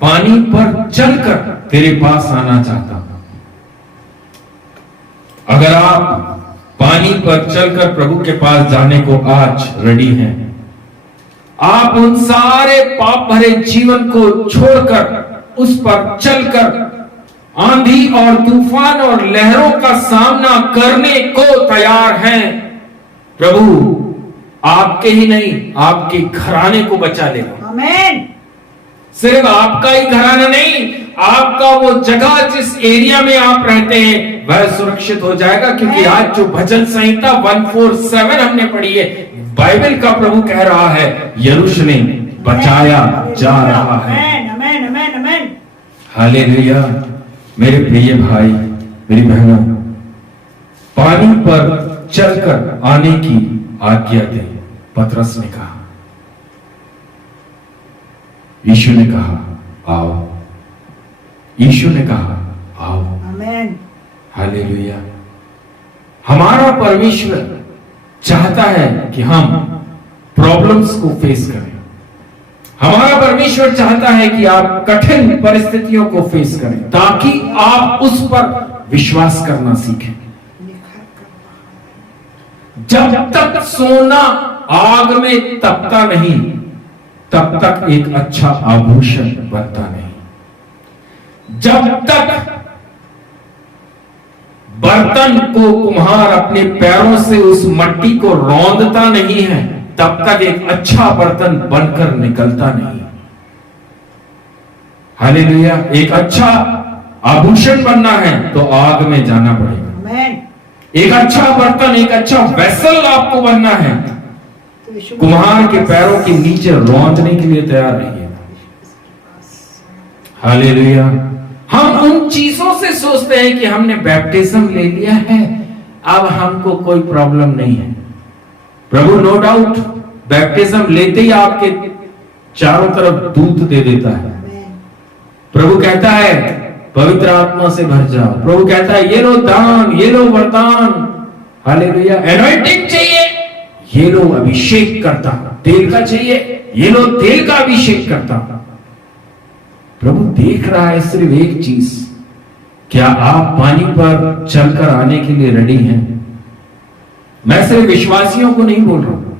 पानी पर चलकर तेरे पास आना चाहता हूं। अगर आप पानी पर चलकर प्रभु के पास जाने को आज रेडी हैं, आप उन सारे पाप भरे जीवन को छोड़कर उस पर चलकर आंधी और तूफान और लहरों का सामना करने को तैयार हैं, प्रभु आपके ही नहीं आपके घराने को बचा लेगा। आमीन। सिर्फ आपका ही घराना नहीं, आपका वो जगह जिस एरिया में आप रहते हैं वह सुरक्षित हो जाएगा। क्योंकि आज जो भजन संहिता 147 हमने पढ़ी है, बाइबल का प्रभु कह रहा है यरूशलेम बचाया जा रहा है। आमीन, आमीन, आमीन। हालेलुया। मेरे प्रिय भाई मेरी बहनों, पानी पर चलकर आने की आज्ञा दे, पतरस ने कहा। यीशु ने कहा आओ, यीशु ने कहा आओ। आमीन। हालेलुया। हमारा परमेश्वर चाहता है कि हम प्रॉब्लम्स को फेस करें। हमारा परमेश्वर चाहता है कि आप कठिन परिस्थितियों को फेस करें ताकि आप उस पर विश्वास करना सीखें। जब तक सोना आग में तपता नहीं तब तक एक अच्छा आभूषण बनता नहीं। जब तक बर्तन को कुम्हार अपने पैरों से उस मट्टी को रौंदता नहीं है तब तक एक अच्छा बर्तन बनकर निकलता नहीं। हालेलुया। एक अच्छा आभूषण बनना है तो आग में जाना पड़ेगा। आमीन। एक अच्छा बर्तन, एक अच्छा वेसल आपको बनना है, कुम्हार के पैरों के नीचे रौंदने के लिए तैयार रहिए। हालेलुया। हम उन चीजों से सोचते हैं कि हमने बैप्टिज्म ले लिया है, अब हमको कोई प्रॉब्लम नहीं है। प्रभु नो डाउट बैप्टिज्म लेते ही आपके चारों तरफ दूत दे देता है। प्रभु कहता है पवित्र आत्मा से भर जाओ। प्रभु कहता है ये लो दान, ये लो वरदान। हालेलुया। एनॉइंटिंग चाहिए, ये लो अभिषेक करता। तेल का चाहिए, ये लो तेल का अभिषेक करता। प्रभु देख रहा है सिर्फ एक चीज, क्या आप पानी पर चलकर आने के लिए रेडी हैं? मैं सिर्फ विश्वासियों को नहीं बोल रहा हूं,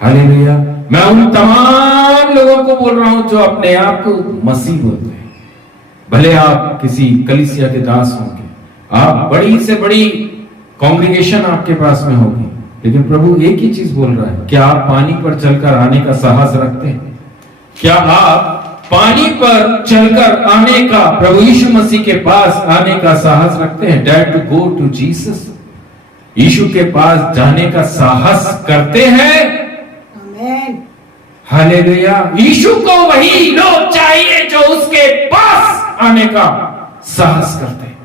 हालेलुया। मैं उन तमाम लोगों को बोल रहा हूं जो अपने आप को मसीह बोलते हैं। भले आप किसी कलीसिया के दास होंगे, आप बड़ी से बड़ी कांग्रेगेशन आपके पास में होगी, लेकिन प्रभु एक ही चीज बोल रहा है, क्या आप पानी पर चलकर आने का साहस रखते हैं? क्या आप पानी पर चलकर आने का, प्रभु यीशु मसीह के पास आने का साहस रखते हैं? Dare to go to Jesus, Yeshu के पास जाने का साहस करते हैं? आमेन। हालेलुया। यीशु को वही लोग चाहिए जो उसके पास आने का साहस करते हैं।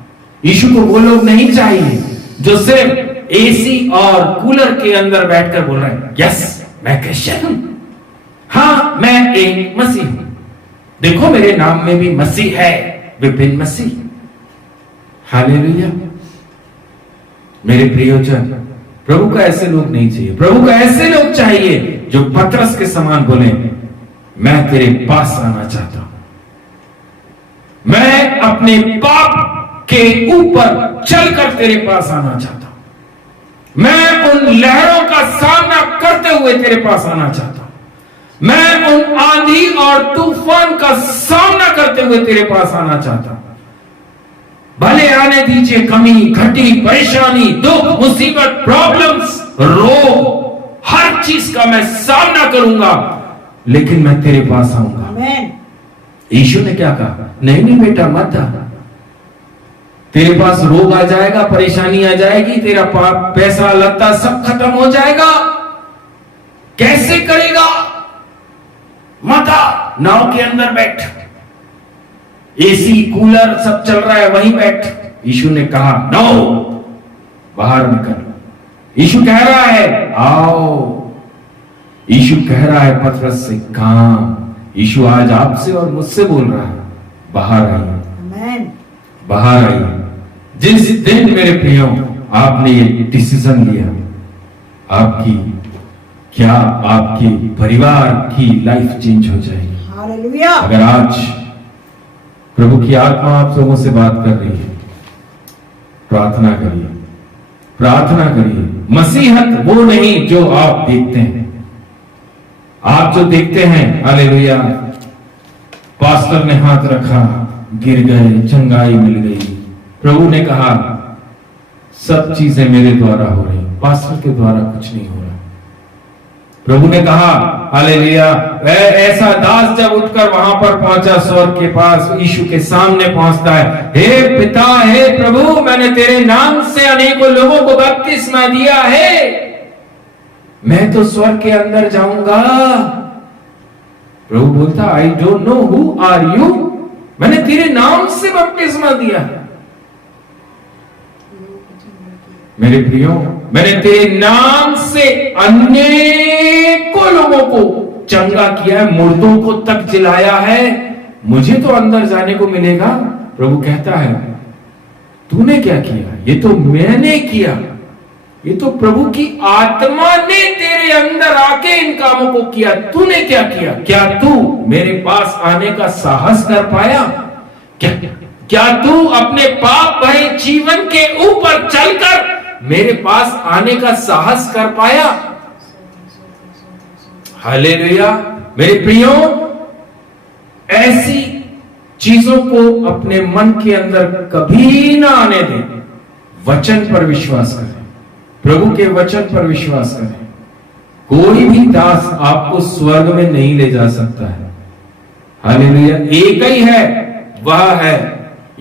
यीशु को वो लोग नहीं चाहिए जो सिर्फ एसी और कूलर के अंदर बैठकर बोल रहे हैं यस मैं क्रिश्चियन हूं, हाँ मैं एक मसीह हूं, देखो मेरे नाम में भी मसीह है, विपिन मसीह। हालेलुया। मेरे प्रियजन, प्रभु का ऐसे लोग नहीं चाहिए। प्रभु का ऐसे लोग चाहिए जो पतरस के समान बोले मैं तेरे पास आना चाहता हूं, मैं अपने पाप के ऊपर चलकर तेरे पास आना चाहता हूं, मैं उन लहरों का सामना करते हुए तेरे पास आना चाहता हूं, मैं उन आंधी और तूफान का सामना करते हुए तेरे पास आना चाहता हूं। भले आने दीजिए कमी, घटी, परेशानी, दुख, मुसीबत, प्रॉब्लम्स, रोग, हर चीज का मैं सामना करूंगा, लेकिन मैं तेरे पास आऊंगा। आमेन। यीशु ने क्या कहा? नहीं नहीं बेटा मत आ, तेरे पास रोग आ जाएगा, परेशानी आ जाएगी, तेरा पाप, पैसा, लत्ता सब खत्म हो जाएगा, कैसे करेगा? मत आ, नाव के अंदर बैठ, एसी कूलर सब चल रहा है वहीं बैठ। यीशु ने कहा नो, बाहर निकल। यीशु कह रहा है आओ, यीशु कह रहा है पतरस से काम। यीशु आज आपसे और मुझसे बोल रहा है बाहर आइए, आमेन। बाहर आइए। जिस दिन मेरे प्रियो आपने ये डिसीजन लिया, आपकी क्या, आपकी परिवार की लाइफ चेंज हो जाएगी। हालेलुया। अगर आज प्रभु की आत्मा आप लोगों से बात कर रही है, प्रार्थना करिए, प्रार्थना करिए। मसीहत वो नहीं जो आप देखते हैं। आप जो देखते हैं, हालेलुया, पास्टर ने हाथ रखा, गिर गए, चंगाई मिल गई, प्रभु ने कहा सब चीजें मेरे द्वारा हो रही, पास्टर के द्वारा कुछ नहीं हो रहा। प्रभु ने कहा हालेलुया, ऐसा दास जब उठकर वहां पर पहुंचा स्वर्ग के पास, यीशु के सामने पहुंचता है, हे पिता, हे प्रभु, मैंने तेरे नाम से अनेकों लोगों को बपतिस्मा दिया है, मैं तो स्वर्ग के अंदर जाऊंगा। प्रभु बोलता I don't know who are you, मैंने तेरे नाम से बपतिस्मा दिया है। मेरे प्रियो, मैंने तेरे नाम से अनेकों लोगों को चंगा किया है, मुर्दों को तक जिलाया है, मुझे तो अंदर जाने को मिलेगा। प्रभु कहता है तूने क्या किया? ये तो मैंने किया, ये तो प्रभु की आत्मा ने तेरे अंदर आके इन कामों को किया। तूने क्या किया? क्या तू मेरे पास आने का साहस कर पाया? क्या तू अपने पाप भरे जीवन के ऊपर चलकर मेरे पास आने का साहस कर पाया? हालेलुया। मेरे प्रियो, ऐसी चीजों को अपने मन के अंदर कभी ना आने दें। वचन पर विश्वास करें, प्रभु के वचन पर विश्वास करें। कोई भी दास आपको स्वर्ग में नहीं ले जा सकता है। हालेलुया। एक ही है, वह है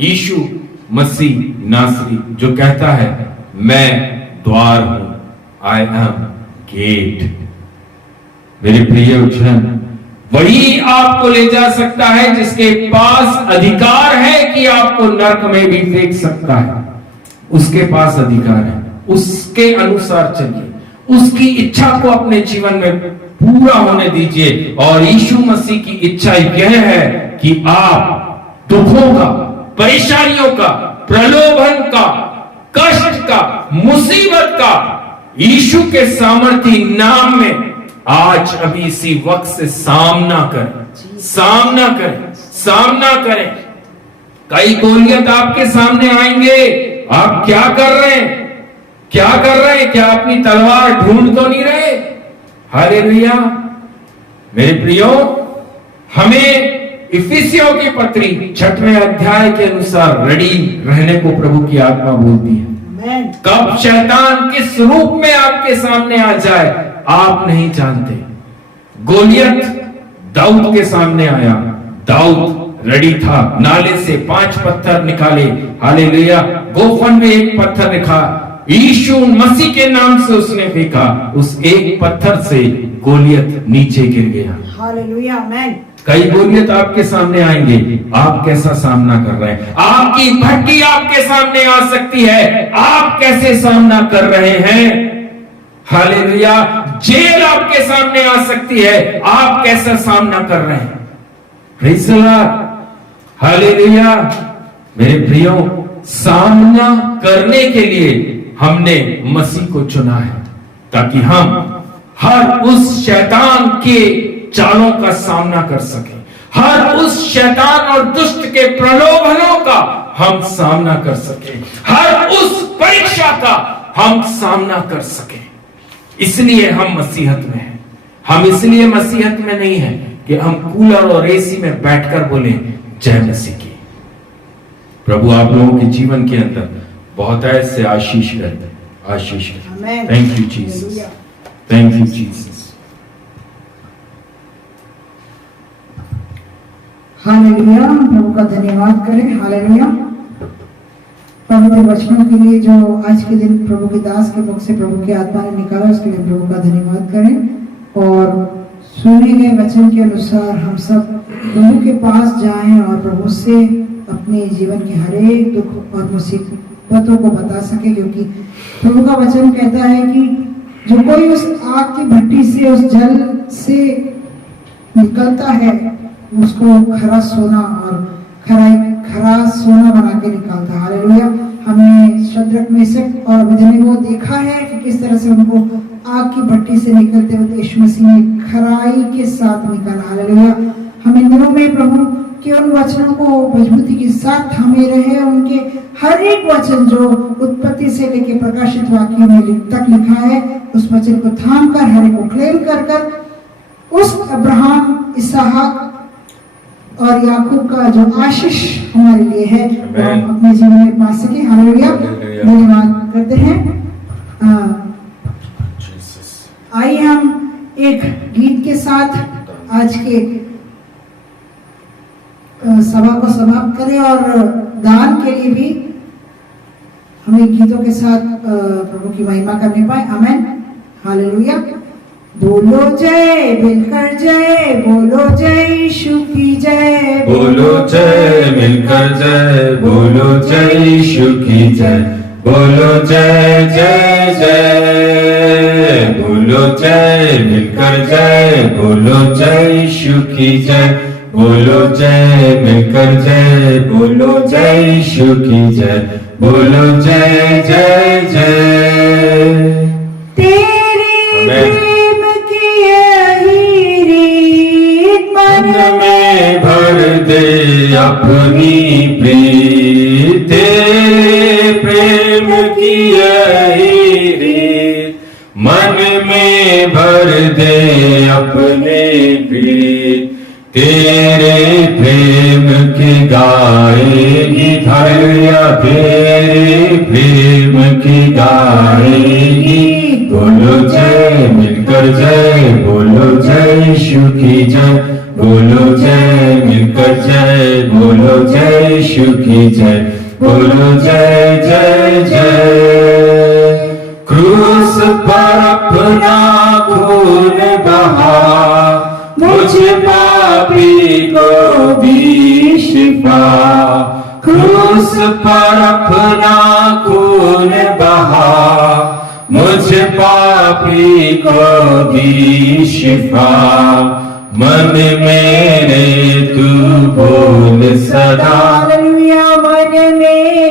यीशु मसीह नासरी, जो कहता है मैं द्वार हूं, आई एम गेट। मेरे प्रिय जन, वही आपको ले जा सकता है जिसके पास अधिकार है कि आपको नरक में भी फेंक सकता है। उसके पास अधिकार है, उसके अनुसार चलिए, उसकी इच्छा को अपने जीवन में पूरा होने दीजिए। और यीशु मसीह की इच्छा यह है कि आप दुखों का, परेशानियों का, प्रलोभन का, कष्ट का, मुसीबत का यीशु के सामर्थी नाम में आज अभी इसी वक्त से सामना करें, सामना करें, सामना करें। कई गोलियत आपके सामने आएंगे, आप क्या कर रहे हैं? क्या कर रहे हैं? क्या अपनी तलवार ढूंढ तो नहीं रहे? हालेलुया। मेरे प्रियो, हमें इफिसियों की पत्री 6वें अध्याय के अनुसार रेडी रहने को प्रभु की आत्मा बोलती है। कब शैतान किस रूप में आपके सामने आ जाए आप नहीं जानते। गोलियत दाऊद के सामने आया, दाऊद रेडी था, नाले से 5 पत्थर निकाले, हालेलुया। गोफन में एक पत्थर रखा, यीशु मसीह के नाम से उसने फेंका, उस एक पत्थर से गोलियत नीचे गिर गया। हालेलुया, आमेन। कई गोलियत आपके सामने आएंगे, आप कैसा सामना कर रहे हैं? आपकी भट्टी आपके सामने आ सकती है, आप कैसे सामना कर रहे हैं? हालेलुया। जेल आपके सामने आ सकती है, आप कैसा सामना कर रहे हैं? Praise the Lord, hallelujah. मेरे प्रियो, सामना करने के लिए हमने मसीह को चुना है, ताकि हम हर उस शैतान के चालों का सामना कर सकें, हर उस शैतान और दुष्ट के प्रलोभनों का हम सामना कर सकें, हर उस परीक्षा का हम सामना कर सकें। इसलिए हम मसीहत में हैं। हम इसलिए मसीहत में नहीं हैं कि हम कूलर और एसी में बैठकर बोले जय मसीह की। प्रभु आप लोगों के जीवन के अंदर बहुत ऐसे आशीष करते, आशीष करते। Thank you Jesus, thank you Jesus. Hallelujah, प्रभु का धन्यवाद करें। हालेलुया, पवित्र वचनों के लिए जो आज के दिन प्रभु के दास के मुख से प्रभु की आत्मा ने निकाला, उसके लिए प्रभु का धन्यवाद करें। और सुने गए वचन के अनुसार हम सब प्रभु के पास जाएं और प्रभु से अपने जीवन के हर एक दुख और मुसीबतों को बता सके, क्योंकि प्रभु का वचन कहता है कि जो कोई उस आग की भट्टी से, उस जल से निकलता है, उसको खरा सोना और खरा सोना बना के निकालता है। हालेलुया। हमने शद्रक, मेशक और अबेदनगो देखा है कि किस तरह से उनको आग की भट्टी से निकलते हुए यीशु मसीह ने खराई के साथ निकाला। हालेलुया। हम इन दिनों में प्रभु के उन वचनों को मजबूती के साथ थामे रहे, उनके हर एक वचन जो उत्पत्ति से लेकर प्रकाशित वाक्य में तक लिखा है, उस वचन को थाम कर, हर एक को क्लेम कर उस अब्राहम, इसहाक और याकूब का जो आशीष हमारे लिए है वो हम अपने जीवन में पा सके। हालेलुया, धन्यवाद करते हैं। आइए हम एक गीत के साथ आज के सभा को समाप्त करें और दान के लिए भी हम एक गीतों के साथ प्रभु की महिमा करने पाए। आमेन, हालेलुया। बोलो जय, मिलकर जय, बोलो जय यीशु की जय, बोलो जय, मिलकर जय, बोलो जय यीशु की जय, बोलो जय जय जय, बोलो जय, मिलकर जय, बोलो जय यीशु की जय, बोलो जय, मिलकर जय, बोलो जय यीशु की जय, बोलो जय जय जय। तेरे मन में भर दे अपनी प्रीत, तेरे प्रेम की यही रीत, मन में भर दे अपनी प्रीत, तेरे प्रेम की गाएगी धैर्य, तेरे प्रेम की गाएगी। बोलो जय, मिलकर जय, बोलो जय यीशु की जय, बोलो जय, मिलकर जय, बोलो जय यीशु की जय, बोलो जय जय जय। क्रूस पर अपना खून बहा, मुझे पापी को भी शिफा, क्रूस पर अपना खून बहा, मुझे पापी को दी शिफा, मन मेरे तू बोल सदा, हालेलुया, मन में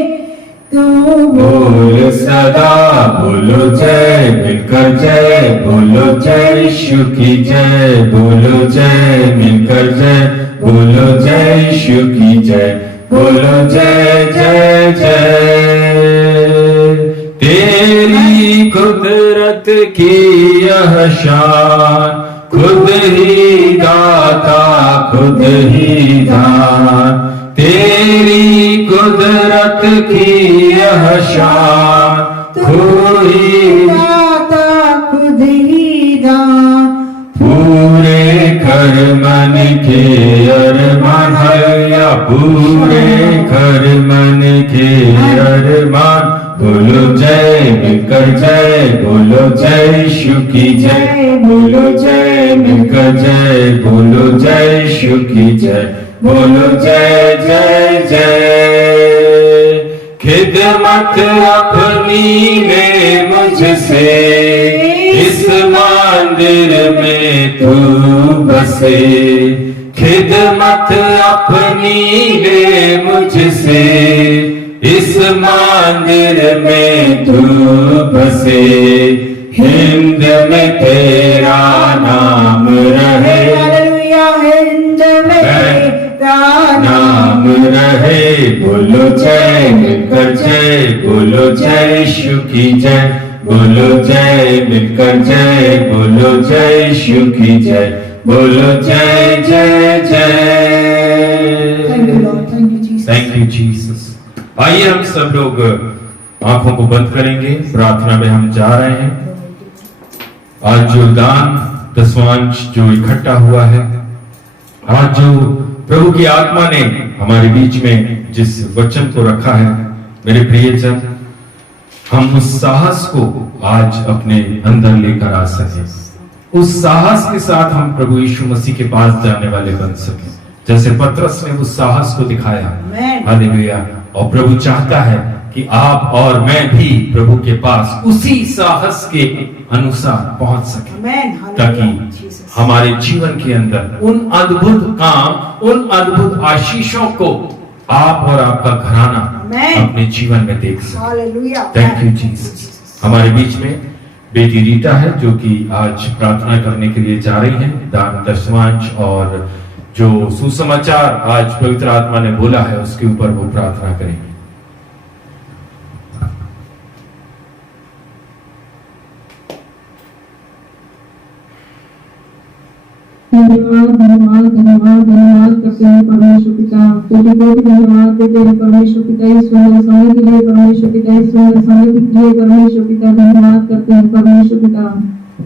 तू बोल सदा, बोलो जय, मिलकर जय, बोलो जय यीशु की जय, बोलो जय, मिलकर जय, बोलो जय यीशु की जय, बोलो जय जय जय। तेरी कुदरत की यह शान, खुद ही दाता खुद ही दान, तेरी कुदरत की यह शान, खुद ही दाता खुद ही दान, पूरे कर मन के अरमान पूरे कर मन के अरमान। बोलो जय मिलकर जय, बोलो जय यीशु की जय, बोलो जय मिलकर जय, बोलो जय यीशु की जय, बोलो जय जय जय। खिदमत अपनी ले मुझसे, इस मंदिर में तू बसे। खिदमत अपनी ले मुझसे, इस मंदिर में तू बसे। हिंद में तेरा नाम रहे, हालेलुया, हिंद में तेरा नाम रहे। बोलो जय मिलकर जय, बोलो जय यीशु की जय, बोलो जय मिलकर जय, बोलो जय यीशु की जय, बोलो जय जय जय। Thank you Lord, thank you Jesus. Thank you Jesus. आइए हम सब लोग आंखों को बंद करेंगे, प्रार्थना में हम जा रहे हैं। आज जो दान दसवांश जो इकट्ठा हुआ है, आज जो प्रभु की आत्मा ने हमारे बीच में जिस वचन को रखा है, मेरे प्रियजन, हम उस साहस को आज अपने अंदर लेकर आ सके। उस साहस के साथ हम प्रभु यीशु मसीह के पास जाने वाले बन सके, जैसे पतरस ने उस साहस को दिखाया। हालेलुया। और प्रभु चाहता है कि आप और मैं भी प्रभु के पास उसी साहस के अनुसार पहुंच सके, ताकि हमारे जीवन के अंदर उन अद्भुत काम, उन अद्भुत आशीषों को आप और आपका घराना अपने जीवन में देख सके। Thank you Jesus. हमारे बीच में बेटी रीटा है जो कि आज प्रार्थना करने के लिए जा रही है। दान दशमांश और जो सुसमाचार आज पवित्र आत्मा ने बोला है उसके ऊपर वो प्रार्थना करेंगे। धन्यवाद धन्यवाद धन्यवाद धन्यवाद करते हैं परमेश्वर पिता, कोटि कोटि धन्यवाद देते हैं परमेश्वर पिता इस सुंदर समय के लिए, परमेश्वर पिता इस सुंदर समय के लिए परमेश्वर पिता धन्यवाद करते हैं परमेश्वर पिता,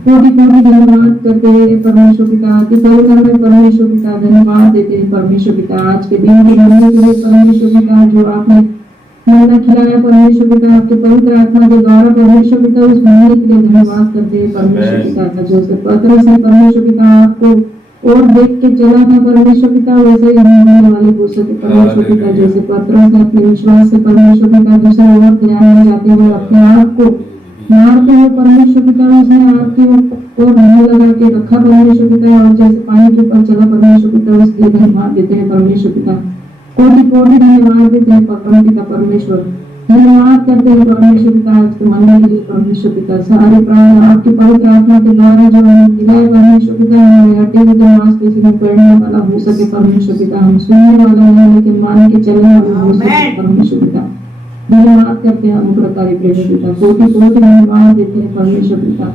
कोटि कोटि धन्यवाद करते हैं परमेश्वर पिता। अति पवित्र में परमेश्वर पिता धन्यवाद देते हैं परमेश्वर पिता। आज के दिन के बनने के लिए परमेश्वर पिता जो आपने मन्ना खिलाया परमेश्वर पिता, आपके पवित्र आत्मा के द्वारा परमेश्वर पिता उस मन्ने के लिए धन्यवाद करते हैं परमेश्वर पिता का। जो पत्र से परमेश्वर पिता आपको और देख के चला था परमेश्वर पिता, वैसे ही हम होने वाले हो सके परमेश्वर पिता। जैसे पत्र से अपने विश्वास से परमेश्वर पिता दूसरे और ध्यान में जाते हुए अपने आप को मारते हुए परमेश्वर पिता उसने आपकी ओर मुंह लगा के रखा परमेश्वर पिता, और जैसे पानी के ऊपर चला परमेश्वर पिता उसके धन्यवाद देते हैं परमेश्वर पिता। कोटि कोटि धन्यवाद देते हैं परम पिता परमेश्वर। धन्यवाद करते हैं परमेश्वर पिता आज के मरने के लिए परमेश्वर पिता। सारे प्राण आपके पवित्र आत्मा के द्वारा जो हमें मिला है परमेश्वर पिता, हमें हटे हुए मांसपेशी में पढ़ने वाला हो सके परमेश्वर पिता। हम सुनने वाला नहीं लेकिन मान के चलने वाला हो सके परमेश्वर पिता। धन्यवाद करते हैं अनुग्रहकारी प्रेमी पिता। कोटि कोटि धन्यवाद देते हैं परमेश्वर पिता।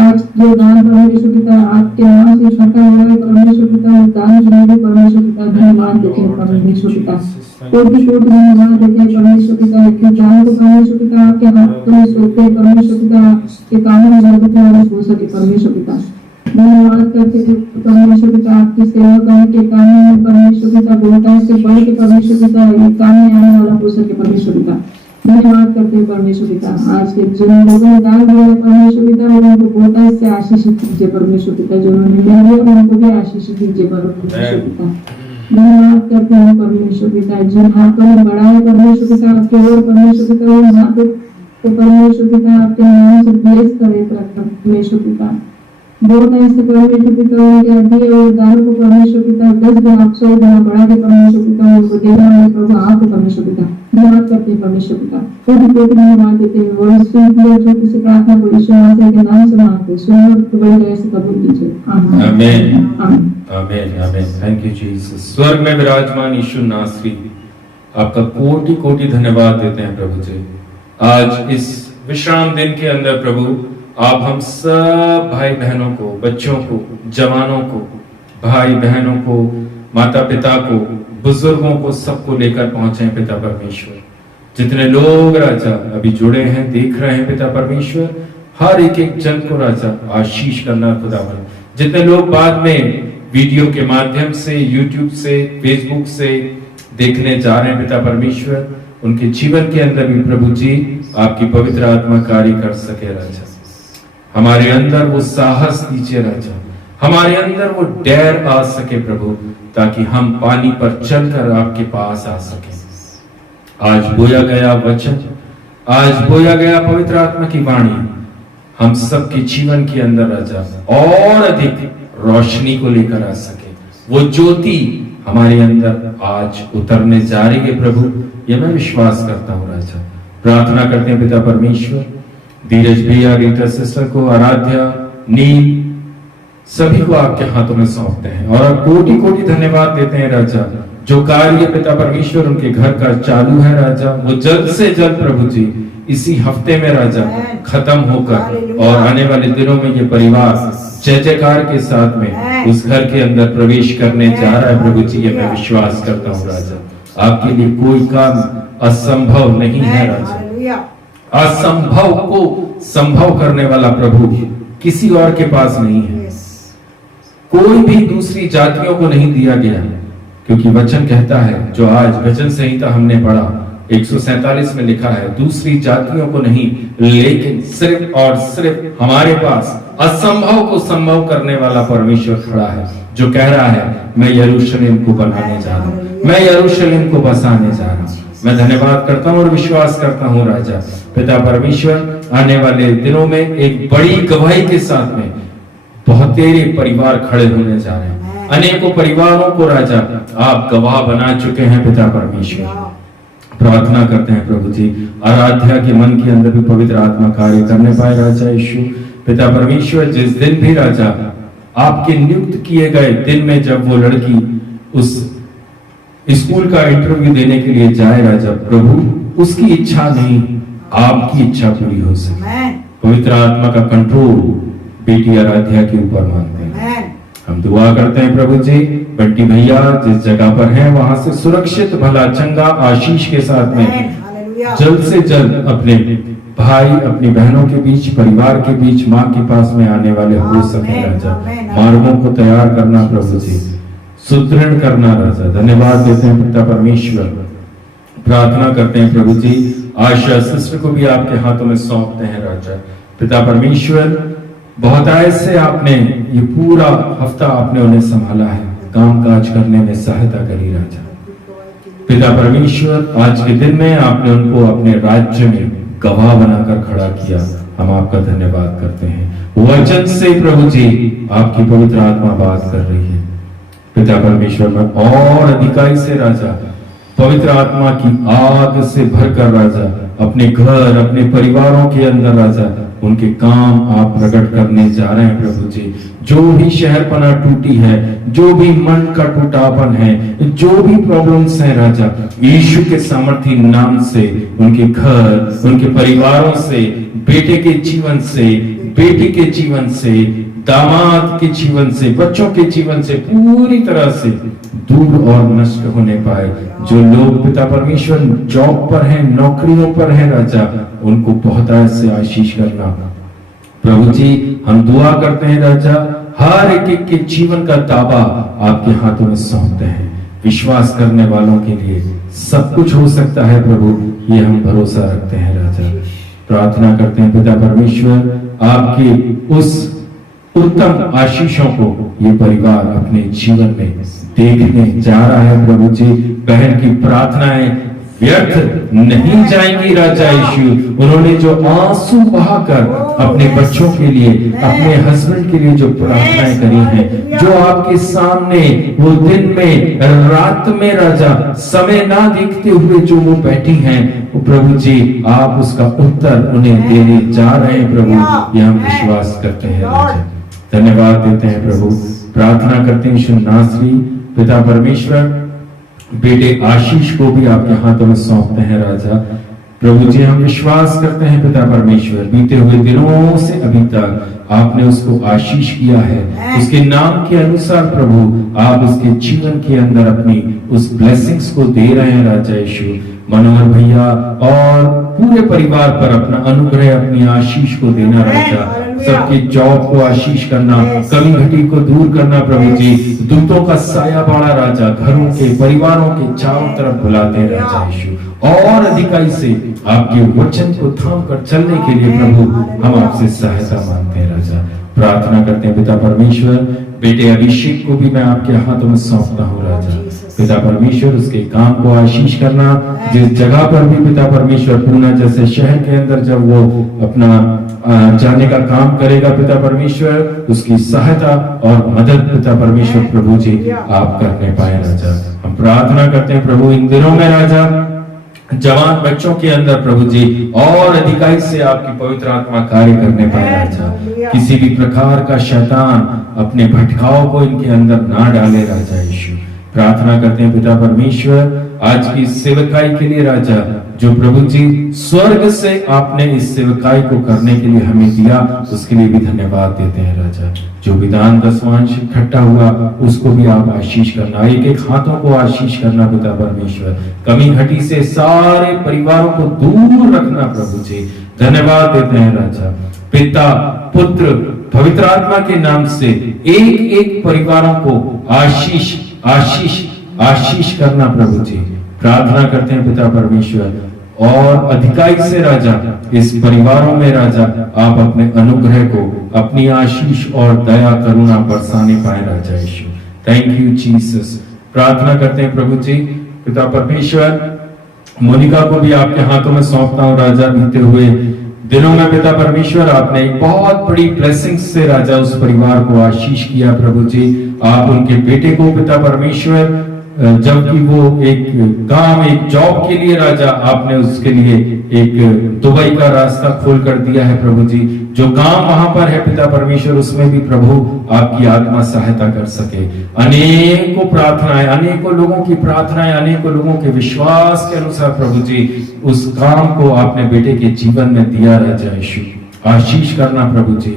आज जो दान परमेश्वर पिता आपके नाम से इकट्ठा हुआ है परमेश्वर पिता, उस दान के लिए परमेश्वर पिता धन्यवाद देते हैं परमेश्वर पिता। कोटि कोटि धन्यवाद देते हैं परमेश्वर पिता। एक दान को परमेश्वर पिता आपके हाथों में सौंपते हैं परमेश्वर पिता, के कामों में जरूरत हो सके परमेश्वर पिता। धन्यवाद करते हैं परमेश्वर पिता आपकी सेवा करने के कामों में परमेश्वर पिता बोलता है से बढ़ के परमेश्वर पिता ये काम में आने वाला हो सके परमेश्वर पिता। धन्यवाद करते हैं परमेश्वर पिता। आज के जिन लोगों ने दान दिया है परमेश्वर पिता, उनको बोलता है से आशीषित कीजिए परमेश्वर पिता। जो उन्होंने ले लिया उनको भी आशीषित कीजिए परमेश्वर पिता। धन्यवाद करते हैं परमेश्वर पिता। जिन हाथों में बढ़ाया परमेश्वर पिता आपके ओर परमेश्वर पिता, उन हाथों को परमेश्वर पिता आपके नाम से ब्लेस करे परमेश्वर पिता। बहुत ऐसे परमेश्वर पिता उनके दिए और दानों को परमेश्वर पिता 10 गुना 100 गुना बढ़ा के परमेश्वर पिता उनको देना है प्रभु आप परमेश्वर पिता। धन्यवाद करते हैं परमेश्वर पिता। कोटि कोटि धन्यवाद देते हैं और सुन लिया जो किसी प्रार्थना को यीशु मसीह के नाम से मांगते सुन तो बड़ी दया से कबूल कीजिए। आमीन आमीन आमीन आमीन। Thank you Jesus. स्वर्ग में विराजमान यीशु नासरी, आपका कोटि कोटि धन्यवाद देते हैं प्रभु जी। आज इस विश्राम दिन के अंदर प्रभु आप हम सब भाई बहनों को, बच्चों को, जवानों को, भाई बहनों को, माता पिता को, बुजुर्गों को, सबको लेकर पहुंचे हैं पिता परमेश्वर। जितने लोग राजा अभी जुड़े हैं, देख रहे हैं पिता परमेश्वर, हर एक जन को राजा आशीष करना खुदावन। जितने लोग बाद में वीडियो के माध्यम से, यूट्यूब से, फेसबुक से देखने जा रहे हैं पिता परमेश्वर, उनके जीवन के अंदर भी प्रभु जी आपकी पवित्र आत्मा कार्य कर सके राजा। हमारे अंदर वो साहस दीजिए राजा, हमारे अंदर वो डर आ सके प्रभु, ताकि हम पानी पर चलकर आपके पास आ सके। आज बोया गया वचन, आज बोया गया पवित्र आत्मा की वाणी हम सबके जीवन के अंदर राजा और अधिक रोशनी को लेकर आ सके। वो ज्योति हमारे अंदर आज उतरने जा रही है प्रभु, ये मैं विश्वास करता हूँ राजा। प्रार्थना करते हैं पिता परमेश्वर, धीरज भैया, रीटा सिस्टर को, आराध्या, नील, सभी को आपके हाथों में सौंपते हैं और कोटि कोटि धन्यवाद देते हैं राजा। जो कार्य पिता परमेश्वर उनके घर का चालू है राजा, वो जल्द से जल्द प्रभु जी इसी हफ्ते में राजा खत्म होकर और आने वाले दिनों में ये परिवार जय जयकार के साथ में उस घर के अंदर प्रवेश करने जा रहा है प्रभु जी, ये मैं विश्वास करता हूँ राजा। आपके लिए कोई काम असंभव नहीं है राजा। असंभव को संभव करने वाला प्रभु किसी और के पास नहीं है, कोई भी दूसरी जातियों को नहीं दिया गया, क्योंकि वचन कहता है, जो आज वचन संहिता हमने पढ़ा 147 में लिखा है, दूसरी जातियों को नहीं लेकिन सिर्फ और सिर्फ हमारे पास असंभव को संभव करने वाला परमेश्वर खड़ा है, जो कह रहा है मैं यरूशलेम को बनाने जा रहा हूं, मैं यरूशलेम को बसाने जा रहा हूं। मैं धन्यवाद करता हूं और विश्वास करता हूं राजा पिता परमेश्वर, आने वाले दिनों में एक बड़ी गवाही के साथ में बहुत तेरे परिवार खड़े होने जा रहे हैं। अनेकों परिवारों को राजा आप गवाह बना चुके हैं पिता परमेश्वर। प्रार्थना करते हैं प्रभु जी, आराध्या के मन के अंदर भी पवित्र आत्मा कार्य करने पाए राजा यीशु पिता परमेश्वर। जिस दिन भी राजा आपके नियुक्त किए गए दिन में जब वो लड़की उस स्कूल का इंटरव्यू देने के लिए जाए राजा प्रभु, उसकी इच्छा नहीं आपकी इच्छा पूरी हो सके। पवित्र आत्मा का कंट्रोल बेटी आराध्या के ऊपर मांगते हैं। हम दुआ करते हैं प्रभु जी, बंटी भैया जिस जगह पर हैं वहां से सुरक्षित भला चंगा आशीष के साथ में जल्द से जल्द अपने भाई अपनी बहनों के बीच, परिवार के बीच, माँ के पास में आने वाले हो सके राजा। मार्गों को तैयार करना प्रभु जी, सुदृढ़ करना राजा। धन्यवाद देते हैं पिता परमेश्वर। प्रार्थना करते हैं प्रभु जी, आशा सिस्टर को भी आपके हाथों में सौंपते हैं राजा पिता परमेश्वर। बहुत ऐसे आपने ये पूरा हफ्ता आपने उन्हें संभाला है, काम काज करने में सहायता करी राजा पिता परमेश्वर। आज के दिन में आपने उनको अपने राज्य में गवाह बनाकर खड़ा किया, हम आपका धन्यवाद करते हैं। वचन से प्रभु जी आपकी पवित्र आत्मा बात कर रही है पिता परमेश्वर में, और अधिकारी से राजा पवित्र आत्मा की आग से भरकर राजा अपने घर, अपने परिवारों के अंदर राजा उनके काम आप प्रकट करने जा रहे हैं प्रभु जी। जो भी शहरपना टूटी है, जो भी मन का टूटापन है, जो भी प्रॉब्लम्स हैं राजा, यीशु के सामर्थी नाम से उनके घर, उनके परिवारों से, बेटे के जीवन से, बेटी के जीवन से, दामाद के जीवन से, बच्चों के जीवन से पूरी तरह से दूर और नष्ट होने पाए। जो लोग पिता परमेश्वर जॉब पर हैं, नौकरियों पर हैं राजा, उनको बहुत ऐसे आशीष करना प्रभु जी। हम दुआ करते हैं राजा, हर एक के जीवन का दावा आपके हाथों में सौंपते हैं। विश्वास करने वालों के लिए सब कुछ हो सकता है प्रभु, ये हम भरोसा रखते हैं राजा। प्रार्थना करते हैं पिता परमेश्वर, आपके उस उत्तम आशीषों को ये परिवार अपने जीवन में देखने जा रहा है प्रभु जी। बहन की प्रार्थनाएं व्यर्थ नहीं जाएंगी राजा यीशु। उन्होंने जो आंसू बहाकर अपने बच्चों के लिए, अपने हस्बैंड के लिए जो प्रार्थनाएं करी हैं, जो आपके सामने वो दिन में रात में राजा समय ना देखते हुए जो वो बैठी हैं, वो प्रभु जी आप उसका उत्तर उन्हें देने जा रहे हैं प्रभु, ये हम विश्वास करते हैं राजा। धन्यवाद देते हैं प्रभु। प्रार्थना करते हैं यीशु नासरी पिता परमेश्वर, बेटे आशीष को भी आपके हाथों में सौंपते हैं राजा प्रभु जी। हम विश्वास करते हैं पिता परमेश्वर, बीते हुए दिनों से अभी तक आपने उसको आशीष किया है, उसके नाम के अनुसार प्रभु आप उसके जीवन के अंदर अपनी उस ब्लेसिंग्स को दे रहे हैं राजा यीशु। मनोहर भैया और पूरे परिवार पर अपना अनुग्रह, अपनी आशीष को देना राजा सबकी जॉब को आशीष करना, कमी घटी को दूर करना प्रभु जी। दूतों का साया बाड़ा राजा घरों के, परिवारों के चारों तरफ बुलाते राजा यीशु, और अधिकाई से आपके वचन को थाम कर चलने के लिए प्रभु हम आपसे सहायता मांगते हैं राजा। प्रार्थना करते हैं पिता परमेश्वर, बेटे अभिषेक को भी मैं आपके हाथों में सौंपता हूँ राजा। पिता परमेश्वर उसके काम को आशीष करना, जिस जगह पर भी पिता परमेश्वर पूना जैसे शहर के अंदर जब वो अपना जाने का काम करेगा पिता परमेश्वर, उसकी सहायता और मदद पिता परमेश्वर प्रभु जी आप करने पाए राजा। हम प्रार्थना करते हैं प्रभु इन दिनों में राजा जवान बच्चों के अंदर प्रभु जी और अधिकाई से आपकी पवित्र आत्मा कार्य करने पाए राजा। किसी भी प्रकार का शैतान अपने भटकाव को इनके अंदर ना डाले राजा यीशु। प्रार्थना करते हैं पिता परमेश्वर आज की सेवकाई के लिए राजा, जो प्रभु जी स्वर्ग से आपने इस सेवकाई को करने के लिए हमें दिया, उसके लिए भी धन्यवाद देते हैं राजा। जो विधान दसवांश इकट्ठा हुआ उसको भी आप आशीष करना, एक एक हाथों को आशीष करना पिता परमेश्वर। कमी घटी से सारे परिवारों को दूर रखना प्रभु जी, धन्यवाद देते हैं राजा। पिता पुत्र पवित्र आत्मा के नाम से एक एक परिवारों को आशीष आशीष आशीष करना प्रभु जी। प्रार्थना करते हैं पिता परमेश्वर और अधिकाई से राजा इस परिवारों में राजा आप अपने अनुग्रह को, अपनी आशीष और दया करुणा बरसाने पाए राजा यीशु। Thank you Jesus. प्रार्थना करते हैं प्रभु जी पिता परमेश्वर, मोनिका को भी आपके हाथों में सौंपता हूँ राजा। बीते हुए दिनों में पिता परमेश्वर आपने एक बहुत बड़ी ब्लेसिंग से राजा उस परिवार को आशीष किया प्रभु जी। आप उनके बेटे को पिता परमेश्वर जबकि वो एक काम, एक जॉब के लिए राजा आपने उसके लिए एक दुबई का रास्ता खोल कर दिया है प्रभु जी। जो काम वहां पर है पिता परमेश्वर उसमें भी प्रभु आपकी आत्मा सहायता कर सके। अनेकों प्रार्थनाएं, अनेकों लोगों की प्रार्थनाएं, अनेकों लोगों के विश्वास के अनुसार प्रभु जी उस काम को आपने बेटे के जीवन में दिया राजा यीशु। आशीष करना प्रभु जी।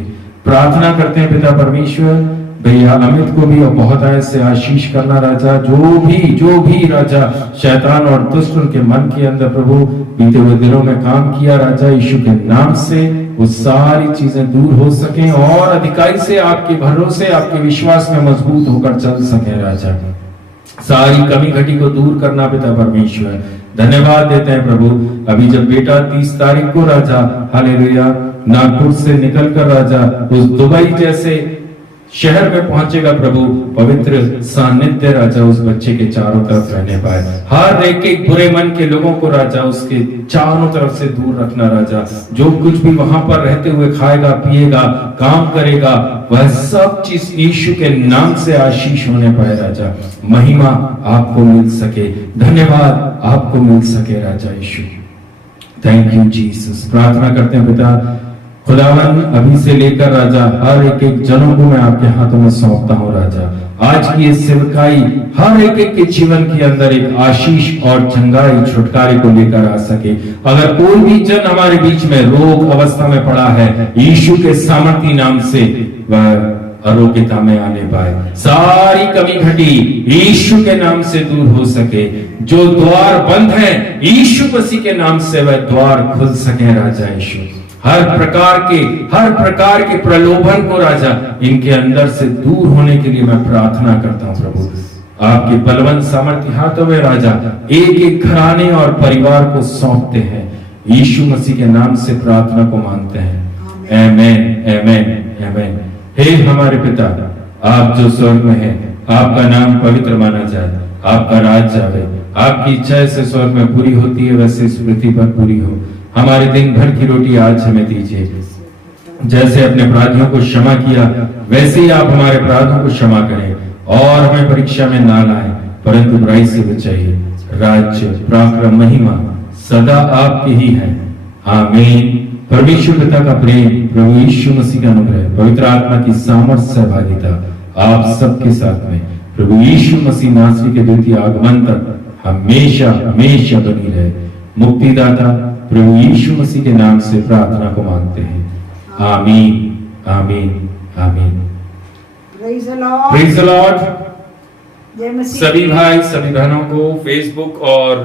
प्रार्थना करते हैं पिता परमेश्वर भैया अमित को भी और बहुत ऐसे आशीष करना राजा। जो भी राजा शैतान और दुष्ट उनके मन के अंदर प्रभु बीते हुए दिनों में काम किया राजा यीशु के नाम से वो सारी चीजें दूर हो सकें और अधिकाई से आपके भरोसे, आपके विश्वास में मजबूत होकर चल सके राजा। सारी कमी घटी को दूर करना पिता परमेश्वर। धन्यवाद देते हैं प्रभु। अभी जब बेटा 30 तारीख को राजा हालेलुया नागपुर से निकलकर राजा उस दुबई जैसे शहर में पहुंचेगा प्रभु, पवित्र सानिध्य राजा उस बच्चे के चारों तरफ रहने पाए। हर एक एक बुरे मन के लोगों को राजा उसके चारों तरफ से दूर रखना राजा। जो कुछ भी वहां पर रहते हुए खाएगा, पिएगा, काम करेगा, वह सब चीज यीशु के नाम से आशीष होने पाए राजा। महिमा आपको मिल सके, धन्यवाद आपको मिल सके राजा यीशु। Thank you Jesus. प्रार्थना करते हैं पिता खुदावन अभी से लेकर राजा हर एक एक जनों को मैं आपके हाथों में सौंपता हूँ राजा। आज की ये सेवकाई हर एक एक के जीवन के अंदर एक आशीष और चंगाई छुटकारे को लेकर आ सके। अगर कोई भी जन हमारे बीच में रोग अवस्था में पड़ा है, यीशु के सामर्थी नाम से वह आरोग्यता में आने पाए। सारी कमी घटी यीशु के नाम से दूर हो सके। जो द्वार बंद है यीशु मसीह के नाम से वह द्वार खुल सके राजा यीशु। हर प्रकार के प्रलोभन को राजा इनके अंदर से दूर होने के लिए मैं प्रार्थना करता हूं प्रभु। आपके बलवंत सामर्थ्य हाथों में राजा एक एक घराने और परिवार को सौंपते हैं। यीशु मसीह के नाम से प्रार्थना को मांगते हैं। आमेन आमेन आमेन। हे हमारे पिता आप जो स्वर्ग में हैं, आपका नाम पवित्र माना जाए, आपका राज आवे, आपकी इच्छा जैसे स्वर्ग में पूरी होती है वैसे इस पृथ्वी पर पूरी हो। हमारे दिन भर की रोटी आज हमें दीजिए। जैसे अपने अपराधियों को क्षमा किया वैसे ही आप हमारे अपराधों को क्षमा करें और हमें परीक्षा में ना लाएं परंतु बुराई से बचाइए। राज्य पराक्रम महिमा सदा आपकी ही है। आमीन। परमेश्वर पिता का प्रेम, प्रभु यीशु मसीह का अनुग्रह, पवित्र आत्मा की सामर्थ्य सहभागिता आप सबके साथ में प्रभु यीशु मसीह नासरी के द्वितीय आगमन तक हमेशा हमेशा बनी रहे। मुक्तिदाता प्रभु यीशु मसीह के नाम से प्रार्थना को मांगते हैं। आमीन आमीन आमीन। Praise the Lord. Praise the Lord. जय मसीह। सभी भाई सभी बहनों को फेसबुक और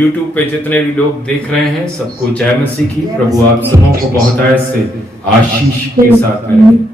YouTube पे जितने भी लोग देख रहे हैं सबको जय मसीह की। प्रभु आप सबों को बहुत से आशीष के साथ में रखे।